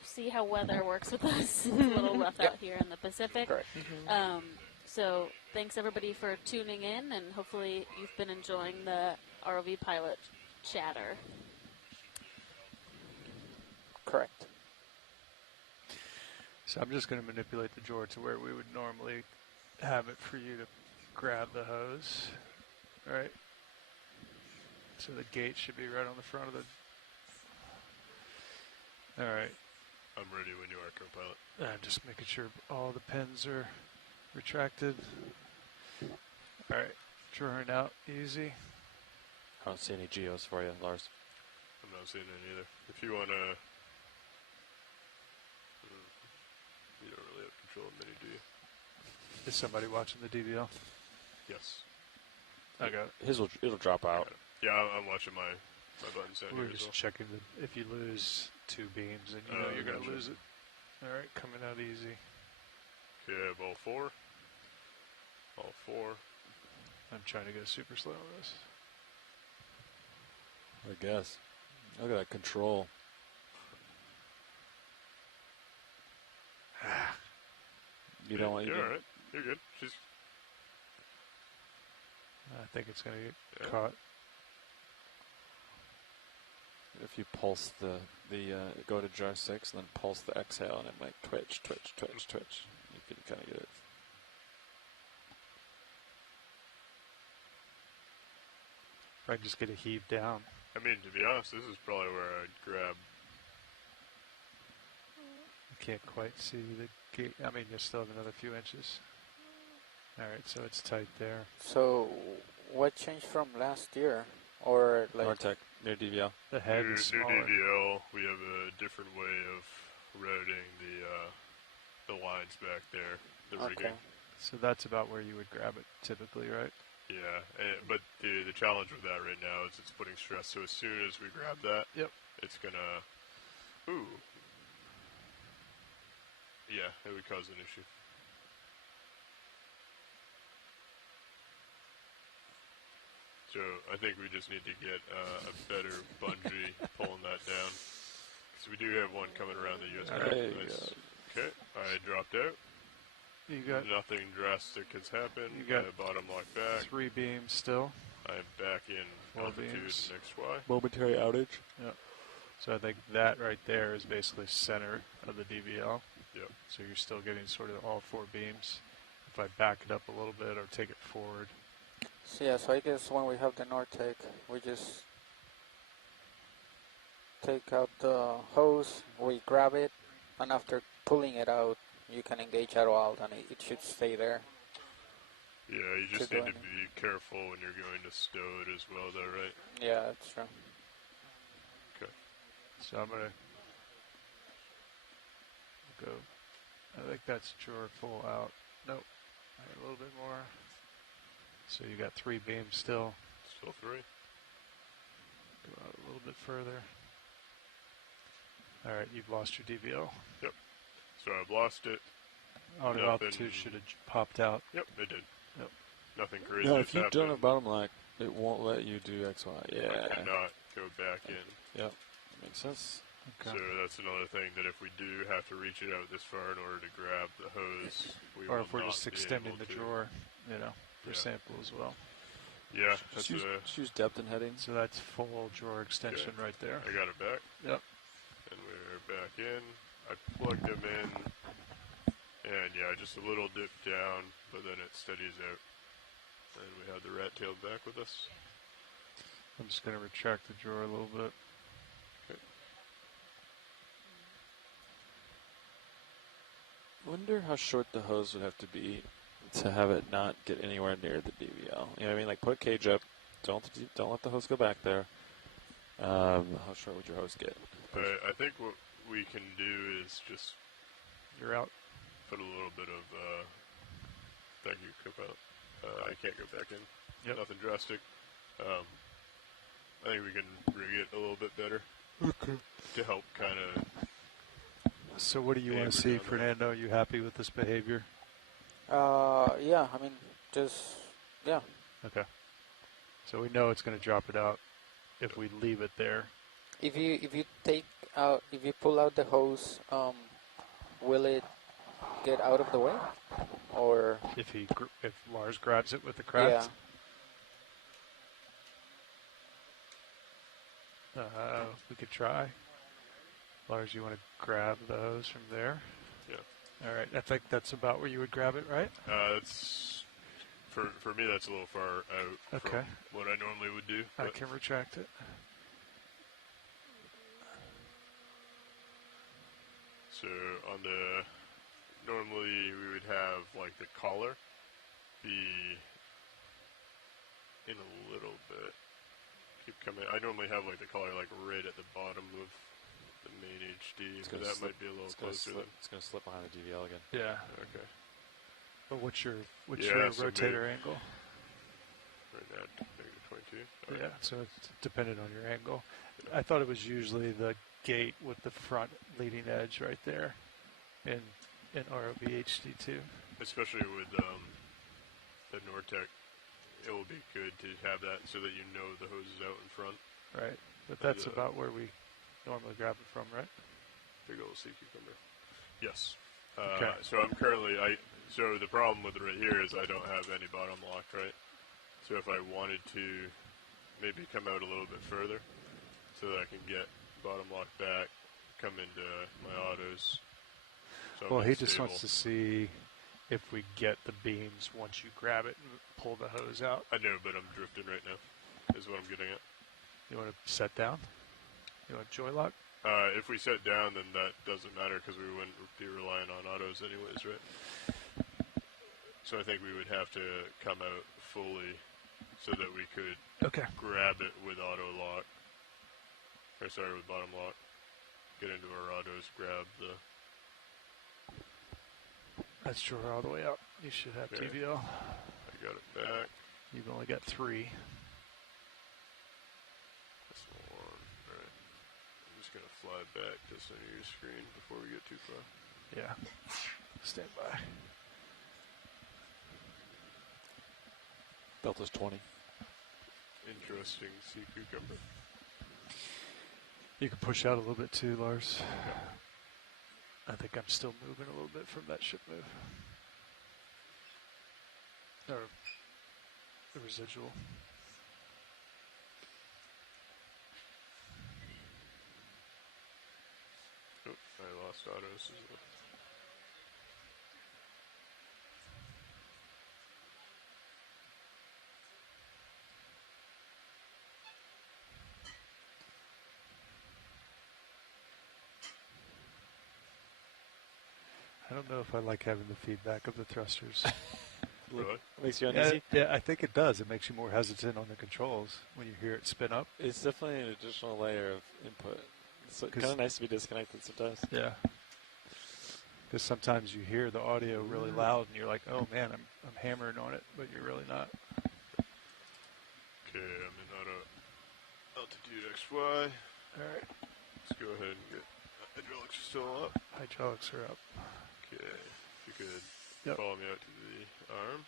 see how weather works with us. It's a little rough out here in the Pacific. So thanks, everybody, for tuning in, and hopefully you've been enjoying the ROV pilot chatter. Correct. So I'm just going to manipulate the drawer to where we would normally have it for you to grab the hose. All right. So the gate should be right on the front of the... All right. I'm ready when you are, co-pilot. Just making sure all the pins are retracted. All right. Drawing out easy. I don't see any geos for you, Lars. I'm not seeing any either. If you want to... You don't really have control of many, do you? Is somebody watching the DVL? Yes. Okay. It'll drop out. Yeah, I'm watching my buttons down here We're just as well. checking if you lose 2 beams, then you know you're going to lose it. All right, coming out easy. Okay, I have all 4. All 4. I'm trying to go super slow on this. I guess. Look at that control. You don't want to. You're all right. You're good. I think it's going to get caught. If you pulse the go to jar 6 and then pulse the exhale, and it might twitch. You can kind of get it. If I just get a heave down. I mean, to be honest, this is probably where I'd grab. I can't quite see the gate. I mean, you still have another few inches. All right, so it's tight there. So, what changed from last year, or like? Nortec near DVL. The head Near is smaller. DVL, we have a different way of routing the lines back there, the rigging. So that's about where you would grab it typically, right? Yeah, but the challenge with that right now is it's putting stress. So as soon as we grab that, it's gonna. Ooh. Yeah, it would cause an issue. So I think we just need to get a better bungee pulling that down. Because we do have one coming around the US Nice. Okay, I dropped out. You got nothing drastic has happened. You got bottom lock back. 3 beams still. I'm back in 4 altitude beams. XY. Momentary outage. Yep. So I think that right there is basically center of the DVL. Yep. So you're still getting sort of all 4 beams. If I back it up a little bit or take it forward. So yeah, so I guess when we have the Nortec, we just take out the hose, we grab it, and after pulling it out, you can engage at all, and it should stay there. Yeah, you just need to be careful when you're going to stow it as well, though, right? Yeah, that's true. Okay. So I'm going to go, I think that's drawer full out. Nope, a little bit more. So you got 3 beams still. Still 3. Go out a little bit further. All right, you've lost your DVL. Yep. So I've lost it. Auto altitude should have popped out. Yep, it did. Yep. Nothing crazy. No, if you don't have bottom lock, It won't let you do XY. Yeah. I cannot go back in. Yep. Makes sense. Okay. So that's another thing that if we do have to reach it out this far in order to grab the hose, we or will if we're not just extending the drawer, for sample as well. Yeah, just use depth and heading. So that's full drawer extension right there. I got it back. Yep. And we're back in. I plugged them in, and just a little dip down, but then it steadies out. And we have the rat-tailed back with us. I'm just going to retract the drawer a little bit. Okay. Wonder how short the hose would have to be to have it not get anywhere near the DVL. You know what I mean? Like, put a cage up. Don't let the hose go back there. How short would your hose get? I think what we can do is just... You're out. Put a little bit of... thank you, Coop out. I can't go back in. Yep. Nothing drastic. I think we can rig it a little bit better. Okay. To help kind of... So what do you want to see, Fernando? Are you happy with this behavior? Yeah, I mean, yeah. Okay. So we know it's going to drop it out if we leave it there. If you pull out the hose, will it get out of the way, or if Lars grabs it with the craft? Yeah. We could try. Lars, you want to grab the hose from there? Yeah. All right. I think that's about where you would grab it, right? It's for me. That's a little far out from what I normally would do. I can retract it. So normally we would have like the collar be in a little bit. Keep coming. I normally have like the collar like right at the bottom of the main HD, but that might be a little closer. It's going to slip behind the DVL again. Yeah. Okay. But what's your rotator angle? Right now, -22. Yeah, so it's dependent on your angle. Yeah. I thought it was usually the gate with the front leading edge right there in ROV HD2. Especially with the Nortec, it will be good to have that so that you know the hose is out in front. Right, but that's about where we normally grab it from, right? Big old sea cucumber. Yes. Okay. So I'm currently, so the problem with it right here is I don't have any bottom lock, right? So if I wanted to maybe come out a little bit further so that I can get bottom lock back, come into my autos. So well, he just wants to see if we get the beams once you grab it and pull the hose out. I know, but I'm drifting right now, is what I'm getting at. You want to set down? You want joy lock? If we set down, then that doesn't matter because we wouldn't be relying on autos anyways, right? So I think we would have to come out fully so that we could grab it with auto lock. Or sorry, with bottom lock. Get into our autos, grab the... That's drawer all the way out. You should have DVL. I got it back. You've only got 3. That's one. Alright. I'm just going to fly back to the center of your screen before we get too far. Yeah. Stand by. Delta's 20. Interesting sea cucumber. You can push out a little bit too, Lars. I think I'm still moving a little bit from that ship move. Or the residual. Oh, I lost autos as well. I don't know if I like having the feedback of the thrusters. Really? Makes you uneasy? Yeah, I think it does. It makes you more hesitant on the controls when you hear it spin up. It's definitely an additional layer of input. It's kind of nice to be disconnected sometimes. Yeah. Because sometimes you hear the audio really loud and you're like, oh man, I'm hammering on it, but you're really not. Okay, I'm in auto altitude XY. All right. Let's go ahead and get hydraulics are still up. Hydraulics are up. Okay, if you could follow me out to the arm.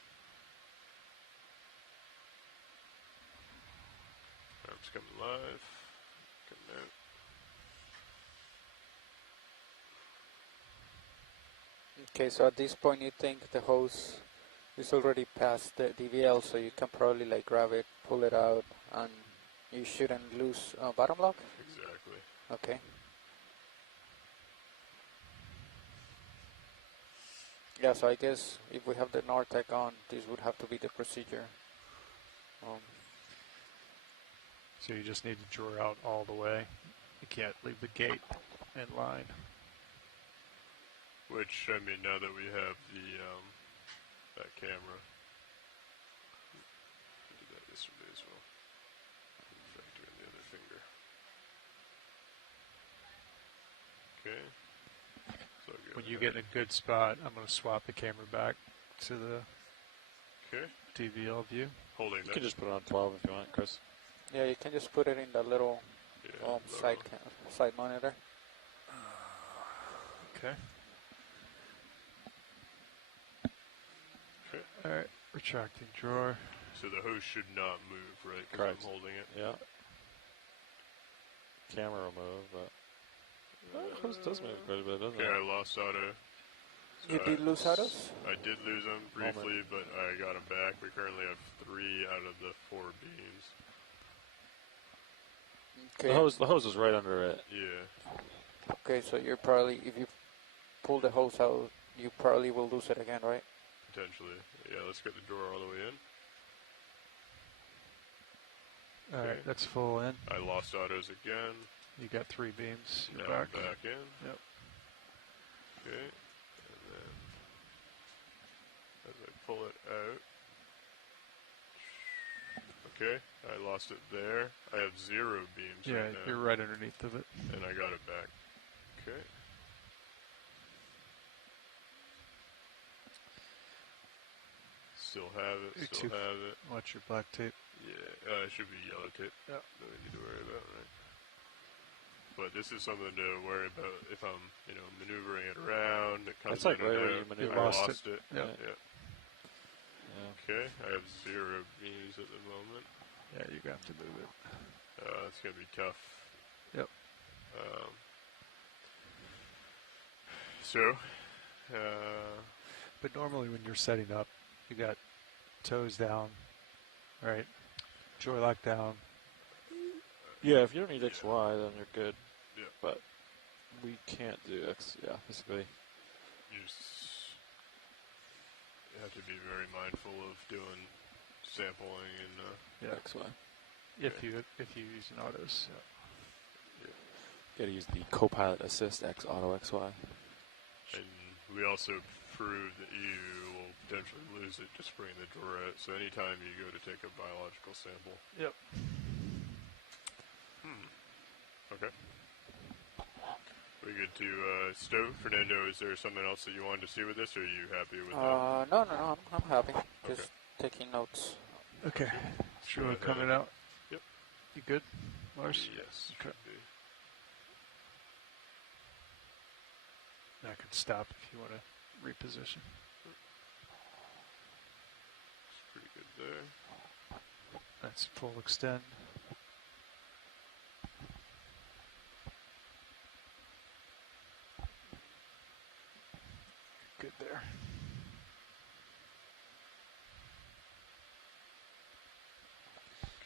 coming live. Coming out. Okay, so at this point you think the hose is already past the DVL, so you can probably like grab it, pull it out, and you shouldn't lose bottom lock? Exactly. Okay. Yeah, so I guess if we have the Nortec on, this would have to be the procedure. So you just need to draw out all the way. You can't leave the gate in line. Which, I mean, now that we have the that camera, I did that yesterday as well. Factor in the other finger. Okay. So When you get in a good spot, I'm going to swap the camera back to the DVL view. Holding you can just put it on 12 if you want, Chris. Yeah, you can just put it in the little side monitor. Okay. Alright, retracting drawer. So the hose should not move, right? Correct. I'm holding it. Yeah. Camera will move, but the hose does move quite a bit, doesn't it? Okay, I lost auto. So You did lose autos? I did lose them briefly, but I got them back. We currently have 3 out of the 4 beams. Okay. The hose is right under it. Yeah. Okay, so you're probably, if you pull the hose out, you probably will lose it again, right? Potentially. Yeah, let's get the drawer all the way in. Alright, that's full in. I lost autos again. You got 3 beams. You're Now back. I'm back in. Yep. Okay. And then as I pull it out. Okay, I lost it there. I have 0 beams right now. You're right underneath of it. And I got it back. Okay. Still have it, still have it. Watch your black tape. Yeah, it should be yellow tape. Yeah. No need to worry about, right? But this is something to worry about if I'm, maneuvering it around. It comes It's like in right and where out. you maneuver. I lost it. Yeah. Okay, I have 0 beams at the moment. Yeah, you have to move it. It's going to be tough. Yep. But normally when you're setting up, you got toes down, right? Joy lock down. Yeah, if you don't need XY, then you're good. Yeah. But we can't do X. Yeah, basically. You have to be very mindful of doing sampling and XY. If you use an autos. Got to use the Copilot Assist X Auto XY. And we also proved that you will potentially lose it just bringing the drawer out. So anytime you go to take a biological sample. Yep. Okay. We good to stow? Fernando, is there something else that you wanted to see with this, or are you happy with that? No, I'm happy. Just taking notes. Okay. Sure, coming out. Yep. You good, Lars? Yes. Okay. I can stop if you want to reposition. It's pretty good there. That's full extend. Good there.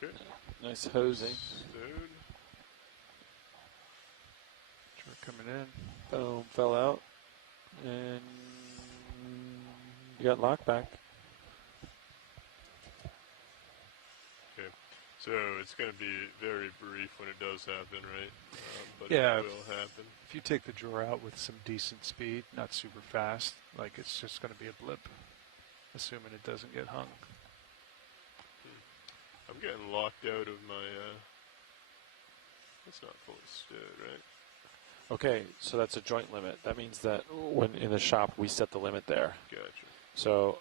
Okay. Nice hosing. Stowed. Coming in. Boom, fell out. And you got lockback. Okay. So it's going to be very brief when it does happen, right? But yeah, it will happen. If you take the drawer out with some decent speed, not super fast, like it's just going to be a blip, assuming it doesn't get hung. I'm getting locked out of my, that's not fully stowed, right? Okay, so that's a joint limit. That means that when in the shop, we set the limit there. Gotcha. So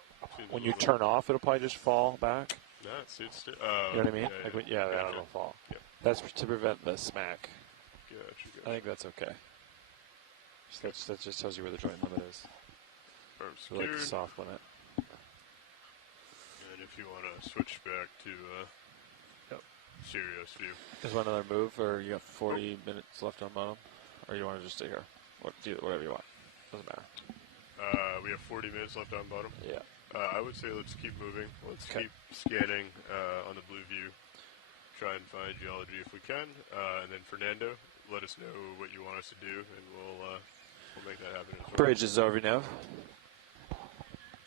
when you turn off, it'll probably just fall back. No, it's still, you know what I mean? Yeah, that'll fall. Yep. That's to prevent the smack. Gotcha. I think that's okay. So that just tells you where the joint limit is. So like the soft limit. And if you want to switch back to serious view. Is one another move, or you got 40 minutes left on bottom? Or you want to just stay here? Whatever you want. Doesn't matter. We have 40 minutes left on bottom? Yeah. I would say let's keep moving. Let's keep scanning on the blue view. Try and find geology if we can. And then Fernando, let us know what you want us to do, and we'll make that happen as well. Bridge is over now.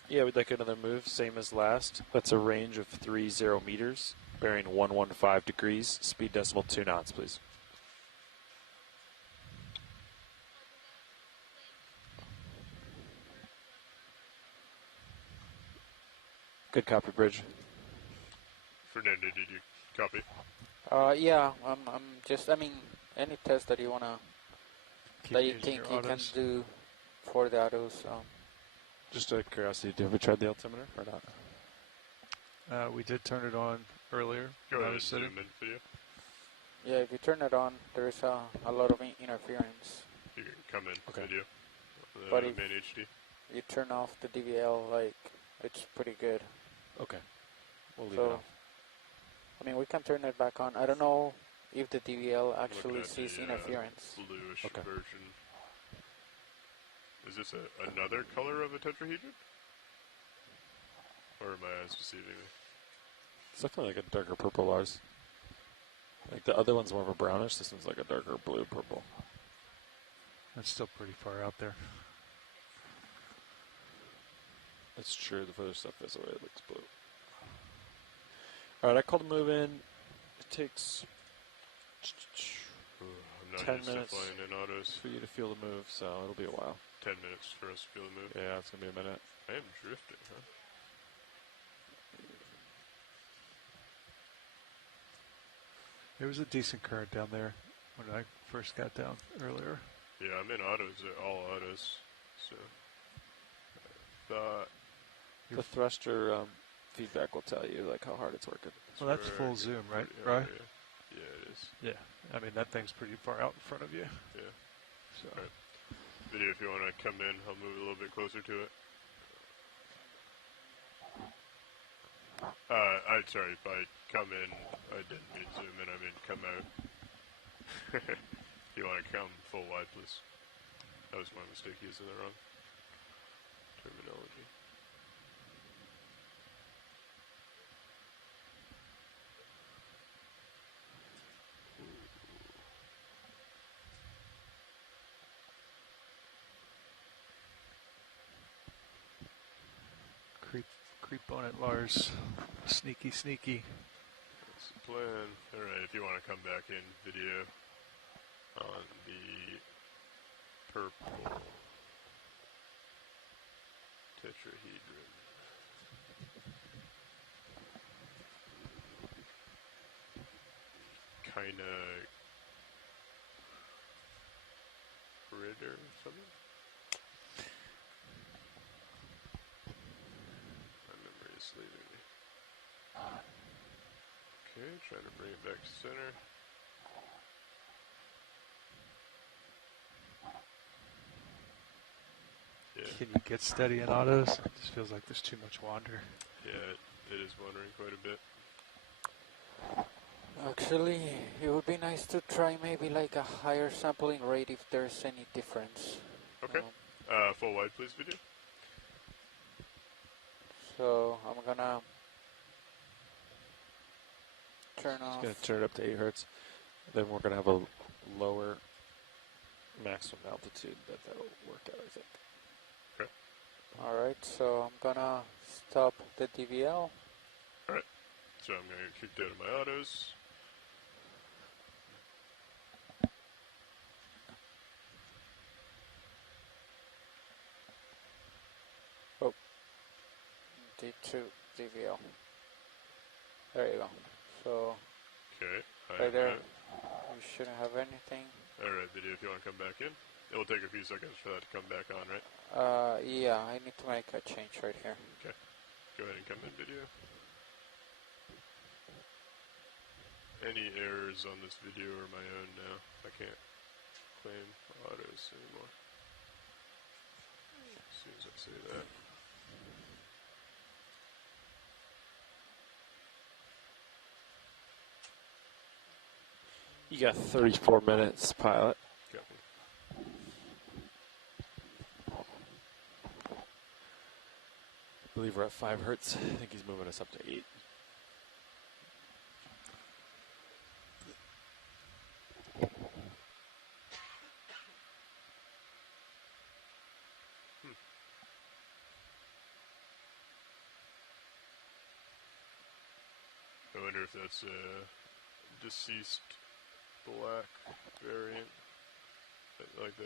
Yeah, we'd like another move, same as last. That's a range of 30 meters, bearing 115 degrees, speed decimal 2 knots, please. Good copy, Bridge. Fernando, did you copy? Yeah, I'm just, any test that you wanna, that you think you can do for the autos. Just out of curiosity, have we tried the altimeter or not? We did turn it on earlier. Go ahead and zoom in video. Yeah, if you turn it on, there's a lot of interference. You can come in video. But if main HD. you turn off the DVL, it's pretty good. Okay. We'll leave it off. We can turn it back on. I don't know if the DVL actually sees interference. Bluish version. Is this another color of a tetrahedron? Or are my eyes deceiving me? It's definitely like a darker purple, Lars. Like the other one's more of a brownish. This one's like a darker blue purple. That's still pretty far out there. That's true. The further stuff is the way it looks blue. All right, I called a move in. It takes 10 minutes in autos. for you to feel the move, so it'll be a while. 10 minutes for us to feel the move. Yeah, it's gonna be a minute. I am drifting, huh? There was a decent current down there when I first got down earlier. Yeah, I'm in autos, all autos. So, the thruster feedback will tell you like how hard it's working. Well, that's full zoom, right? Yeah, Right? Yeah, it is. Yeah. That thing's pretty far out in front of you. Yeah. So. Right. Video, if you want to come in, I'll move a little bit closer to it. Sorry, by come in, I didn't mean zoom in, I mean come out. If you want to come full wide, please. That was my mistake using the wrong terminology. Creep on it, Lars. Sneaky, sneaky. That's the plan. Alright, if you want to come back in video on the purple tetrahedron. Kinda grid or something? Leaving me. Okay, trying to bring it back to center. Yeah. Can you get steady in autos? It just feels like there's too much wander. Yeah, it is wandering quite a bit. Actually, it would be nice to try maybe like a higher sampling rate if there's any difference. Okay. Full wide, please, video. So I'm gonna turn off. Just gonna turn it up to 8 hertz. Then we're gonna have a lower maximum altitude that'll work out, I think. Okay. All right. So I'm gonna stop the DVL. All right. So I'm gonna kick out of my autos. D2 DVL. There you go. So okay, right there, you shouldn't have anything. Alright, video, if you want to come back in. It will take a few seconds for that to come back on, right? Yeah, I need to make a change right here. Okay. Go ahead and come in, video. Any errors on this video are my own now. I can't claim autos anymore. As soon as I say that. You got 34 minutes, pilot. Copy. I believe we're at 5 hertz. I think he's moving us up to 8. I wonder if that's a deceased black variant. Like the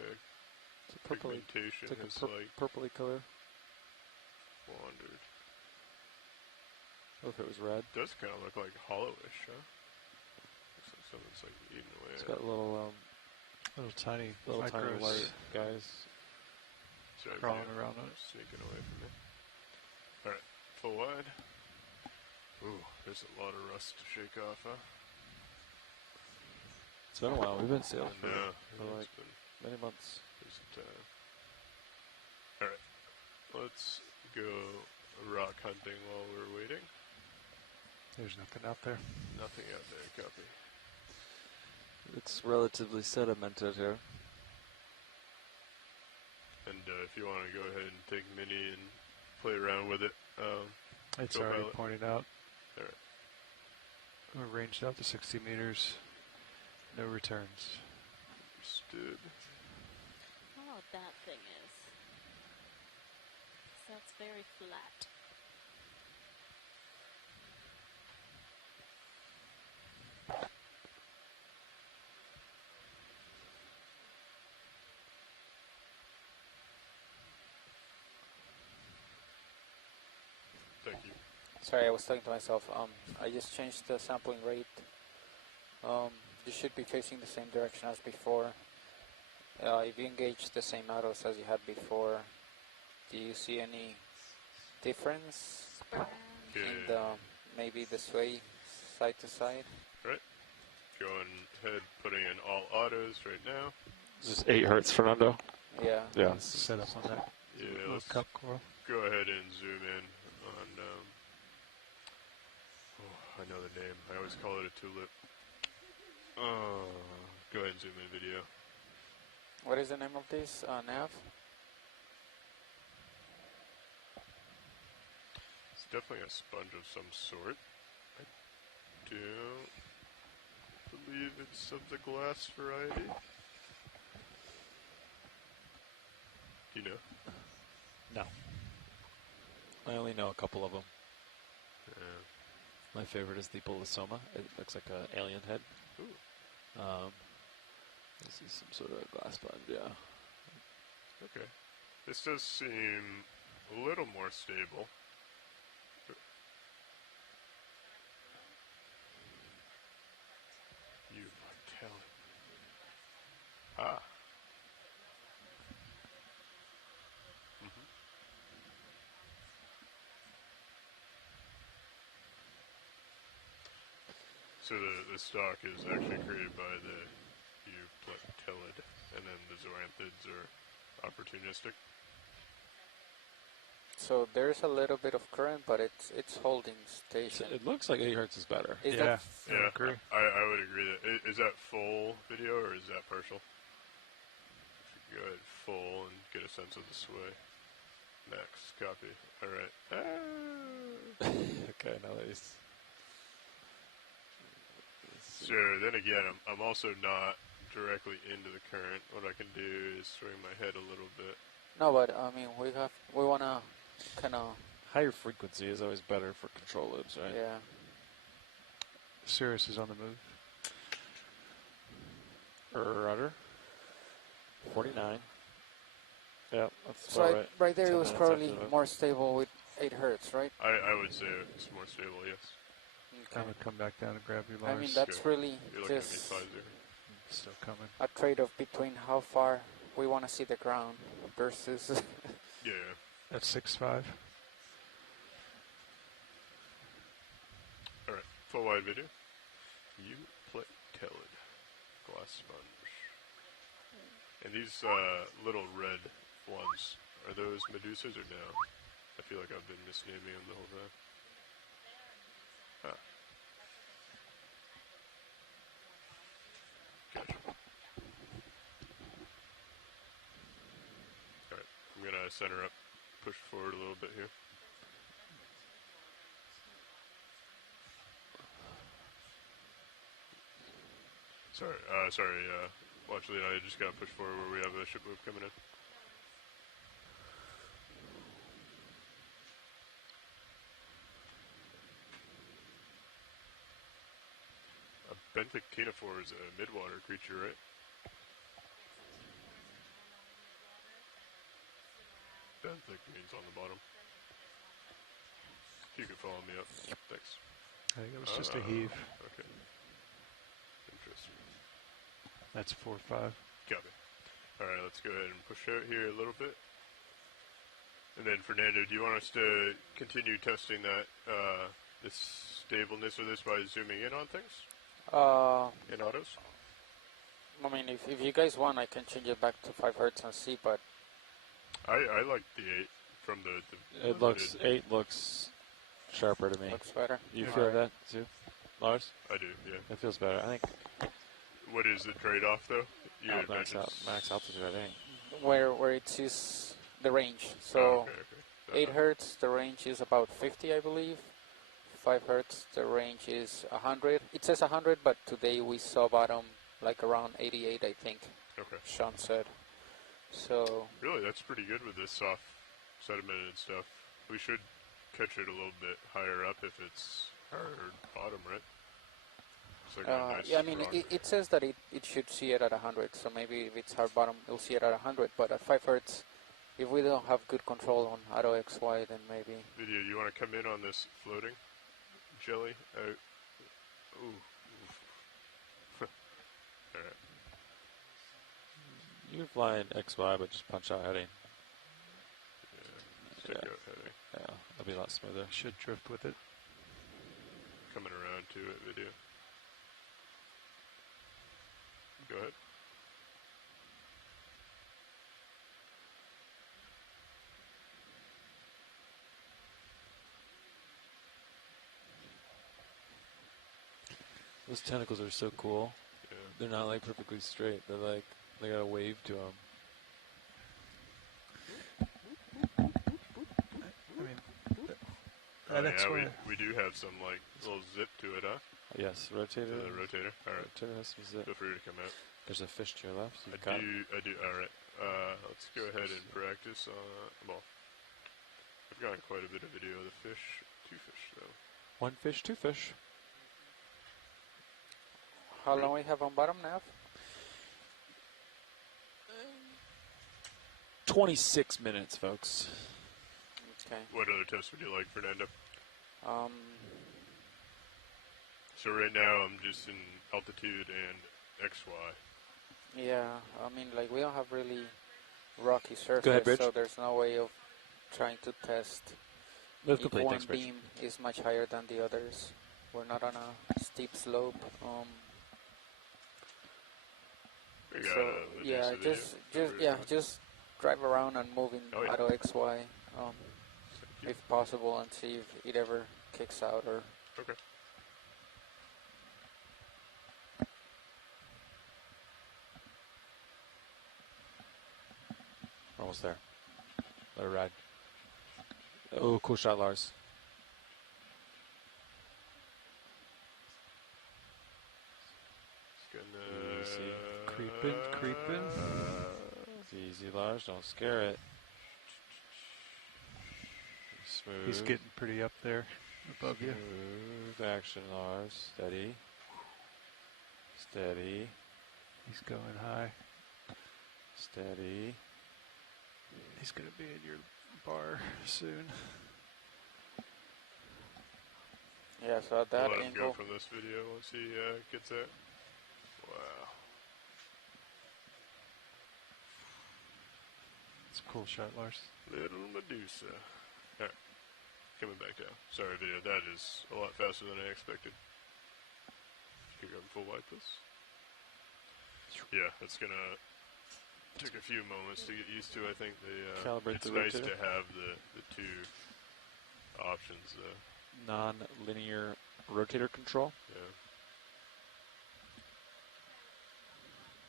pigmentation it's is like purpley color. Wandered. Or if it was red. It does kind of look like hollowish, huh? Looks like something's like eating away. It's got little tiny white guys crawling around it. Sneaking away from me. Alright, full wide. Ooh, there's a lot of rust to shake off, huh? It's been a while. We've been sailing for like many months. Alright, let's go rock hunting while we're waiting. There's nothing out there. Nothing out there, copy. It's relatively sedimented here. And if you want to go ahead and take Mini and play around with it, it's already pointed out. Alright. We're ranged out to 60 meters. No returns. Understood. Oh, that thing is. That's very flat. Thank you. Sorry, I was talking to myself. I just changed the sampling rate. You should be facing the same direction as before. If you engage the same autos as you had before, do you see any difference in the maybe the sway side to side? Right. Going ahead, putting in all autos right now. Just 8 hertz, Fernando. Yeah. Yeah. Set up on that. Yeah. Let's cup coral. Go ahead and zoom in on. I know the name. I always call it a tulip. Go ahead and zoom in video. What is the name of this nav? It's definitely a sponge of some sort. I don't believe it's of the glass variety. Do you know? No. I only know a couple of them. Yeah. My favorite is the Bolosoma. It looks like an alien head. Ooh. This is some sort of glass sponge, yeah. Okay. This does seem a little more stable. You are telling. Ah. So the stalk is actually created by the euplatelid, and then the zoanthids are opportunistic. So there's a little bit of current, but it's holding station. It looks like 8 hertz is better. Is yeah, I agree. I would agree that. Is that full video or is that partial? Go ahead, full, and get a sense of the sway. Next, copy. All right. Okay, now that he's... Sure. Then again, I'm also not directly into the current. What I can do is swing my head a little bit. No, but I mean, we wanna kind of higher frequency is always better for control loops, right? Yeah. Cirrus is on the move. Rudder. 49. Yeah, that's so about right. Right there, it was probably more stable with 8 hertz, right? I would say it's more stable, yes. Okay. I'm gonna come back down and grab your Mars. I mean, that's really just still coming. A trade-off between how far we want to see the ground versus. Yeah. That's 6.5. All right, full wide video. Euplatelid glass sponge. And these little red ones, are those medusas or no? I feel like I've been misnaming them the whole time. center up, push forward a little bit here. Sorry, watch lead. I just got to push forward where we have a ship move coming in. A benthic ctenophore is a midwater creature, right? Benthic means on the bottom. If you could follow me up. Thanks. I think it was just a heave. Okay. Interesting. That's 4-5. Copy. Alright, let's go ahead and push out here a little bit. And then, Fernando, do you want us to continue testing that, this stableness of this by zooming in on things? In autos? I mean, if you guys want, I can change it back to 5 hertz and see, but... I like the 8 from the it looks, 8 looks sharper to me. Looks better. You feel that, too, Lars? I do, yeah. It feels better, I think. What is the trade-off, though? Max altitude, I think. Where it sees the range. So, 8 hertz, the range is about 50, I believe. 5 hertz, the range is 100. It says 100, but today we saw bottom like around 88, I think. Okay. Sean said. So. Really, that's pretty good with this soft sedimented stuff. We should catch it a little bit higher up if it's hard bottom, right? Like nice yeah, I mean, it says that it should see it at 100, so maybe if it's hard bottom, you'll see it at 100, but at 5 hertz, if we don't have good control on auto XY, then maybe... Video, you want to come in on this floating jelly out? Ooh. Alright. You can fly in XY, but just punch out heading. Yeah, stick out heading. Yeah, that'll be a lot smoother. Should drift with it. Coming around to it, video. Go ahead. Those tentacles are so cool. Yeah. They're not like perfectly straight. They're like, they got a wave to them. I mean, yeah, we do have some like little zip to it, huh? Yes, rotator. The rotator. All right. Rotator has some zip. Feel free to come out. There's a fish to your left. So I do. All right. Let's go ahead and practice. Well, I've gotten quite a bit of video of the fish. 2 fish though. 1 fish, 2 fish. How long we have on bottom now? 26 minutes, folks. Okay. What other tests would you like, Fernando? So right now I'm just in altitude and XY. Yeah, I mean, like we don't have really rocky surface, Go ahead, Bridge. so there's no way of trying to test Move if complete, one thanks, Bridge. beam is much higher than the others. We're not on a steep slope. So yeah, just drive around and move in auto XY, if possible, and see if it ever kicks out or. Okay. Almost there. Let her ride. Oh, cool shot, Lars. Easy. Creeping. Easy, Lars. Don't scare it. Smooth. He's getting pretty up there above you. Smooth action, Lars. Steady. Steady. He's going high. Steady. He's going to be in your bar soon. Yeah, so at that Let him angle. go from this video once he gets it. Wow. It's a cool shot, Lars. Little Medusa. Alright. Coming back down. Sorry, video. That is a lot faster than I expected. Can you go full wide, please? Yeah, that's going to take a few moments to get used to. I think Calibrate it's the nice rotator. to have the two options. Non-linear rotator control. Yeah.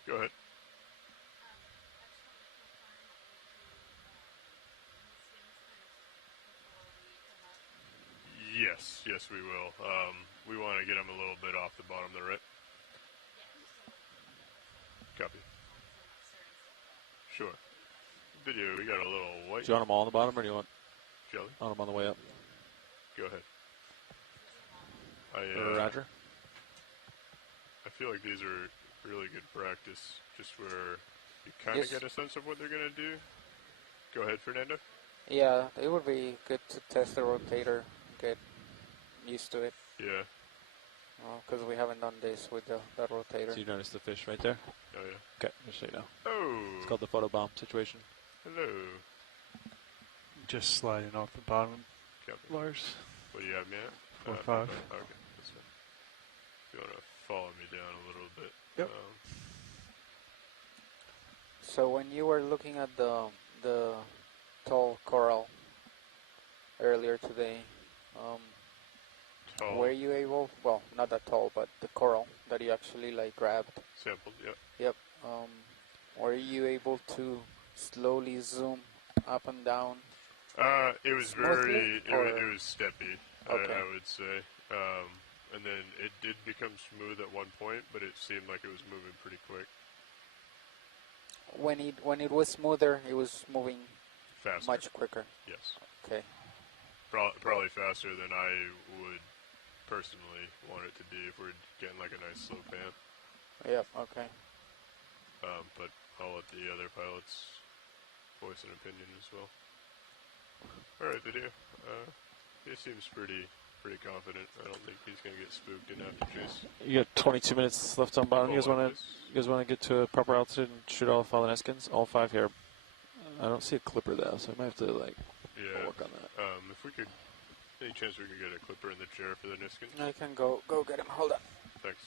Go ahead. Yes, we will. We want to get them a little bit off the bottom of the right. Copy. Sure. Video, we got a little white. Do you want them all on the bottom, or do you want jelly? On them on the way up. Go ahead. Roger. I feel like these are really good practice, just where you kind of get a sense of what they're going to do. Go ahead, Fernando. Yeah, it would be good to test the rotator, get used to it. Yeah. Because we haven't done this with that rotator. So you notice the fish right there? Oh, yeah. Okay, just so you know. Oh. It's called the photobomb situation. Hello. Just sliding off the bottom. Copy. Lars. What do you have me at? 4-5. Okay, that's fine. If you want to follow me down a little bit. Yep. So when you were looking at the tall coral earlier today, tall. were you able, well, not that tall, but the coral that you actually like grabbed? Sampled, yep. Yep. Were you able to slowly zoom up and down? It was smoothly, it was steppy, okay. I would say. And then it did become smooth at one point, but it seemed like it was moving pretty quick. When it was smoother, it was moving faster. Much quicker. Yes. Okay. Probably faster than I would personally want it to be if we're getting like a nice slow pan. Yep. Okay. But I'll let the other pilots voice an opinion as well. All right, video. He seems pretty confident. I don't think he's gonna get spooked and have to chase. You got 22 minutes left on bottom. You guys want to get to a proper altitude and shoot all 5 Neskins? All 5 here. I don't see a clipper though, so I might have to work on that. If we could, any chance we could get a clipper in the chair for the Niskins? I can go get him. Hold on. Thanks.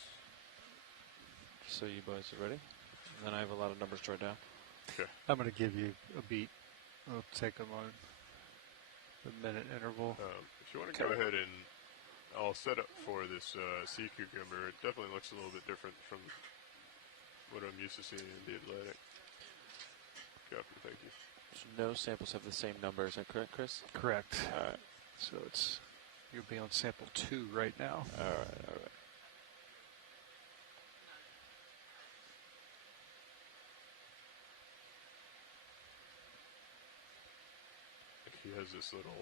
So you boys are ready? And then I have a lot of numbers to write down. Okay. I'm going to give you a beat. We'll take them on the minute interval. If you want to go ahead and I'll set up for this sea cucumber. It definitely looks a little bit different from what I'm used to seeing in the Atlantic. Copy, thank you. So no samples have the same number. Is that correct, Chris? Correct. All right. So you'll be on sample 2 right now. All right. He has this little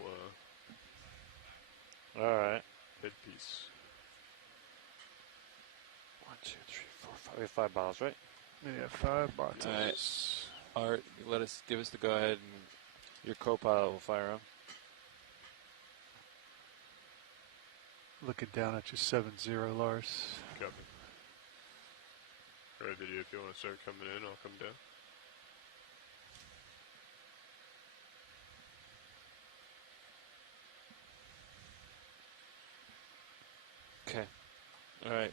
all right, headpiece. 1, 2, 3, 4, 5. We have 5 bottles, right? Yeah, 5 bottles. All right. Art, give us the go ahead, and your co-pilot will fire them. Looking down at you, 7-0, Lars. Copy. All right, video. If you want to start coming in, I'll come down. Okay. All right,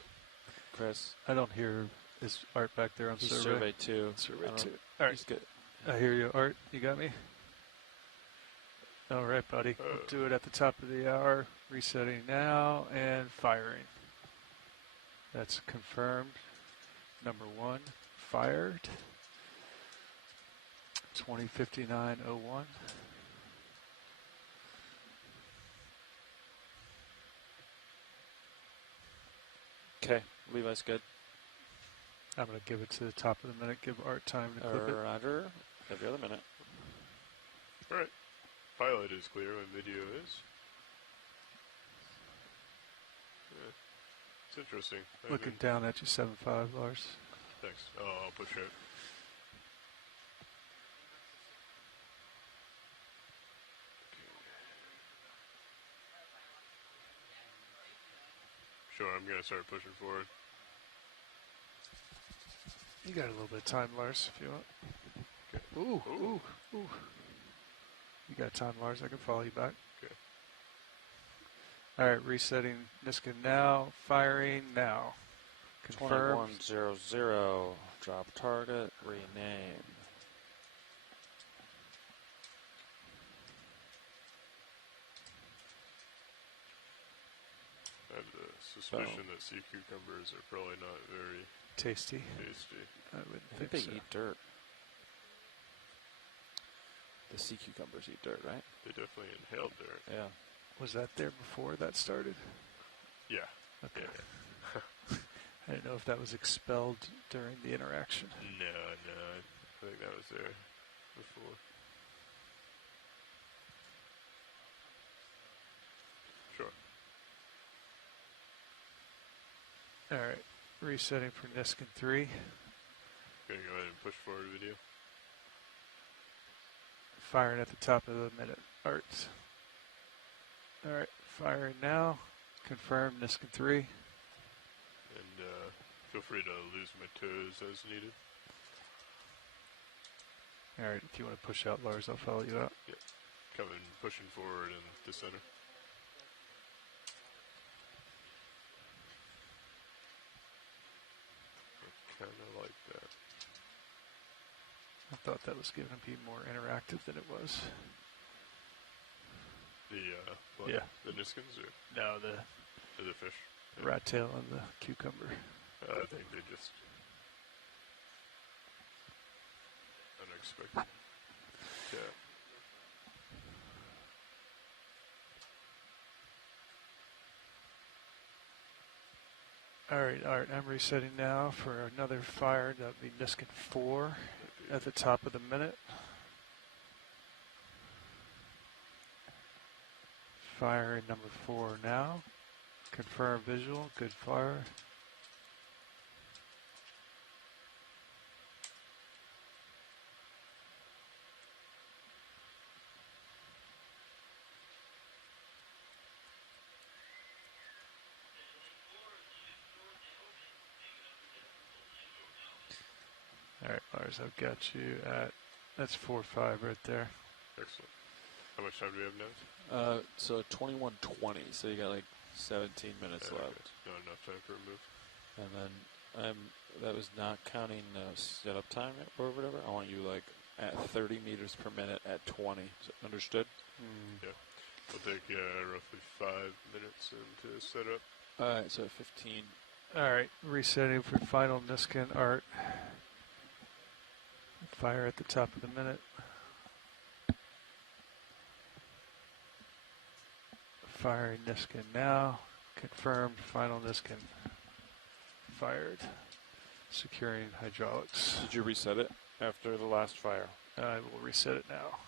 Chris. I don't hear is Art back there on He's survey. Survey 2. Survey 2. All right. He's good. I hear you, Art. You got me? All right, buddy. We'll do it at the top of the hour. Resetting now and firing. That's confirmed. Number 1 fired. 2059.01. Okay, Levi's good. I'm going to give it to the top of the minute. Give Art time to clip it. Roger. Every other minute. All right. Pilot is clear when video is. Yeah. It's interesting. Looking down at you, 7-5, Lars. Thanks. Oh, I'll push out. Sure, I'm going to start pushing forward. You got a little bit of time, Lars, if you want. Okay. Ooh. You got time, Lars. I can follow you back. Okay. All right, resetting Niskin now. Firing now. Confirm. 2100. Drop target. Rename. I have the suspicion that sea cucumbers are probably not very tasty. I think they eat dirt. The sea cucumbers eat dirt, right? They definitely inhale dirt. Yeah. Was that there before that started? Yeah. Okay. Yeah. I didn't know if that was expelled during the interaction. No, I think that was there before. Sure. All right, resetting for Niskin 3. Gonna go ahead and push forward video. Firing at the top of the minute. Art. All right, firing now. Confirm Niskin 3. And feel free to lose my toes as needed. All right, if you want to push out, Lars, I'll follow you out. Yep. Coming, pushing forward and to center. Kind of like that. I thought that was going to be more interactive than it was. The what? Yeah. The Niskins or No, the fish. The rat tail and the cucumber. I think they just unexpected. Yeah. All right, I'm resetting now for another fire. That would be Niskin 4 at the top of the minute. Fire in number 4 now. Confirm visual, good fire. All right, Lars, I've got you at, that's 4-5 right there. Excellent. How much time do we have now? So 21:20, so you got like 17 minutes left. Not enough time for a move. And then that was not counting setup time or whatever. I want you like at 30 meters per minute at 20. Is it understood? Yeah. We'll take roughly 5 minutes into setup. All right, so 15. All right, resetting for final Niskin art. Fire at the top of the minute. Firing Niskin now. Confirmed final Niskin. Fired. Securing hydraulics. Did you reset it after the last fire? I will reset it now.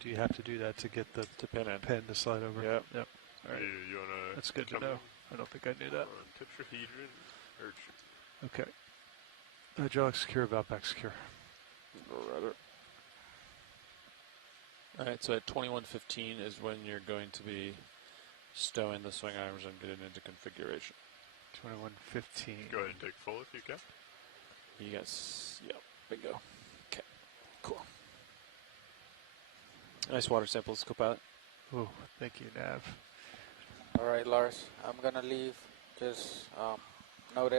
Do you have to do that to get the pin to slide over? Yep. Yep. All right. You wanna That's good to know. I don't think I knew that. Tetrahedron, urchin. Okay. Hydraulic secure, valve back secure. Right. All right, so at 21:15 is when you're going to be stowing the swing arms and getting into configuration. 21:15. Go ahead and take full if you can. You got, yep, bingo. Okay, cool. Nice water samples, co-pilot. Oh, thank you, Nav. All right, Lars, I'm gonna leave. Just note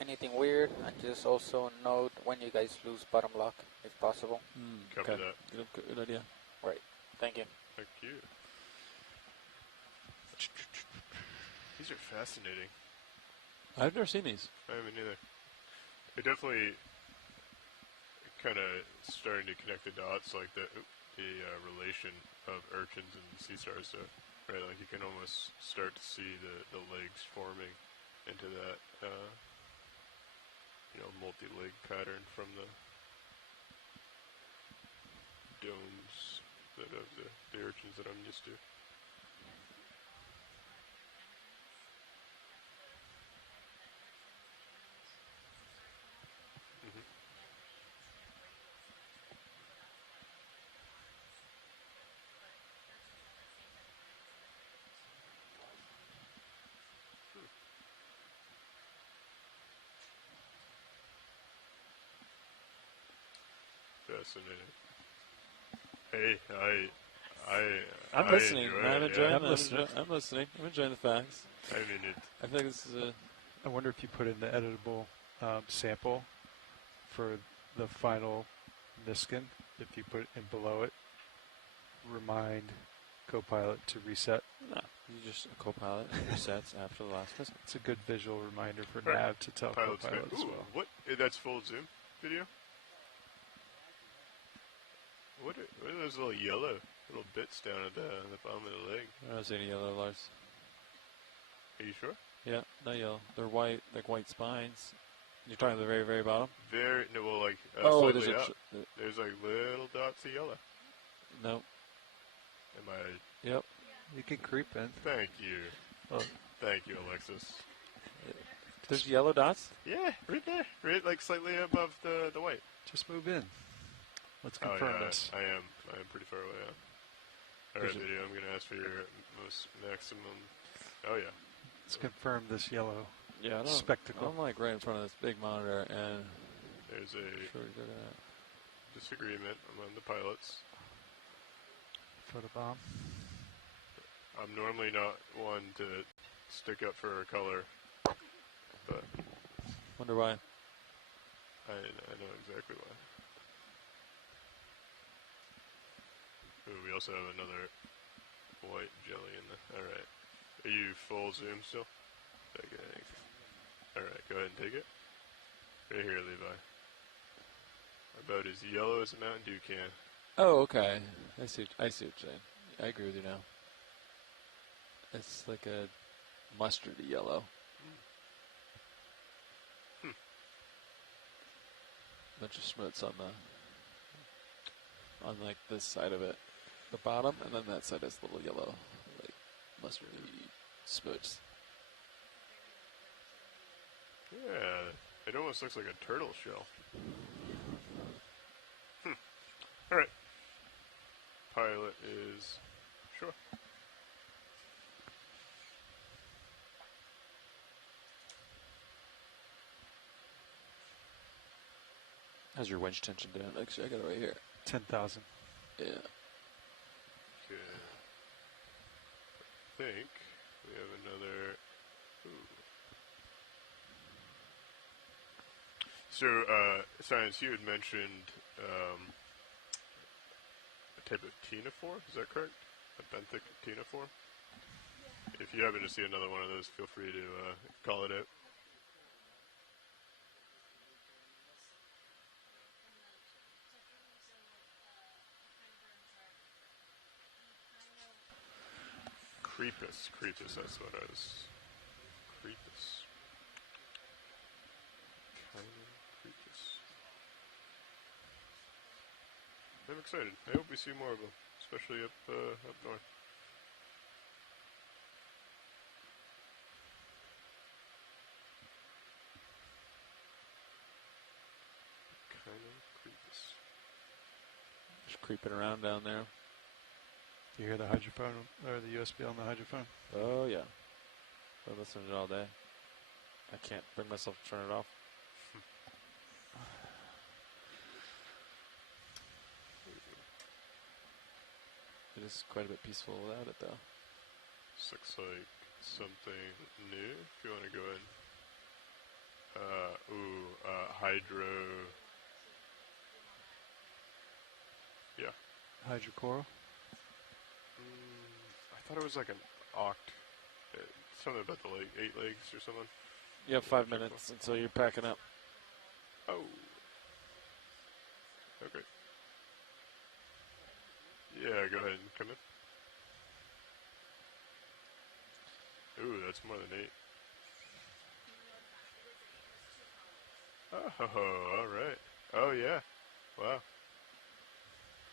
anything weird, and just also note when you guys lose bottom lock, if possible. Copy that. Good idea. Right. Thank you. Thank you. These are fascinating. I've never seen these. I haven't either. It definitely kind of starting to connect the dots, like the relation of urchins and sea stars. So, right, like you can almost start to see the legs forming into that, multi-leg pattern from the domes that of the urchins that I'm used to. Fascinating. Hey, I'm listening. I'm enjoying I'm this. listening. I'm listening. I'm enjoying the facts. I mean it. I think this is a. I wonder if you put in the editable sample for the final Niskin, if you put it in below it, remind Copilot to reset. No, you just Copilot resets after the last visit. It's a good visual reminder for Right. Nav to tell Pilot's Copilot as Ooh, well. what? That's full zoom video? What are those little yellow little bits down at the bottom of the leg. I don't see any yellow, Lars. Are you sure? Yeah, no yellow. They're white, like white spines. You're talking the very, very bottom? Slightly up. There's like little dots of yellow. No. Am I? Yep. You can creep in. Thank you. Oh. Thank you, Alexis. There's yellow dots? Yeah, right there. Right, like slightly above the white. Just move in. Let's confirm this. I am pretty far away, yeah. All right, video, I'm going to ask for your most maximum. Oh, yeah. Let's confirm this yellow spectacle. I'm like right in front of this big monitor, and there's a disagreement among the pilots. Photobomb. I'm normally not one to stick up for a color, but wonder why. I know exactly why. Ooh, we also have another white jelly in the. All right, are you full zoom still? Okay. All right, go ahead and take it. Right here, Levi. About as yellow as a Mountain Dew can. Oh, okay. I see what you're saying. I agree with you now. It's like a mustardy yellow. Bunch of schmutz on like this side of it, the bottom, and then that side has little yellow, like mustardy schmutz. Yeah, it almost looks like a turtle shell. All right. Pilot is sure. How's your winch tension doing? Actually, I got it right here. 10,000. Yeah. Okay. I think we have another. Ooh. So, Science, you had mentioned a type of ctenophore. Is that correct? A benthic ctenophore? If you happen to see another one of those, feel free to call it out. Creepus, that's what I was. Creepus. Creepus. I'm excited. I hope we see more of them, especially up north. Creepus. Just creeping around down there. You hear the hydrophone or the USB on the hydrophone? Oh yeah. I've listened to it all day. I can't bring myself to turn it off. It is quite a bit peaceful without it, though. This looks like something new. If you want to go in. Hydro. Yeah. Hydrocoral? I thought it was like an oct. Something about the 8 legs or something. You have 5 minutes until you're packing up. Oh. Okay. Yeah, go ahead and come in. Ooh, that's more than 8. Oh, all right. Oh, yeah. Wow.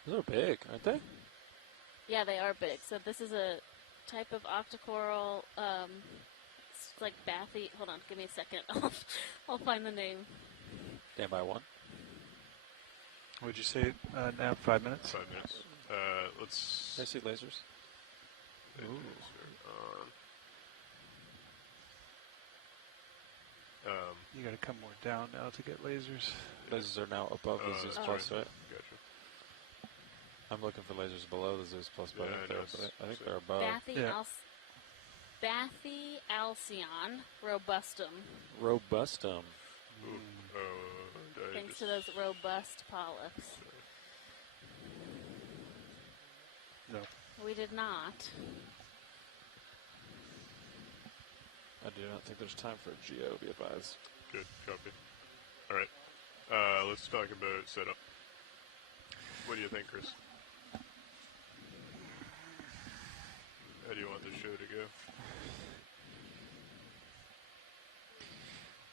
Those are big, aren't they? Yeah, they are big. So this is a type of octocoral. It's like bathy. Hold on, give me a second. I'll find the name. Stand by one. Would you say now 5 minutes? 5 minutes. Let's. I see lasers. You got to come more down now to get lasers. Lasers are now above the Zeus Plus, right? Gotcha. I'm looking for lasers below the Zeus Plus, but I think they're above. Bathyalcion robustum. Robustum. Thanks to those robust polyps. No. We did not. I do not think there's time for a GO, be advised. Good, copy. All right. Let's talk about setup. What do you think, Chris? How do you want the show to go?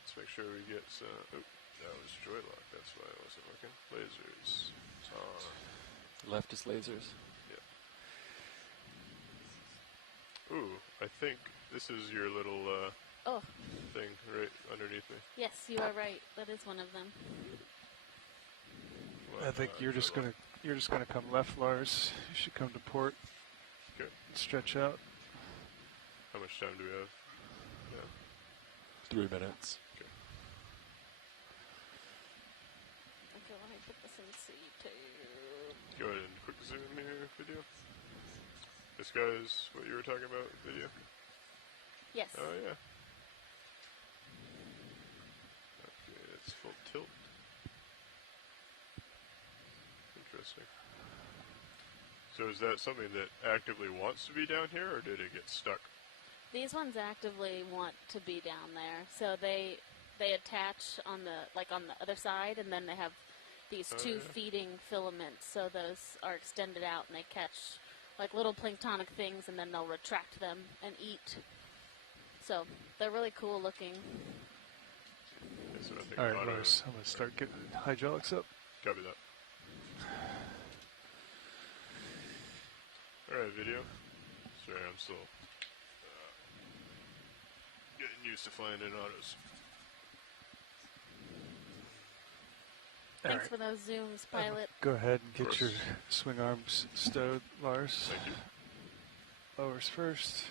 Let's make sure we get some... Oh, that was Joylock. That's why I wasn't looking. Lasers. Left is lasers. Yeah. Ooh, I think this is your little thing right underneath me. Yes, you are right. That is one of them. I think you're just gonna come left, Lars. You should come to port. Okay. Stretch out. How much time do we have? Yeah. 3 minutes. Okay. Okay, let me put this in C2. Go ahead and quick zoom here, video. This guy's what you were talking about, video? Yes. Oh, yeah. Okay, it's full tilt. Interesting. So is that something that actively wants to be down here, or did it get stuck? These ones actively want to be down there, so they attach on the other side, and then they have these two feeding filaments. So those are extended out, and they catch like little planktonic things, and then they'll retract them and eat. So they're really cool looking. All right, Lars, I'm going to start getting hydraulics up. Copy that. All right, video. Sorry, I'm still getting used to flying in autos. Thanks for those zooms, pilot. Go ahead and get your swing arms stowed, Lars. Thank you. Lowers first.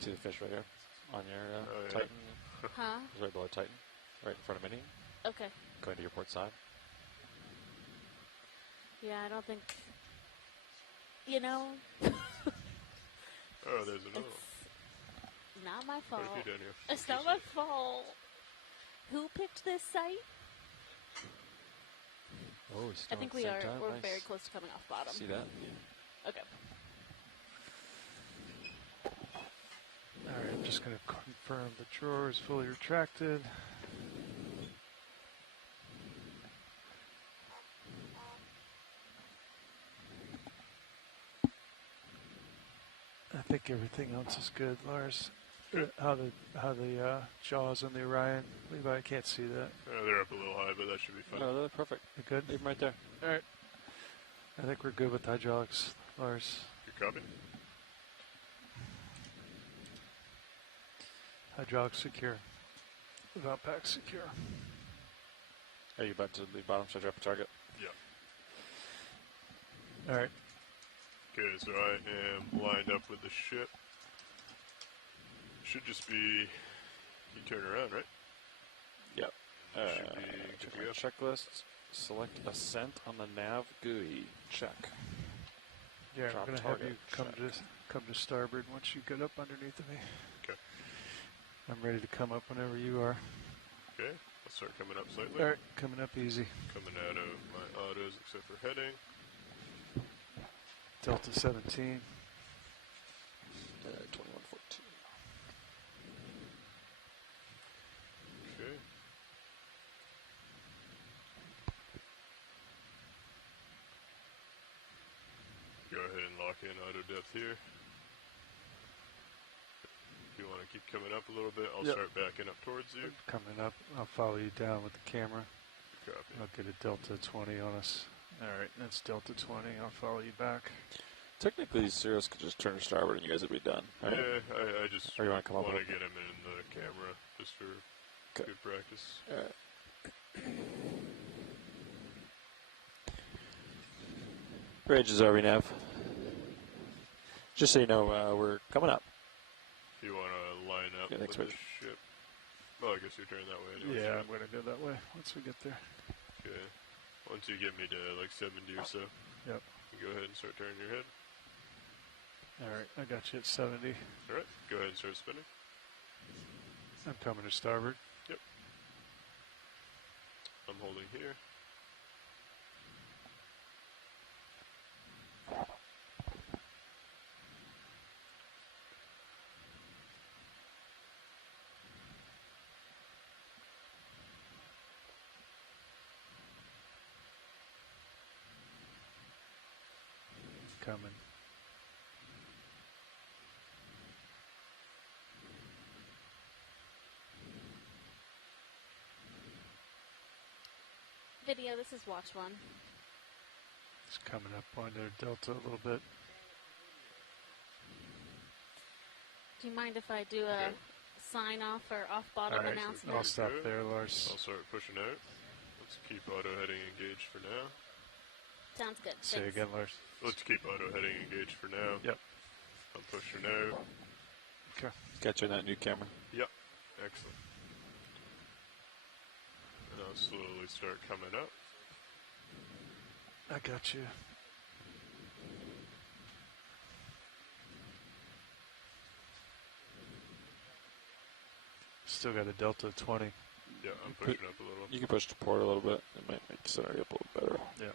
See the fish right here on your Titan? Huh? It's right below Titan, right in front of Mini. Okay. Going to your port side. Yeah, I don't think... You know... Oh, there's another one. Not my fault. What have you done here? It's not my fault. Who picked this site? Oh, I think we're very close to coming off bottom. See that? Okay. Alright, I'm just going to confirm the drawer is fully retracted. I think everything else is good, Lars. How the jaws on the Orion, Levi, I can't see that. They're up a little high, but that should be fine. No, they're perfect. You good? Leave them right there. Alright. I think we're good with hydraulics, Lars. You copy? Hydraulics secure. Valve pack secure. Are you about to leave bottom? Should I drop a target? Yeah. Alright. Okay, so I am lined up with the ship. Should just be... You turn around, right? Yep. Should be... Checklist. Select ascent on the nav GUI. Check. Yeah, Drop I'm going to have you target. come to starboard once you get up underneath of me. Okay. I'm ready to come up whenever you are. Okay, I'll start coming up slightly. Alright, coming up easy. Coming out of my autos except for heading. Delta 17. 2114. Okay. Go ahead and lock in auto depth here. If you want to keep coming up a little bit, I'll start backing up towards you. Coming up, I'll follow you down with the camera. Copy. I'll get a Delta 20 on us. Alright, that's Delta 20. I'll follow you back. Technically, Cirrus could just turn to starboard and you guys would be done. Right? Yeah, I just or you want to come up to get him in the camera just for good practice. Alright. Bridge is over, Nav. Just so you know, we're coming up. If you want to line up with the ship. Well, I guess you're turning that way anyway. Yeah, I'm going to go that way once we get there. Okay. Once you get me to like 70 or so. Yep. You go ahead and start turning your head. Alright, I got you at 70. Alright, go ahead and start spinning. I'm coming to starboard. Yep. I'm holding here. coming. Video, this is watch one. It's coming up on their delta a little bit. Do you mind if I do a sign off or off bottom announcement? I'll stop there, Lars. I'll start pushing out. Let's keep auto heading engaged for now. Sounds good. Say again, Lars. Let's keep auto heading engaged for now. Yep. I'm pushing out. Okay. Got you on that new camera. Yep. Excellent. And I'll slowly start coming up. I got you. Still got a delta of 20. Yeah, I'm pushing up a little. You can push to port a little bit. It might make scenario up a little better. Yeah.